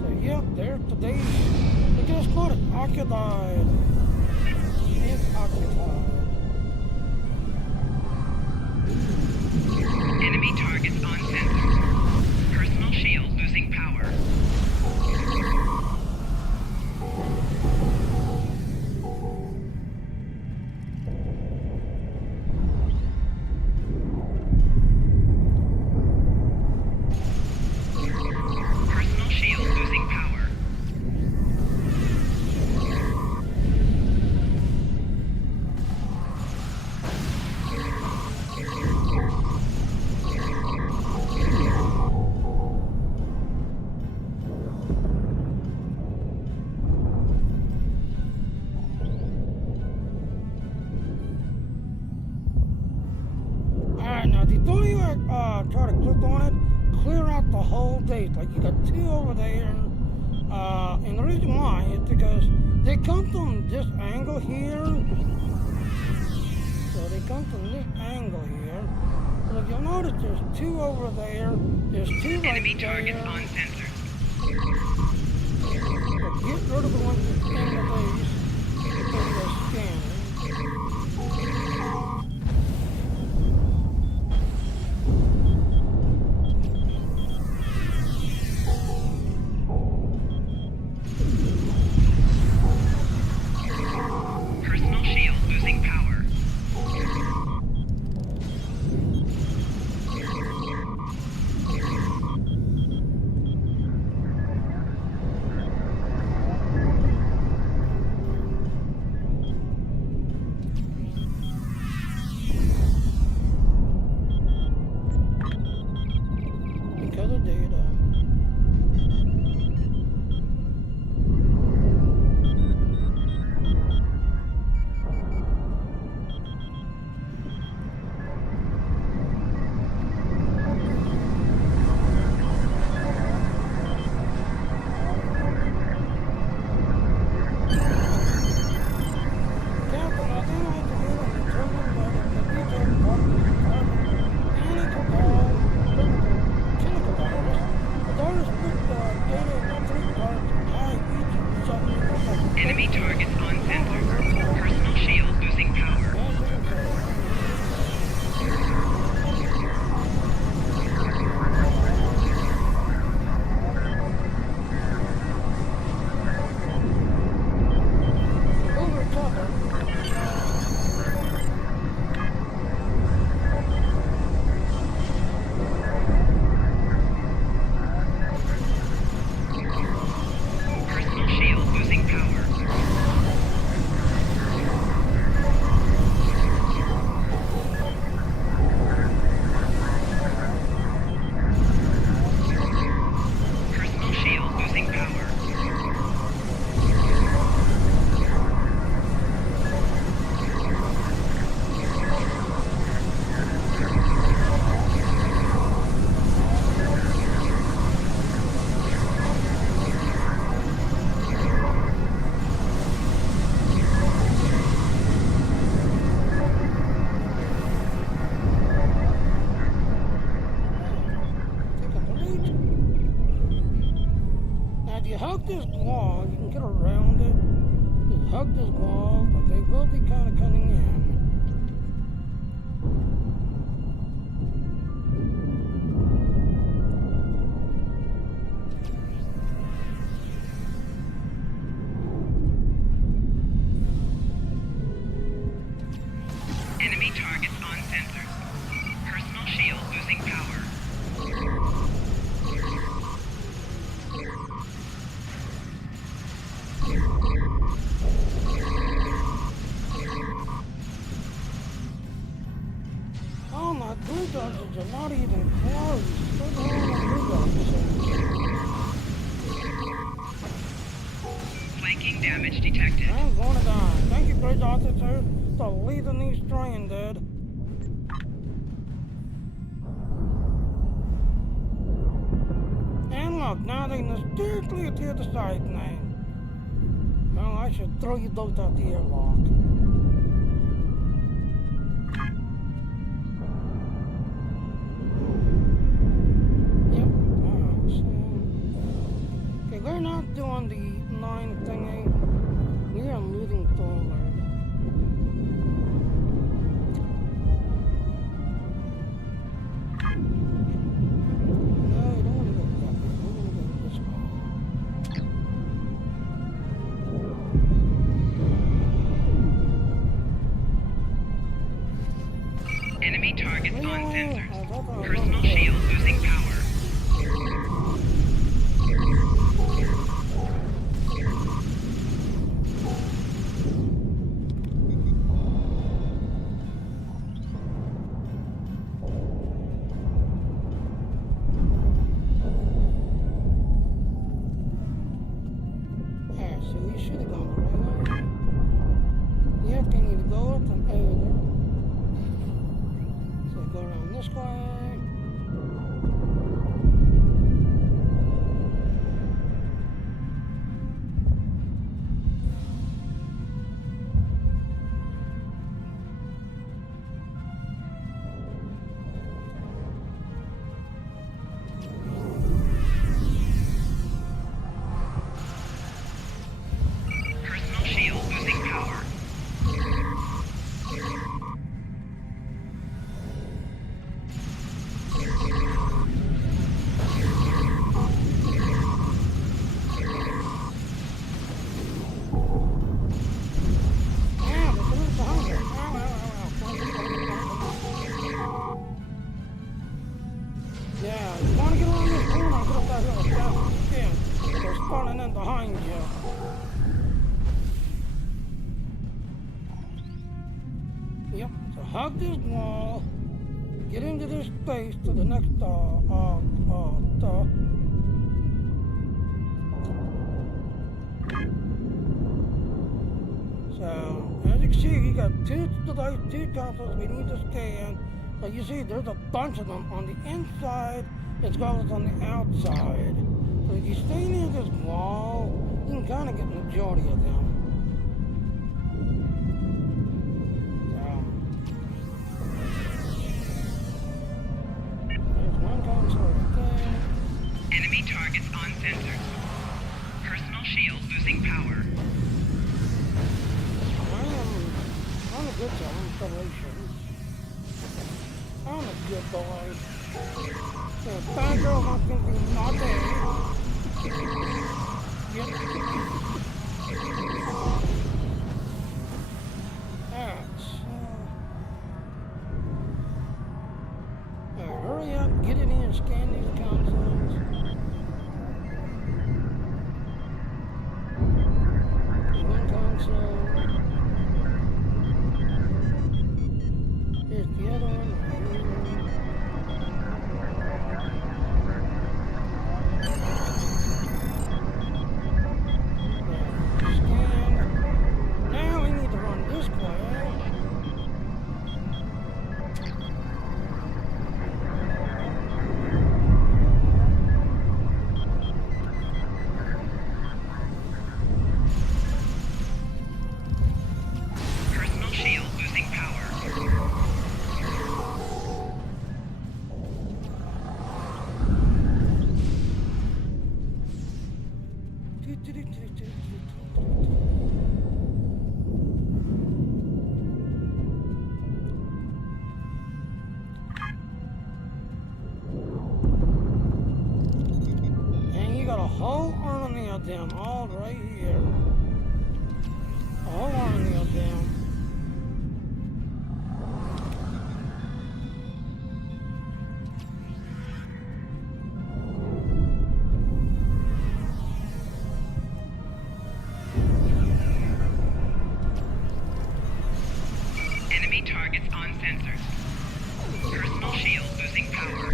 So yep, there's today's. Look at this called it. Occupied. It's occupied. Enemy targets uncensored. Personal shield losing power. Personal shield losing power. out the whole base. Like you got two over there. And the reason why is because they come from this angle here. So they come from this angle here. So if you'll notice there's two over there. There's two right Enemy there. targets on sensor. So get rid of the ones that's in the base. And they're scanning. Personal shield losing power. Because of data. Enemy targets on sensor. Personal shield losing power. Personal shield losing power. Personal shield losing power. Now, if you hug this wall, you can get around it. Just hug this wall, but they will be kind of cutting in. Enemy targets on sensors. Personal shield losing power. Oh, my bulldogs are not even close. What the hell are my bulldogs? Flanking damage detected. I'm going to die. Thank you, bridge officer, for leaving these stranded. And look, now they can steer clear to the side now. Well, I should throw you both out the airlock. Yep, alright, so... Okay, we're not doing the 9 thingy. We are moving forward. No, we don't want to go that way. We want to go this way. Yeah, you want to get around this corner and get up that hill as fast as you can. They're spawning in behind you. Yep, so hug this wall, get into this space to the next, So, as you can see, you got two consoles we need to scan. So you see, there's a bunch of them on the inside as well as on the outside. So if you stay near this wall, you can kind of get the majority of them. There's one console right there. Enemy targets on sensors. Personal shield losing power. I'm a good installation. I'm a good boy. The bad girl wants to be naughty. Yep. That's, hurry up, get it in and scan these consoles. One console. Here's the other one. Scan. Now we need to run this way. Personal shield losing power. And you got a whole army of them all right here. A whole army of them. Enemy targets on sensors. Personal shield losing power.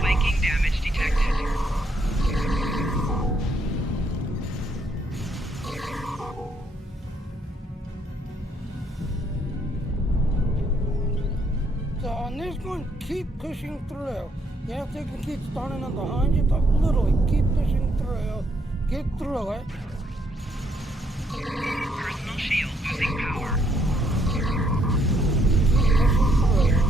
Flanking damage detected. So on this one, keep pushing through. Yeah, they can keep starting on behind you, but literally keep pushing through. Get through it. Personal shield losing power. Keep pushing through.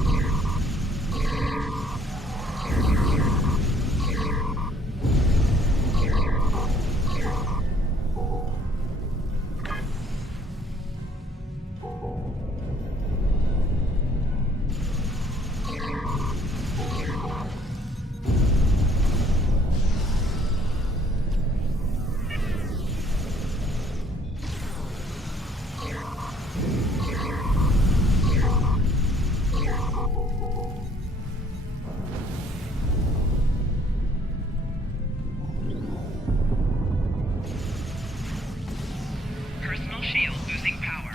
Personal shield losing power.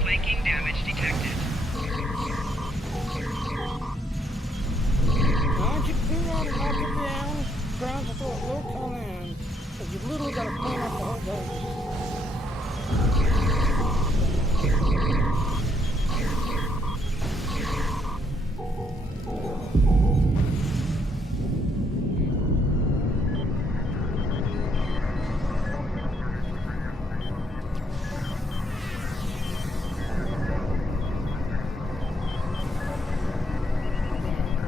Flanking damage detected. Once you clear out and knock it down, ground support will come in. But you literally got to clean up the whole base.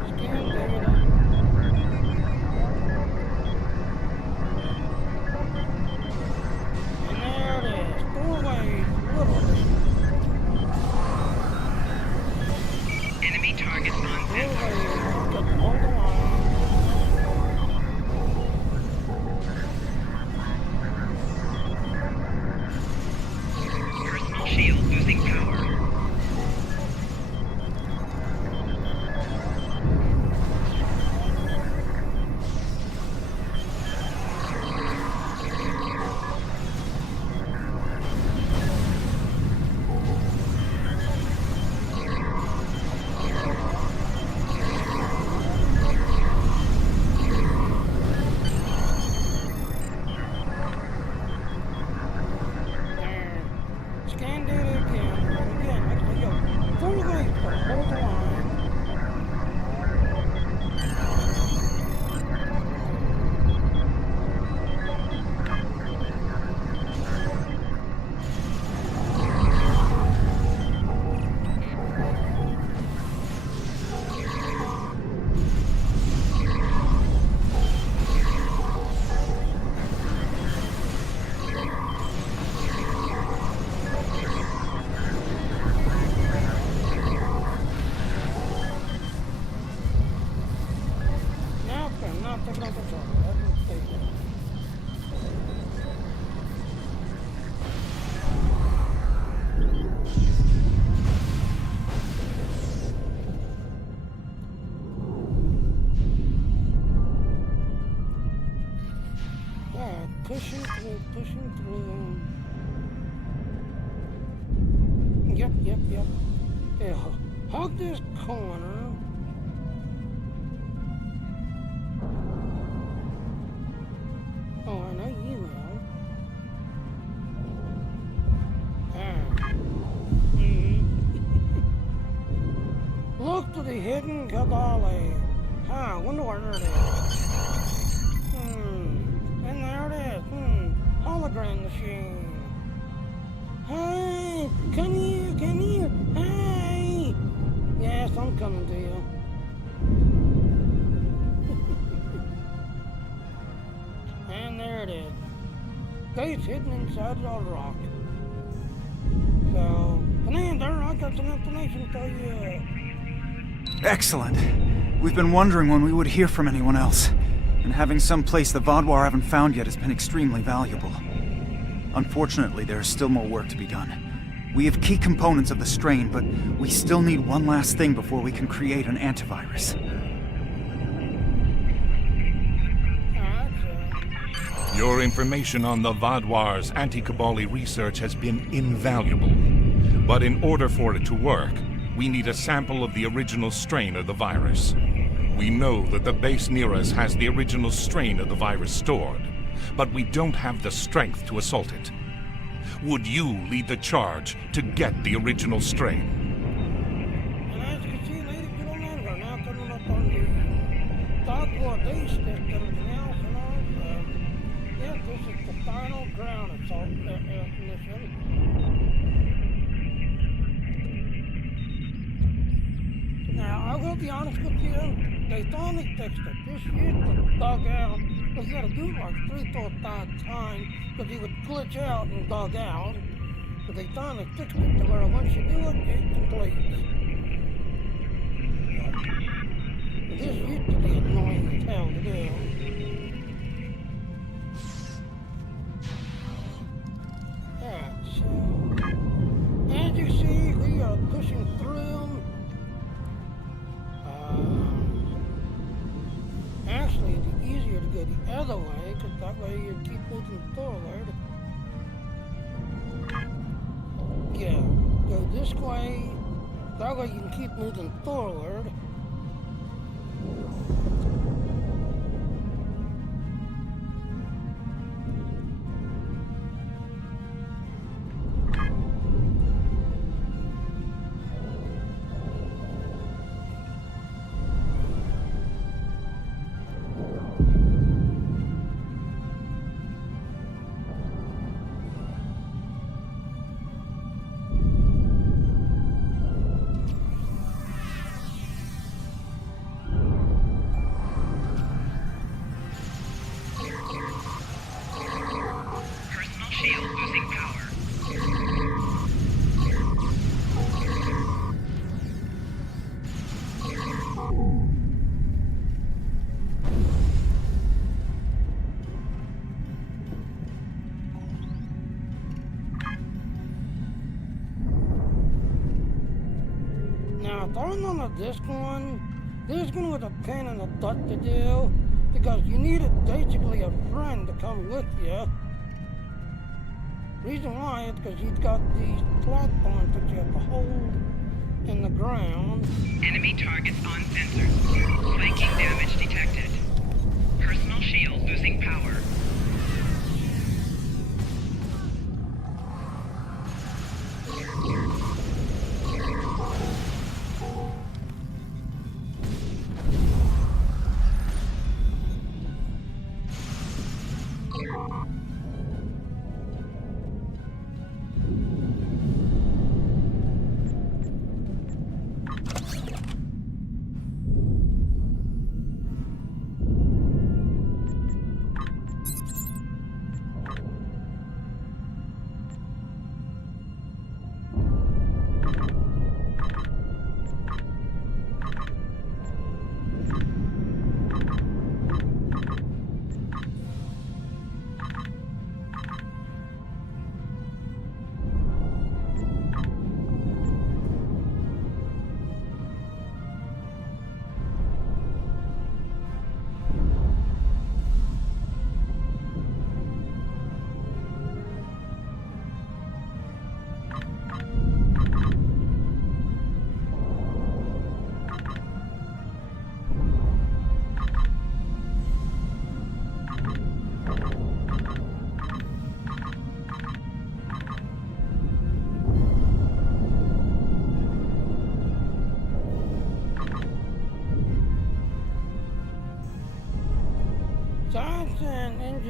Scan data. And there it is. Doorway, literally. Enemy targets on sensor. Doorway, just hold the line. Can't do it again. And again, actually, yo, full length for the whole line. Pushing through. Yep. Yeah, hug this corner. Oh, I know you will. Look to the hidden Kabali. I wonder where it is. And there it is. Hologram machine. Hey, come here. Hey. Yes, I'm coming to you. And there it is. Gates hidden inside the rock. So, Commander, I got some information for you. Excellent. We've been wondering when we would hear from anyone else. And having some place the Vaadwaur haven't found yet has been extremely valuable. Unfortunately, there is still more work to be done. We have key components of the strain, but we still need one last thing before we can create an antivirus. Your information on the Vaadwaur's anti-Kabali research has been invaluable. But in order for it to work, we need a sample of the original strain of the virus. We know that the base near us has the original strain of the virus stored, but we don't have the strength to assault it. Would you lead the charge to get the original strain? And as you can see, ladies and gentlemen, we're now coming up on the Vaadwaur base system now, so yes, this is the final ground assault mission. Now, I will be honest with you, they finally fixed it. This used to bug out. But you gotta do it like 3 or 5 times, because he would glitch out and bug out. But they finally fixed it to where once you do it, it completes. This used to be annoying as hell to do. Yeah, so as you see, we are pushing through. Actually, it'd be easier to go the other way, because that way you'd keep moving forward. Yeah, go this way. That way you can keep moving forward. Throwing on this one was a pain in the butt to do, because you needed basically a friend to come with you. Reason why is because you've got these platforms that you have to hold in the ground. Enemy targets on sensors. Flanking damage detected. Personal shield losing power.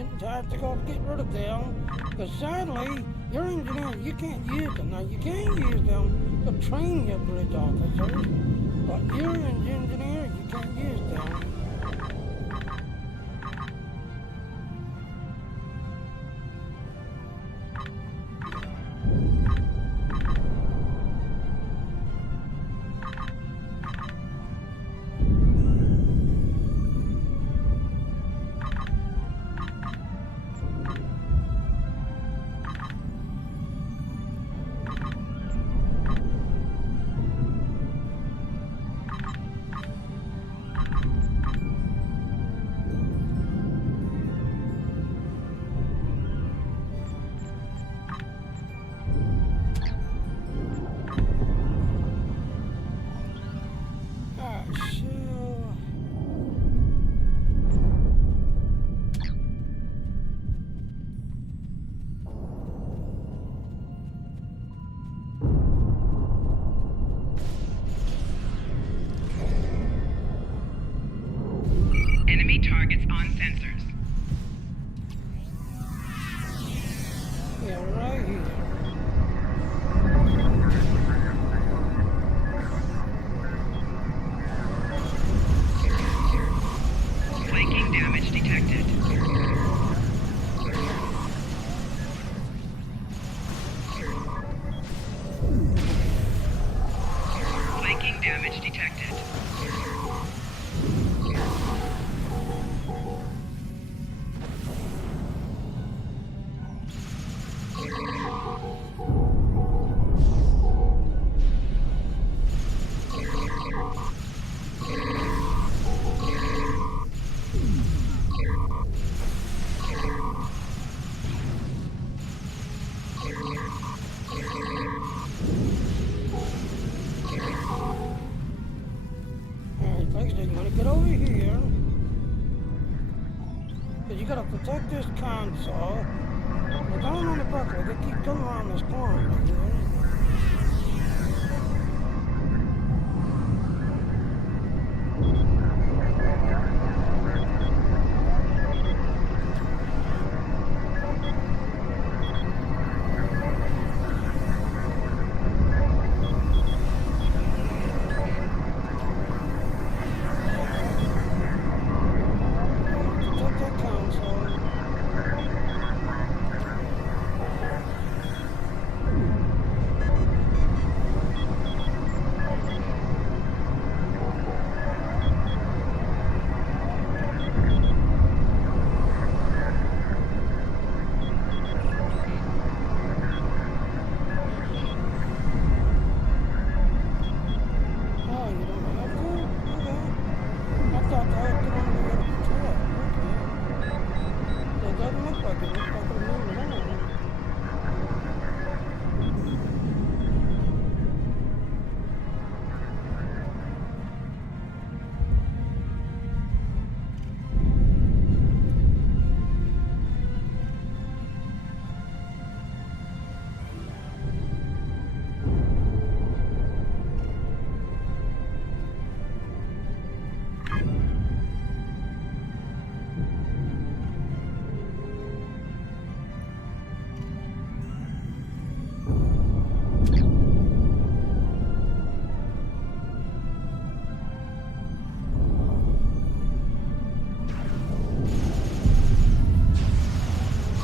getting tactical to get rid of them. Because sadly, your engineer, you can't use them. Now, you can use them to train your bridge officers, but your engineer, you can't use them. Enemy targets on sensors. Yeah, right here. Flanking damage detected. Flanking damage detected. Alright, like I said, you want to get over here. Because you got to protect this console. We're down on the buckle. They keep coming around this corner right here. Protect that console. Oh, you don't have to? Okay. I thought that was the one we got to protect. Okay. It doesn't look like it. It looks like it's moving around.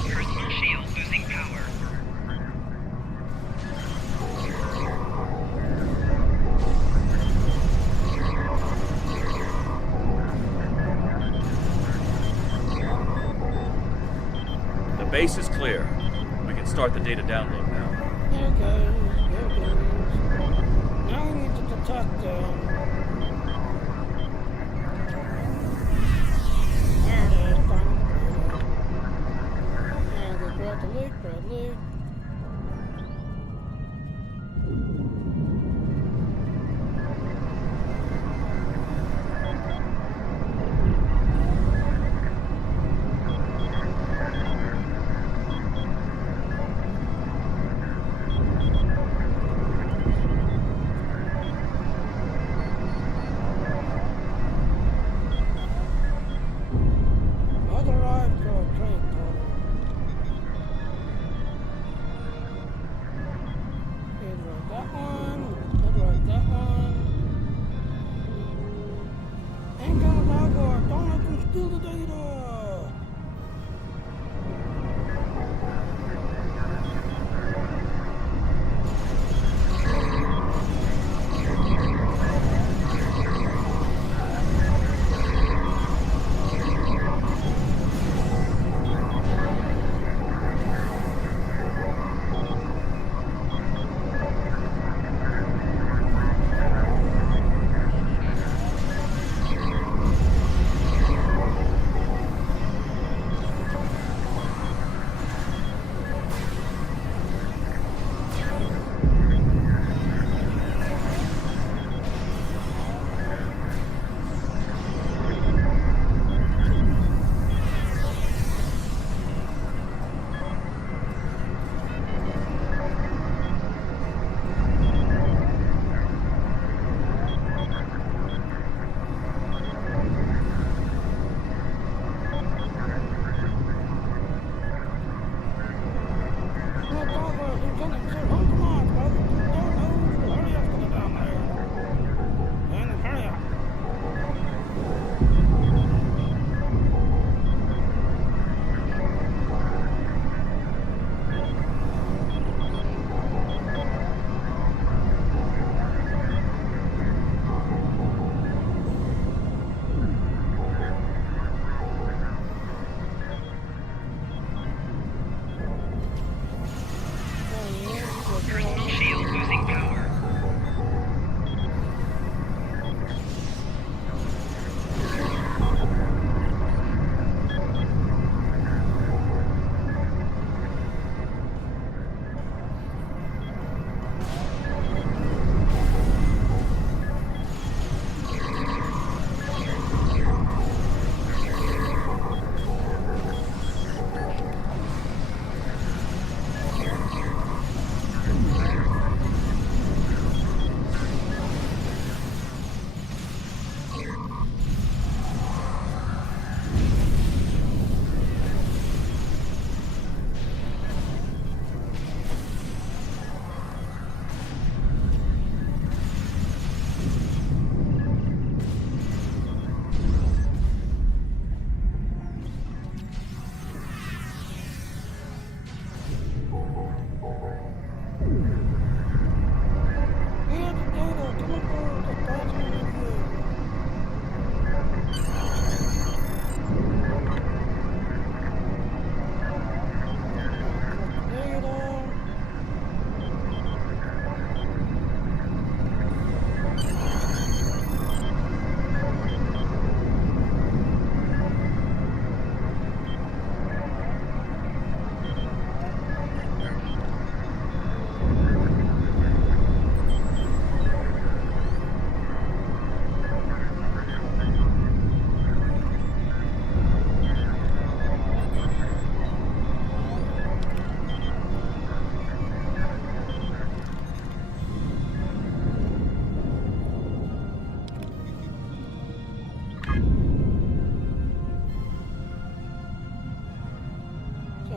Personal shield losing power. The base is clear. We can start the data download now. There it goes. There it goes. Now we need to detect them. There it is. Finally. There, go grab the loot, grab loot. that one. Network that one. Ain't got a Valgor. Don't let them steal the data. Personal shield losing power.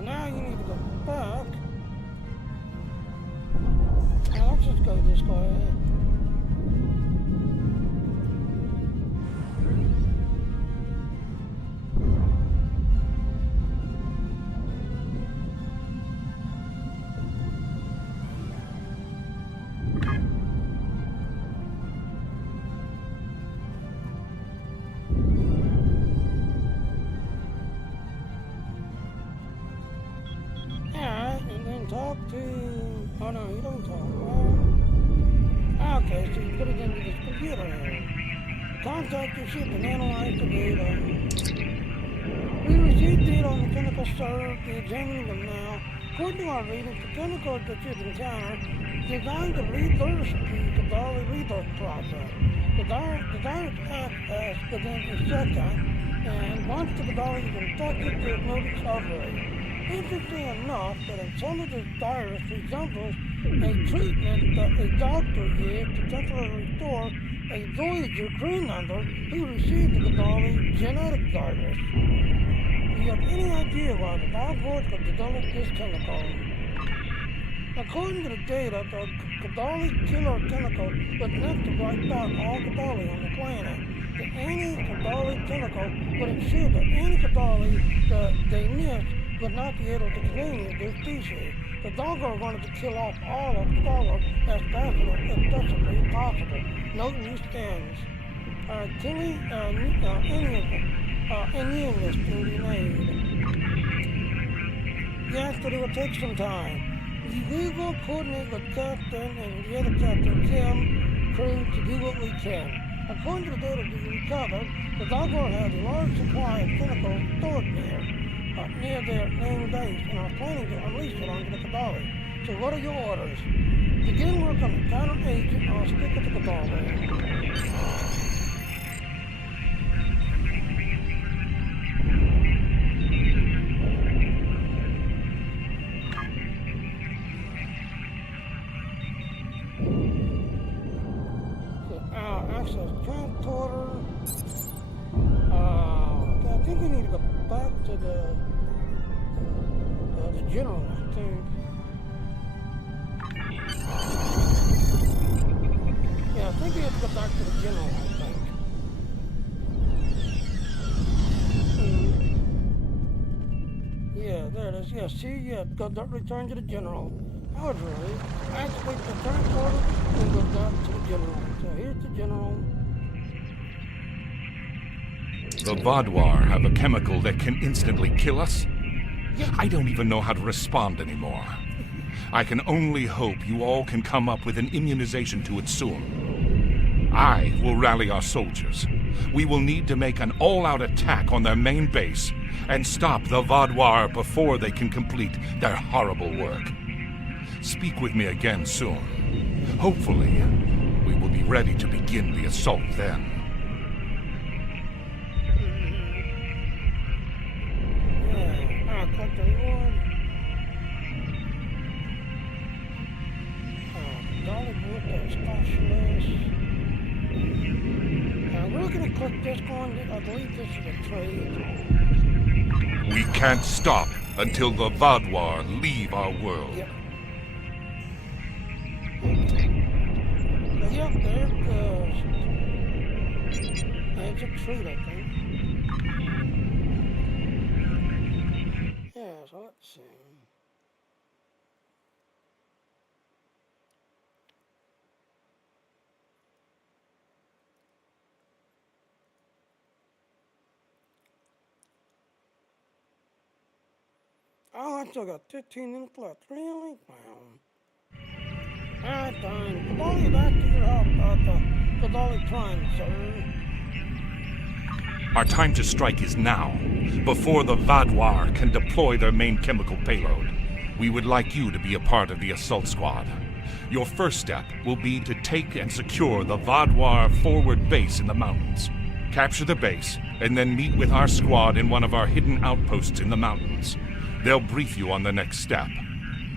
Now you need to go back. Now let's just go this way. Talk to... Oh no, you don't talk. Okay, so you put it into this computer here. Contact your ship and analyze the data. We received data on the chemical served. We're examining them now. According to our readings, the chemicals that you've encountered designed to reverse the Kabali rebirth process. The virus acts as within a second, and once the Kabali is infected, there's no recovery. Interesting enough that in some of this virus resembles a treatment that a doctor used to temporarily restore a Voyager crew member who received the Kabali genetic virus. Do you have any idea why the Valgor could develop this chemical? According to the data, the Kabali killer chemical was meant to wipe out all Kabali on the planet. The anti-Kabali chemical would ensure that any Kabali that they missed would not be able to continue their species. The Doggo wanted to kill off all of Kabali as fast as desperately possible. No loose ends. Killing any of this can be made. Yes, but it will take some time. We will coordinate with Captain and the other Captain Kim crew to do what we can. According to the data we recovered, the Doggo has a large supply of chemicals stored near their main base and are planning to unleash it onto the Kabali. So what are your orders? Begin work on the counter agent. I'll stick with the Kabali. Access transporter. I think we need to go back to the general, I think. Yeah, I think we have to go back to the general, I think. Yeah, there it is. Yeah, see, yeah, go return to the general. I was right. Activate the transporter and go back to the general. So here's the general. The Vadwar have a chemical that can instantly kill us? I don't even know how to respond anymore. I can only hope you all can come up with an immunization to it soon. I will rally our soldiers. We will need to make an all-out attack on their main base and stop the Vadwar before they can complete their horrible work. Speak with me again soon. Hopefully, we will be ready to begin the assault then. Collect the reward. Dollywood specialist. We're going to click this one. I believe this is a trade. We can't stop until the Vadwar leave our world. Yep. Yep, there it goes. That's a trade, I think. Yeah, so let's see. Oh, I still got 15 minutes left. Really? Wow. Alright, fine. Kabali, back to your help about the Kabali crime, sir. Our time to strike is now, before the Vadwar can deploy their main chemical payload. We would like you to be a part of the assault squad. Your first step will be to take and secure the Vadwar forward base in the mountains. Capture the base, and then meet with our squad in one of our hidden outposts in the mountains. They'll brief you on the next step.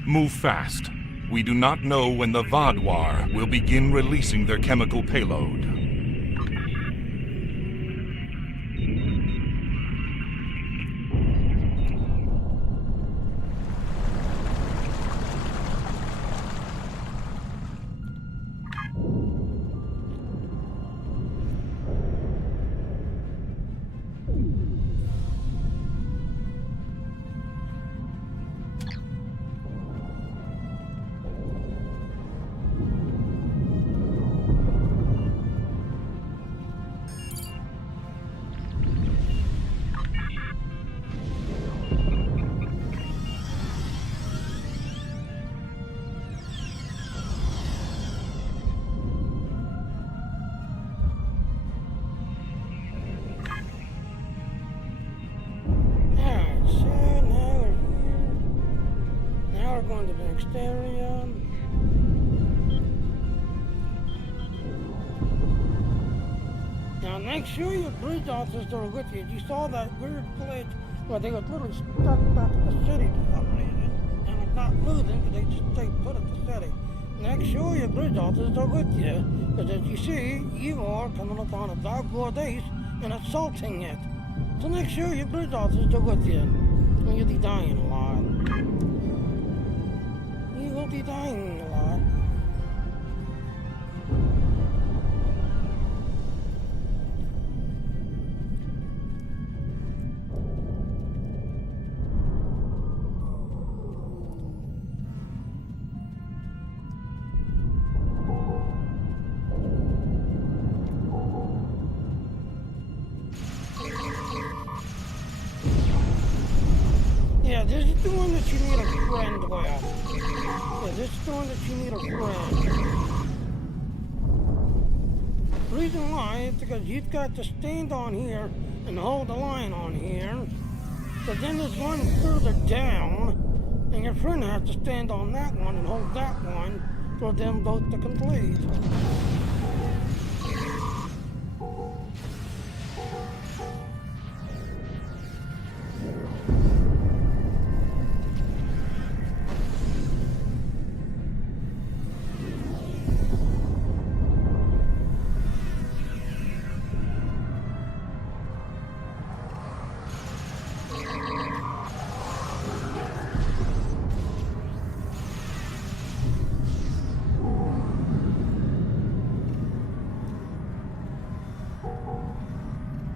Move fast. We do not know when the Vadwar will begin releasing their chemical payload. Going to the next area. Now make sure your bridge officers are with you. You saw that weird glitch where they were literally stuck back at the city for some reason and was not moving because they just stayed put at the city. Make sure your bridge officers are with you because as you see, you are coming upon a Doggo base and assaulting it. So make sure your bridge officers are with you. And you'll be dying a lot. You will be be dying a lot. Yeah, this is the one that you need a friend with. Yeah, this is the one that you need a friend. The reason why is because you've got to stand on here and hold the line on here. But then there's one further down, and your friend has to stand on that one and hold that one for them both to complete.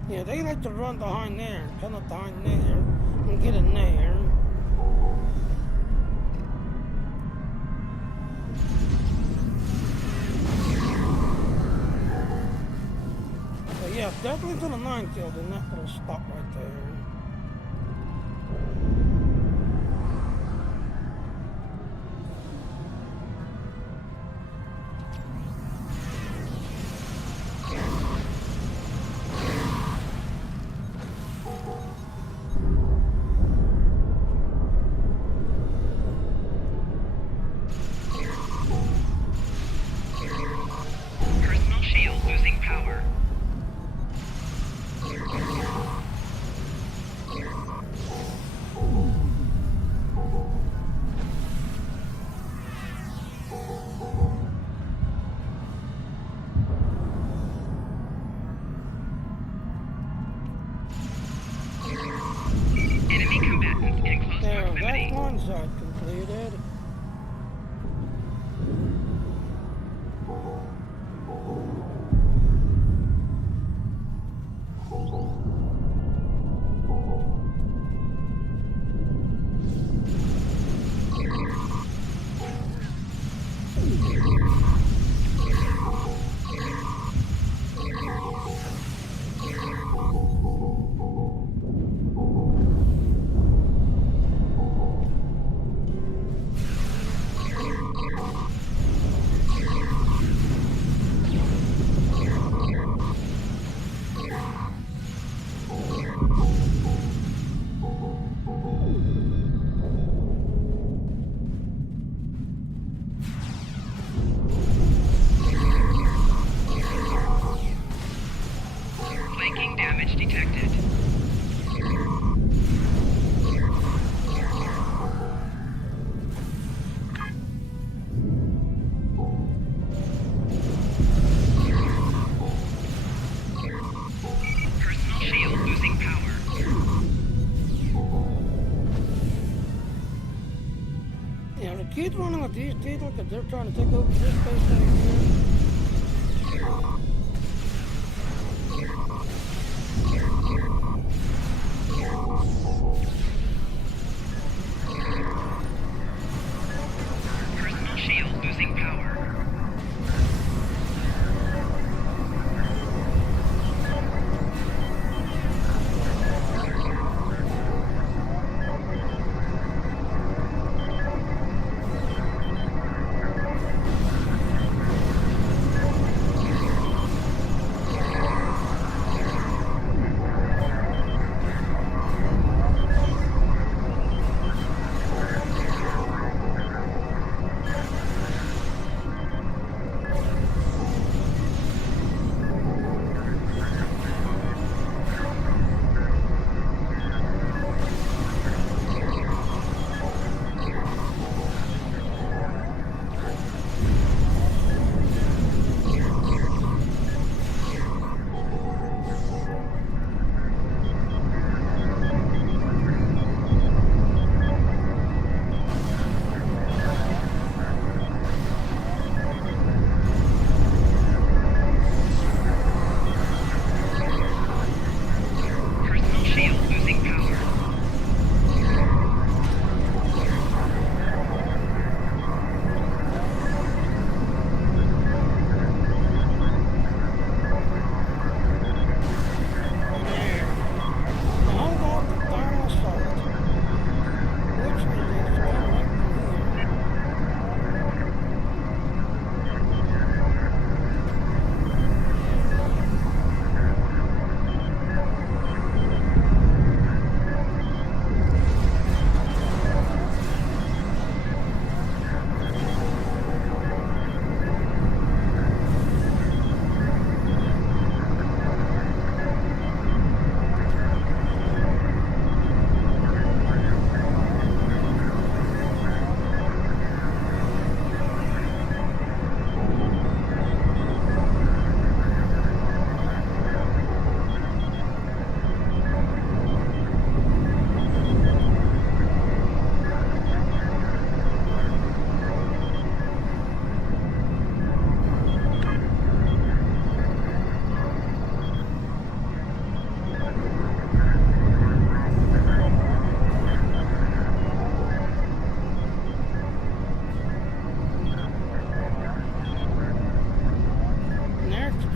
Yeah, they like to run behind there, come up behind there, and get in there. But yeah, definitely to the minefield in that little spot right there. Personal shield losing power. Enemy combatants in close There, proximity. that one side completed. Flanking damage detected. Personal shield losing power. Yeah, the kids running with these people because they're trying to take over this space right here. Personal shield losing power.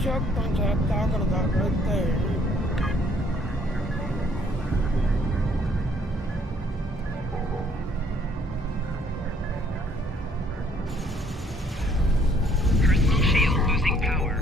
checkpoints I'm talking about right there. Personal shield losing power.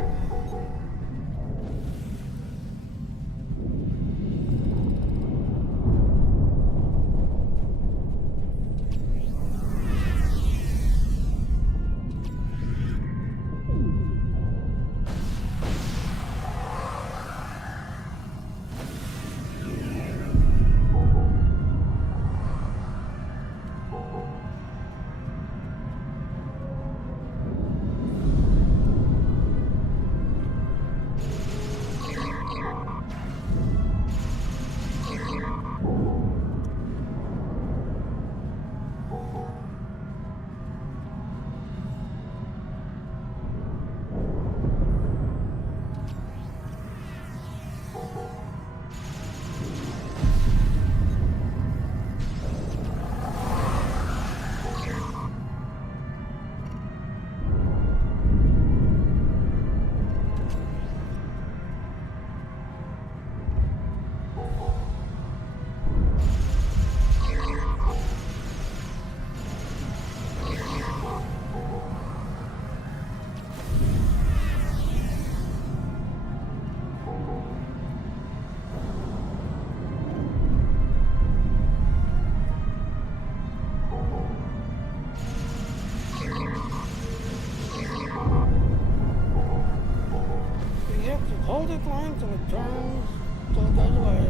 Hold it line till it turns, till it goes away.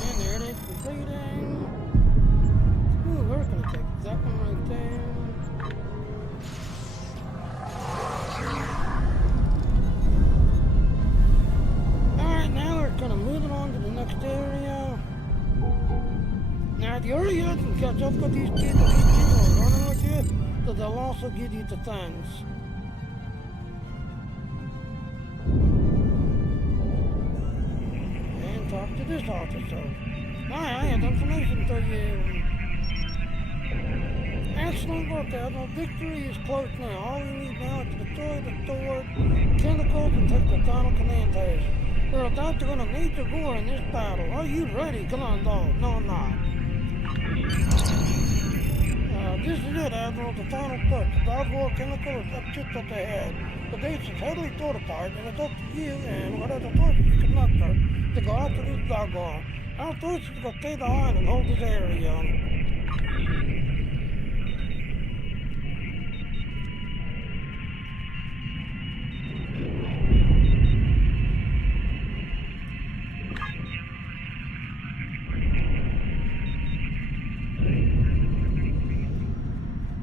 And there it is, completing. Ooh, we're gonna take that one right there. Gonna move it on to the next area. Now, if you already had to catch up with these people are running with you, so they'll also give you the things. And talk to this officer. I have information for you. Excellent work, Admiral. Victory is close now. All we need now is to destroy the stored chemicals and take the final command post. We're about to go to major war in this battle. Are you ready? Come on, dog. No, I'm not. This is it, Admiral. The final push. The dog war chemical is up just up ahead. The base is heavily fortified, and it's up to you and whatever forces you can muster to go after this dog war. Our forces are going to stay behind and hold this area.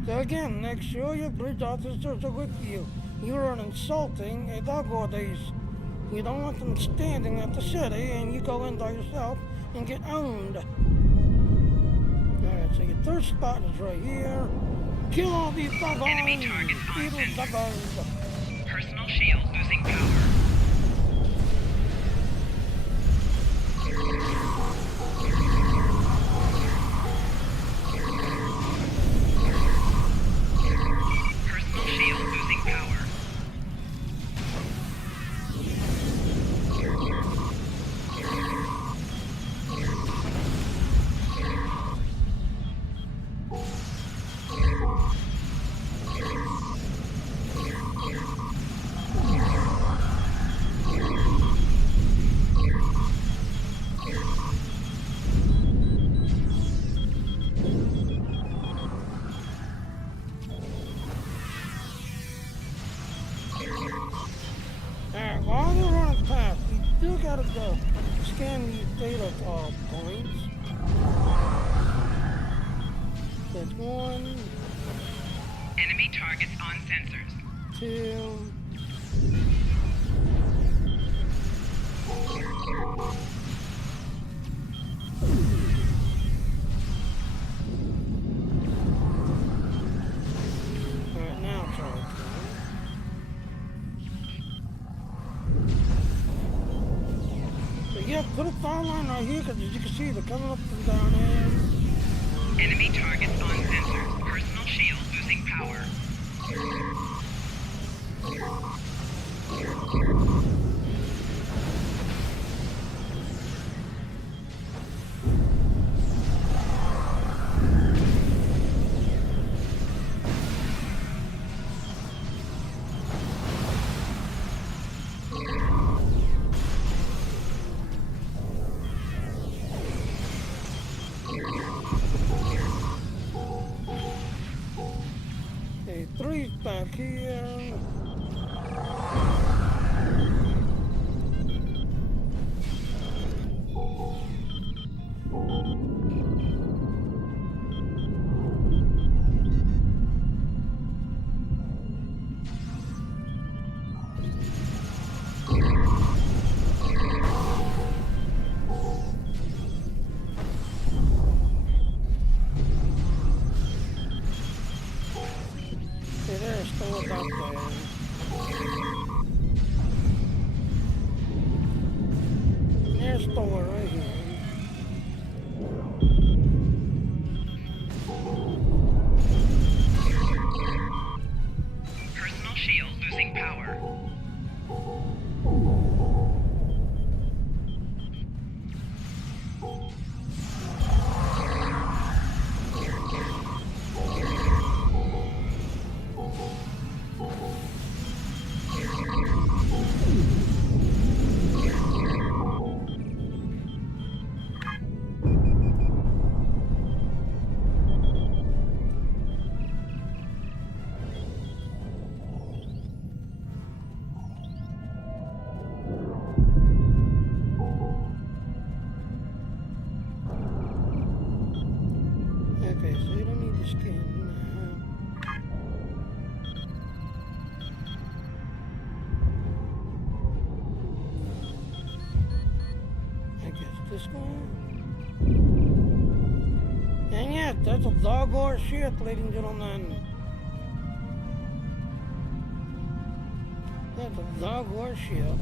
So again, make sure your bridge officers are with you. You are insulting a dog war days. You don't want them standing at the city and you go in by yourself and get owned. Alright, so your third spot is right here. Kill all these doggos! Enemy targets on Evil sensor. doggos! Personal shield losing power. Personal shield losing power. Alright, while we're running past, we still gotta go scan these data points. There's 1, Enemy targets on sensors. 2, alright, now try it. Yeah, put a fire line right here, because as you can see, they're coming up from down here. Enemy targets on sensors. Personal shield losing power. Okay, 3's back here. There's still about there. There's Thor right here. Personal shield losing power. Okay, so you don't need the skin. I guess this one. And yeah, that's a dog or shit, ladies and gentlemen. That's a dog or shit.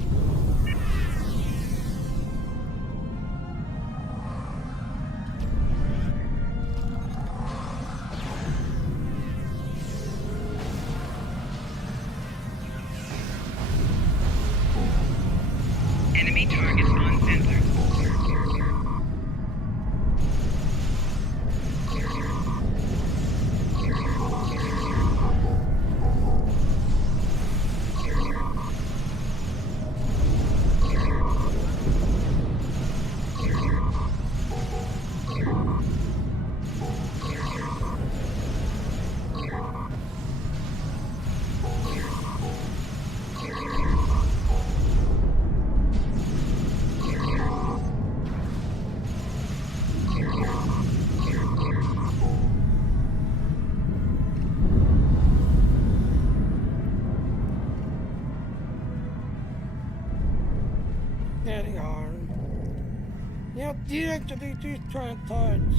Enemy targets on sensors. There they are. Now deactivate these transports.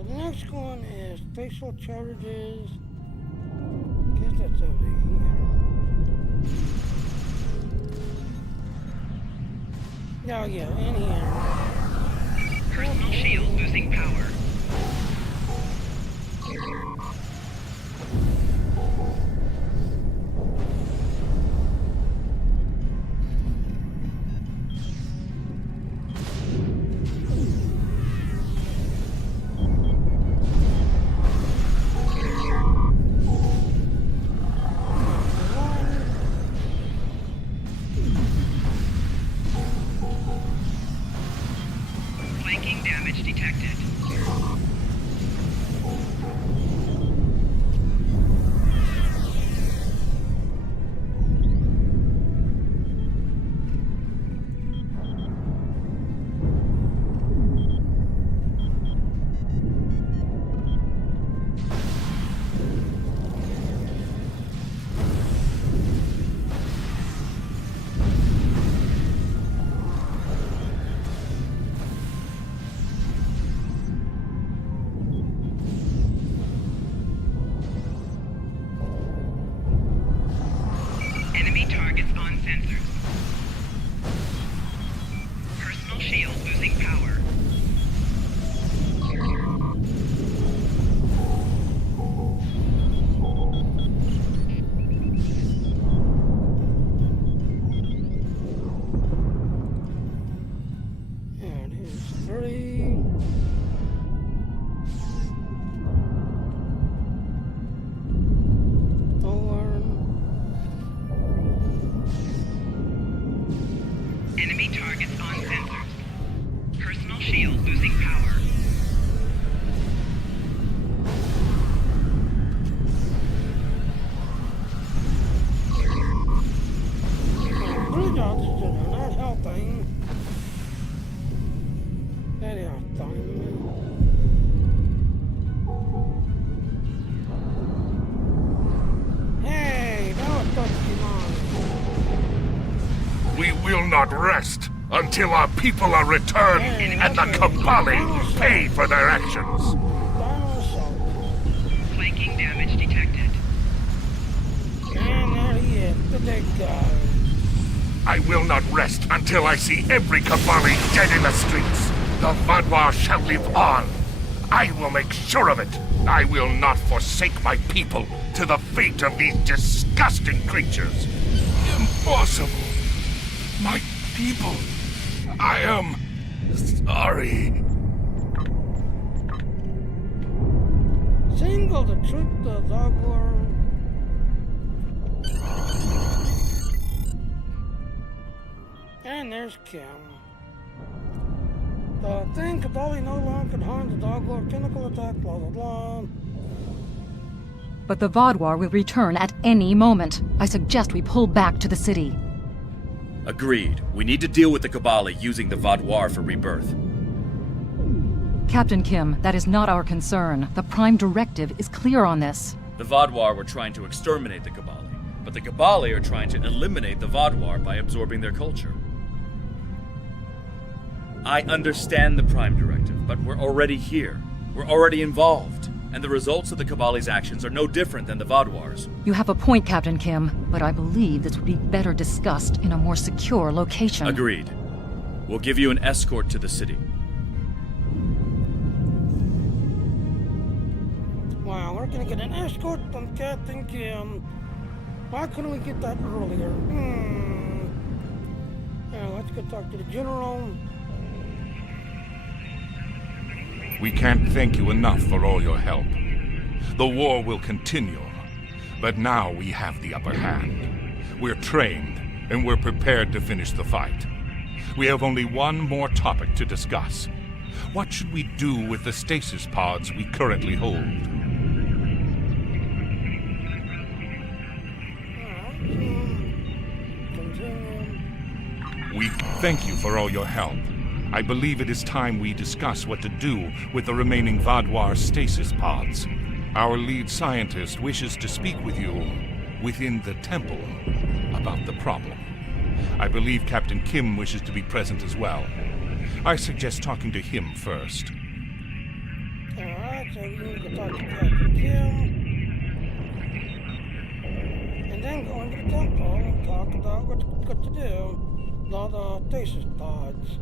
so the next one is facial charges. Guess that's over here. Oh yeah, in here. Personal shield losing power. Flanking damage detected. Enemy targets on sensors. Personal shield losing power. And here's 3. Enemy targets on sensors. Personal shield losing power. Blue dots are not helping. Very helping. Hey, now it's supposed to be mine. We will not rest until our people are returned and the Kabali pay for their actions. Flanking damage detected. And there he is, the big guy. I will not rest until I see every Kabali dead in the streets. The Vadwar shall live on. I will make sure of it. I will not forsake my people to the fate of these disgusting creatures. Impossible. My people. I am sorry. Single the truth of the world. And there's Kim. The thing Kabali no longer can harm the dog war, chemical attack, blah blah blah. But the Vadwar will return at any moment. I suggest we pull back to the city. Agreed. We need to deal with the Kabali using the Vadwar for rebirth. Captain Kim, that is not our concern. The Prime Directive is clear on this. The Vadwar were trying to exterminate the Kabali, but the Kabali are trying to eliminate the Vadwar by absorbing their culture. I understand the Prime Directive, but we're already here. We're already involved. And the results of the Kabali's actions are no different than the Vadwar's. You have a point, Captain Kim, but I believe this would be better discussed in a more secure location. Agreed. We'll give you an escort to the city. Wow, we're gonna get an escort from Captain Kim. Why couldn't we get that earlier? Yeah, let's go talk to the General. We can't thank you enough for all your help. The war will continue, but now we have the upper hand. We're trained, and we're prepared to finish the fight. We have only one more topic to discuss. What should we do with the stasis pods we currently hold? We thank you for all your help. I believe it is time we discuss what to do with the remaining Vadwar stasis pods. Our lead scientist wishes to speak with you within the temple about the problem. I believe Captain Kim wishes to be present as well. I suggest talking to him first. Alright. so we need to talk to Captain Kim. And then go into the temple and talk about what to do with all the stasis pods.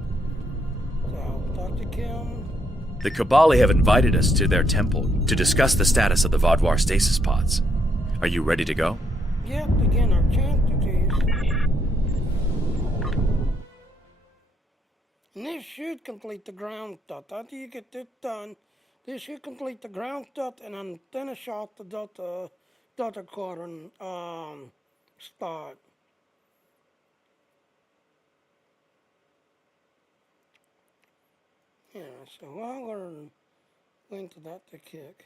So, talk to Kim. The Kabali have invited us to their temple to discuss the status of the Vodwar stasis pods. Are you ready to go? Yep, again, our chance to tease. And this should complete the ground stuff. After you get this done, this should complete the ground stuff and then finish off the Delta Quadrant spot. Yeah, so while we're waiting for that to kick.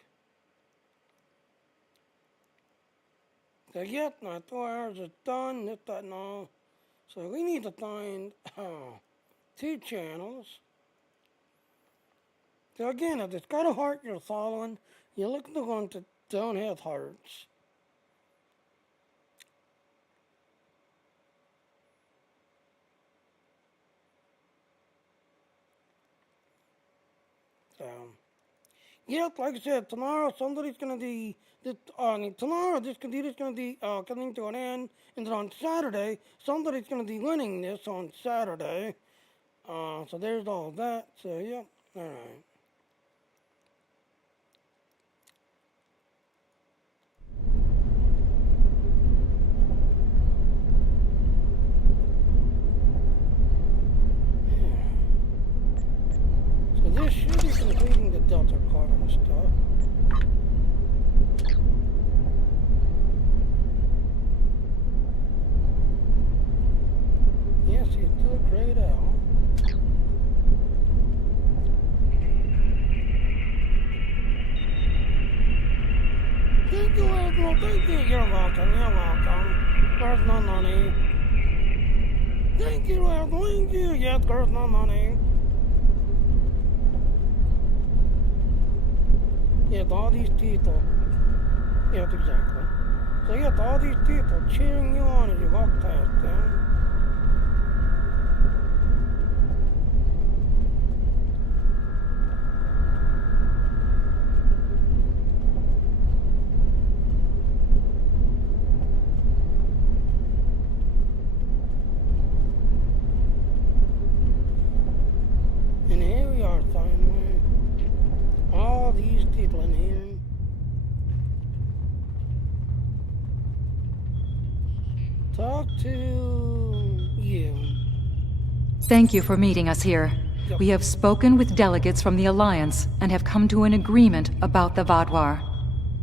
So yep, my 4 hours is done, this, that, and all. So we need to find 2 channels. So again, if it's got a heart you're following, you look at the ones that don't have hearts. So, yep, like I said, tomorrow somebody's gonna be tomorrow this computer's gonna be coming to an end, and then on Saturday somebody's gonna be winning this on Saturday. So there's all that. So yep, all right. So this should be completing the Delta Quadrant stuff. Yes, you do a great out. Thank you, Admiral. Thank you. You're welcome. You're welcome. There's no money. Thank you, Admiral. Thank you. Yes, there's no money. Yes, all these people. Yes, exactly. So yes, all these people cheering you on as you walk past them. And here we are finally. All these people in here. Talk to you. Thank you for meeting us here. Yep. We have spoken with delegates from the Alliance and have come to an agreement about the Vodwar.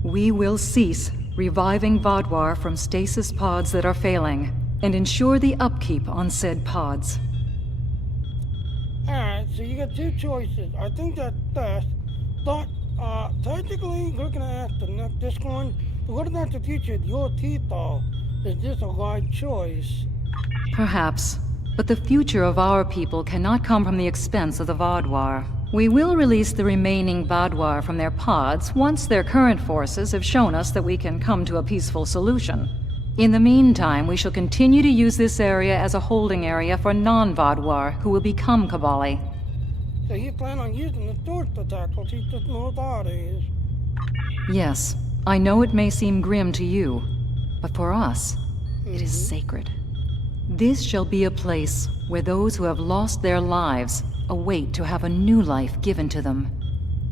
We will cease reviving Vodwar from stasis pods that are failing and ensure the upkeep on said pods. Alright, so you got 2 choices. I think that's best, but technically we're gonna have to knock this one. But what about the future of your people? Is this a right choice? Perhaps, but the future of our people cannot come from the expense of the Vodwar. We will release the remaining Vodwar from their pods once their current forces have shown us that we can come to a peaceful solution. In the meantime, we shall continue to use this area as a holding area for non-Vodwar who will become Kabali. So you plan on using the source to tackle teach us more bodies? Yes, I know it may seem grim to you, but for us, it is sacred. This shall be a place where those who have lost their lives await to have a new life given to them.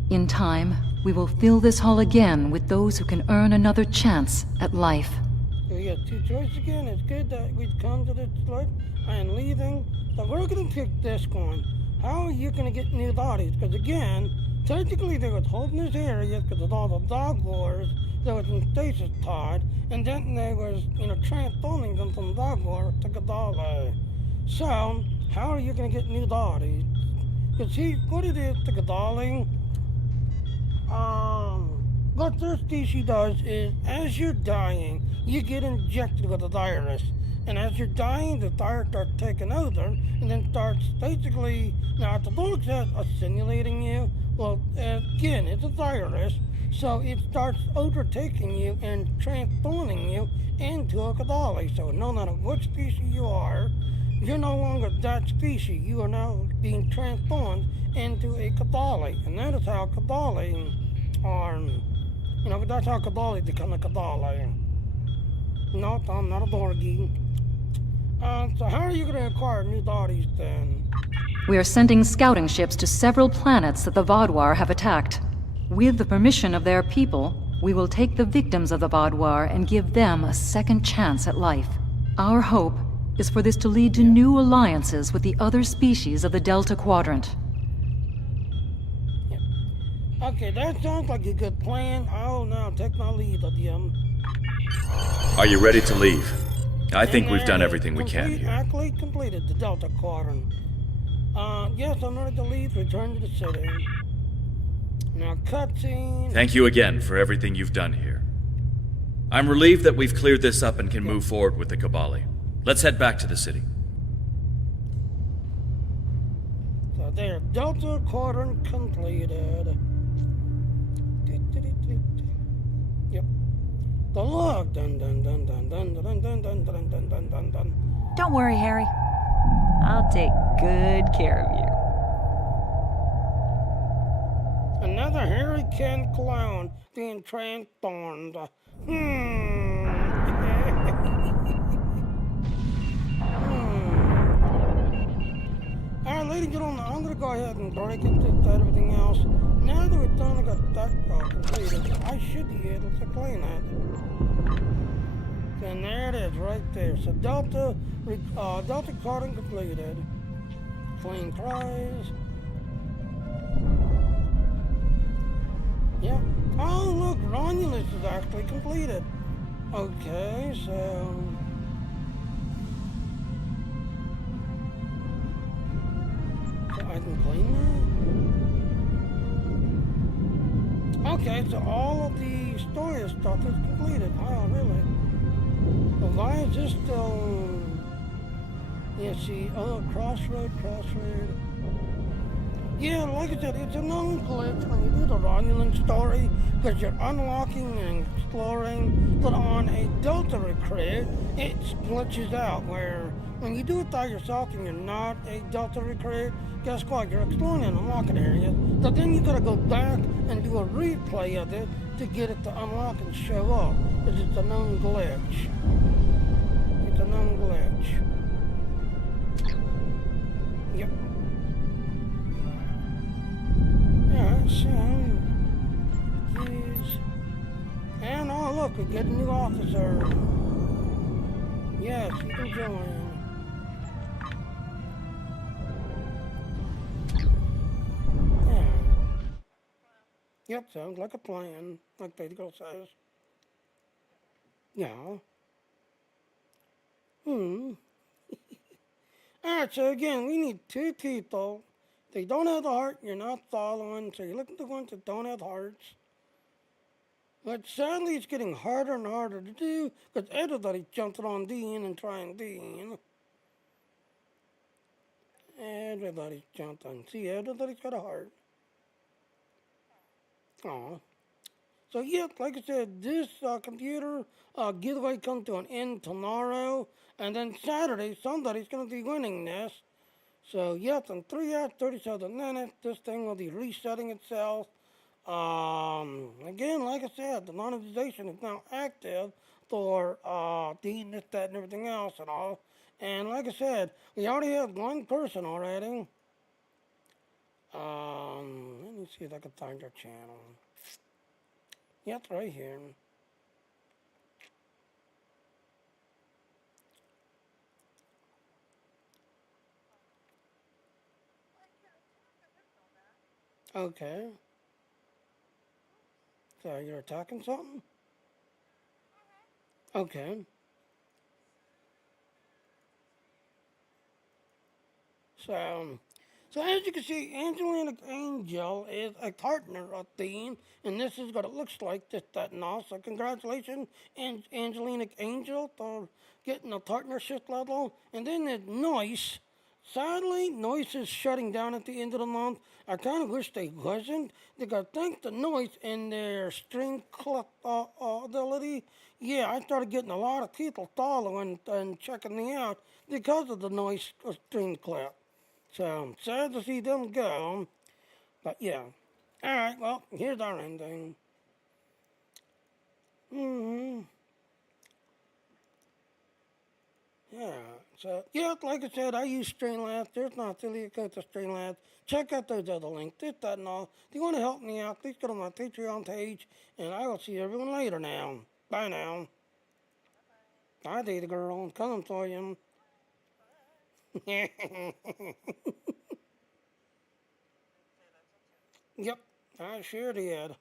In time, we will fill this hall again with those who can earn another chance at life. We got 2 choices again. It's good that we've come to this place. I am leaving, but we're gonna pick this one. How are you gonna get new bodies? Because again, technically they was holding this area because of all the dog wars that was in stasis pod, and then they was, transforming them from dog war to Gadali. So, how are you gonna get new bodies? Because see, what it is to Gadali, what their species does is, as you're dying, you get injected with a virus. And as you're dying, the virus starts taking over, and then starts basically, now if the book says assimilating you, well, again, it's a virus, so it starts overtaking you and transforming you into a Kadali. So no matter what species you are, you're no longer that species. You are now being transformed into a Kadali. And that is how Kadali Or, you know, that's how Kadali become a Kadali. No, I'm not a Dorgi. So how are you going to acquire new bodies then? We are sending scouting ships to several planets that the Vaadwaur have attacked. With the permission of their people, we will take the victims of the Vaadwaur and give them a second chance at life. Our hope is for this to lead to new alliances with the other species of the Delta Quadrant. Okay, that sounds like a good plan. I'll now take my leave of you. Are you ready to leave? I think we've done everything we can here. Accolade completed, the Delta Quadrant. Yes, I'm ready to leave, return to the city. Now, cutscene. Thank you again for everything you've done here. I'm relieved that we've cleared this up and can move forward with the Kabali. Let's head back to the city. So there, Delta Quadrant completed. Yep. The log. Dun dun dun dun dun dun dun dun dun dun dun dun dun. Don't worry, Harry. I'll take good care of you. Another Harry Kent clown being transformed. Alright, ladies and gentlemen, I'm gonna go ahead and break into everything else. Now that we've done got that completed, I should be able to claim that. And there it is, right there. So Delta Quadrant completed. Clean prize. Yep. Oh look, Romulus is actually completed. Okay, so I can clean that? Okay, so all of the story stuff is completed. Wow, really? Well, why is this still... Yeah, see, oh, crossroad. Yeah, like I said, it's a known glitch when you do the Romulan story, because you're unlocking and exploring, but on a Delta recruit, it glitches out, where when you do it by yourself and you're not a Delta recruit, guess what, you're exploring and unlocking areas, but then you gotta go back and do a replay of it to get it to unlock and show up, because it's a known glitch. It's a known glitch. Yep. Yeah, so, geez. And oh look, we get a new officer. Yes, you can join. Yeah. Yep, sounds like a plan, like Baby Girl says. Yeah. Alright, so again, we need 2 people. They don't have the heart, you're not following, so you're looking for ones that don't have hearts. But sadly, it's getting harder and harder to do, because everybody's jumping on Dean and trying Dean. Everybody's jumping. See, everybody's got a heart. Aw. So, yeah, like I said, this computer giveaway comes to an end tomorrow, and then Saturday, somebody's going to be winning this. So, yes, in 3 hours, 37 minutes, this thing will be resetting itself. Again, like I said, the monetization is now active for Dean, this, that, and everything else and all. And like I said, we already have 1 person already. Let me see if I can find your channel. Yeah, it's right here. Okay. So you're attacking something? Okay. So as you can see, Angelina Angel is a partner of Dean, and this is what it looks like, this, that, and all. So congratulations, Angelina Angel, for getting a partnership level. And then there's Noise. Sadly, Noise is shutting down at the end of the month. I kind of wish they wasn't, because thanks to Noise and their stream clip ability, yeah, I started getting a lot of people following and checking me out because of the Noise stream clip. So, sad to see them go, but yeah. Alright, well, here's our ending. Yeah, so, yeah, like I said, I use Streamlabs. There's no affiliate code to Streamlabs. Check out those other links, this, that, and all. If you want to help me out, please go to my Patreon page, and I will see everyone later now. Bye now. I did a girl. I'm coming for you. Yep, I sure did.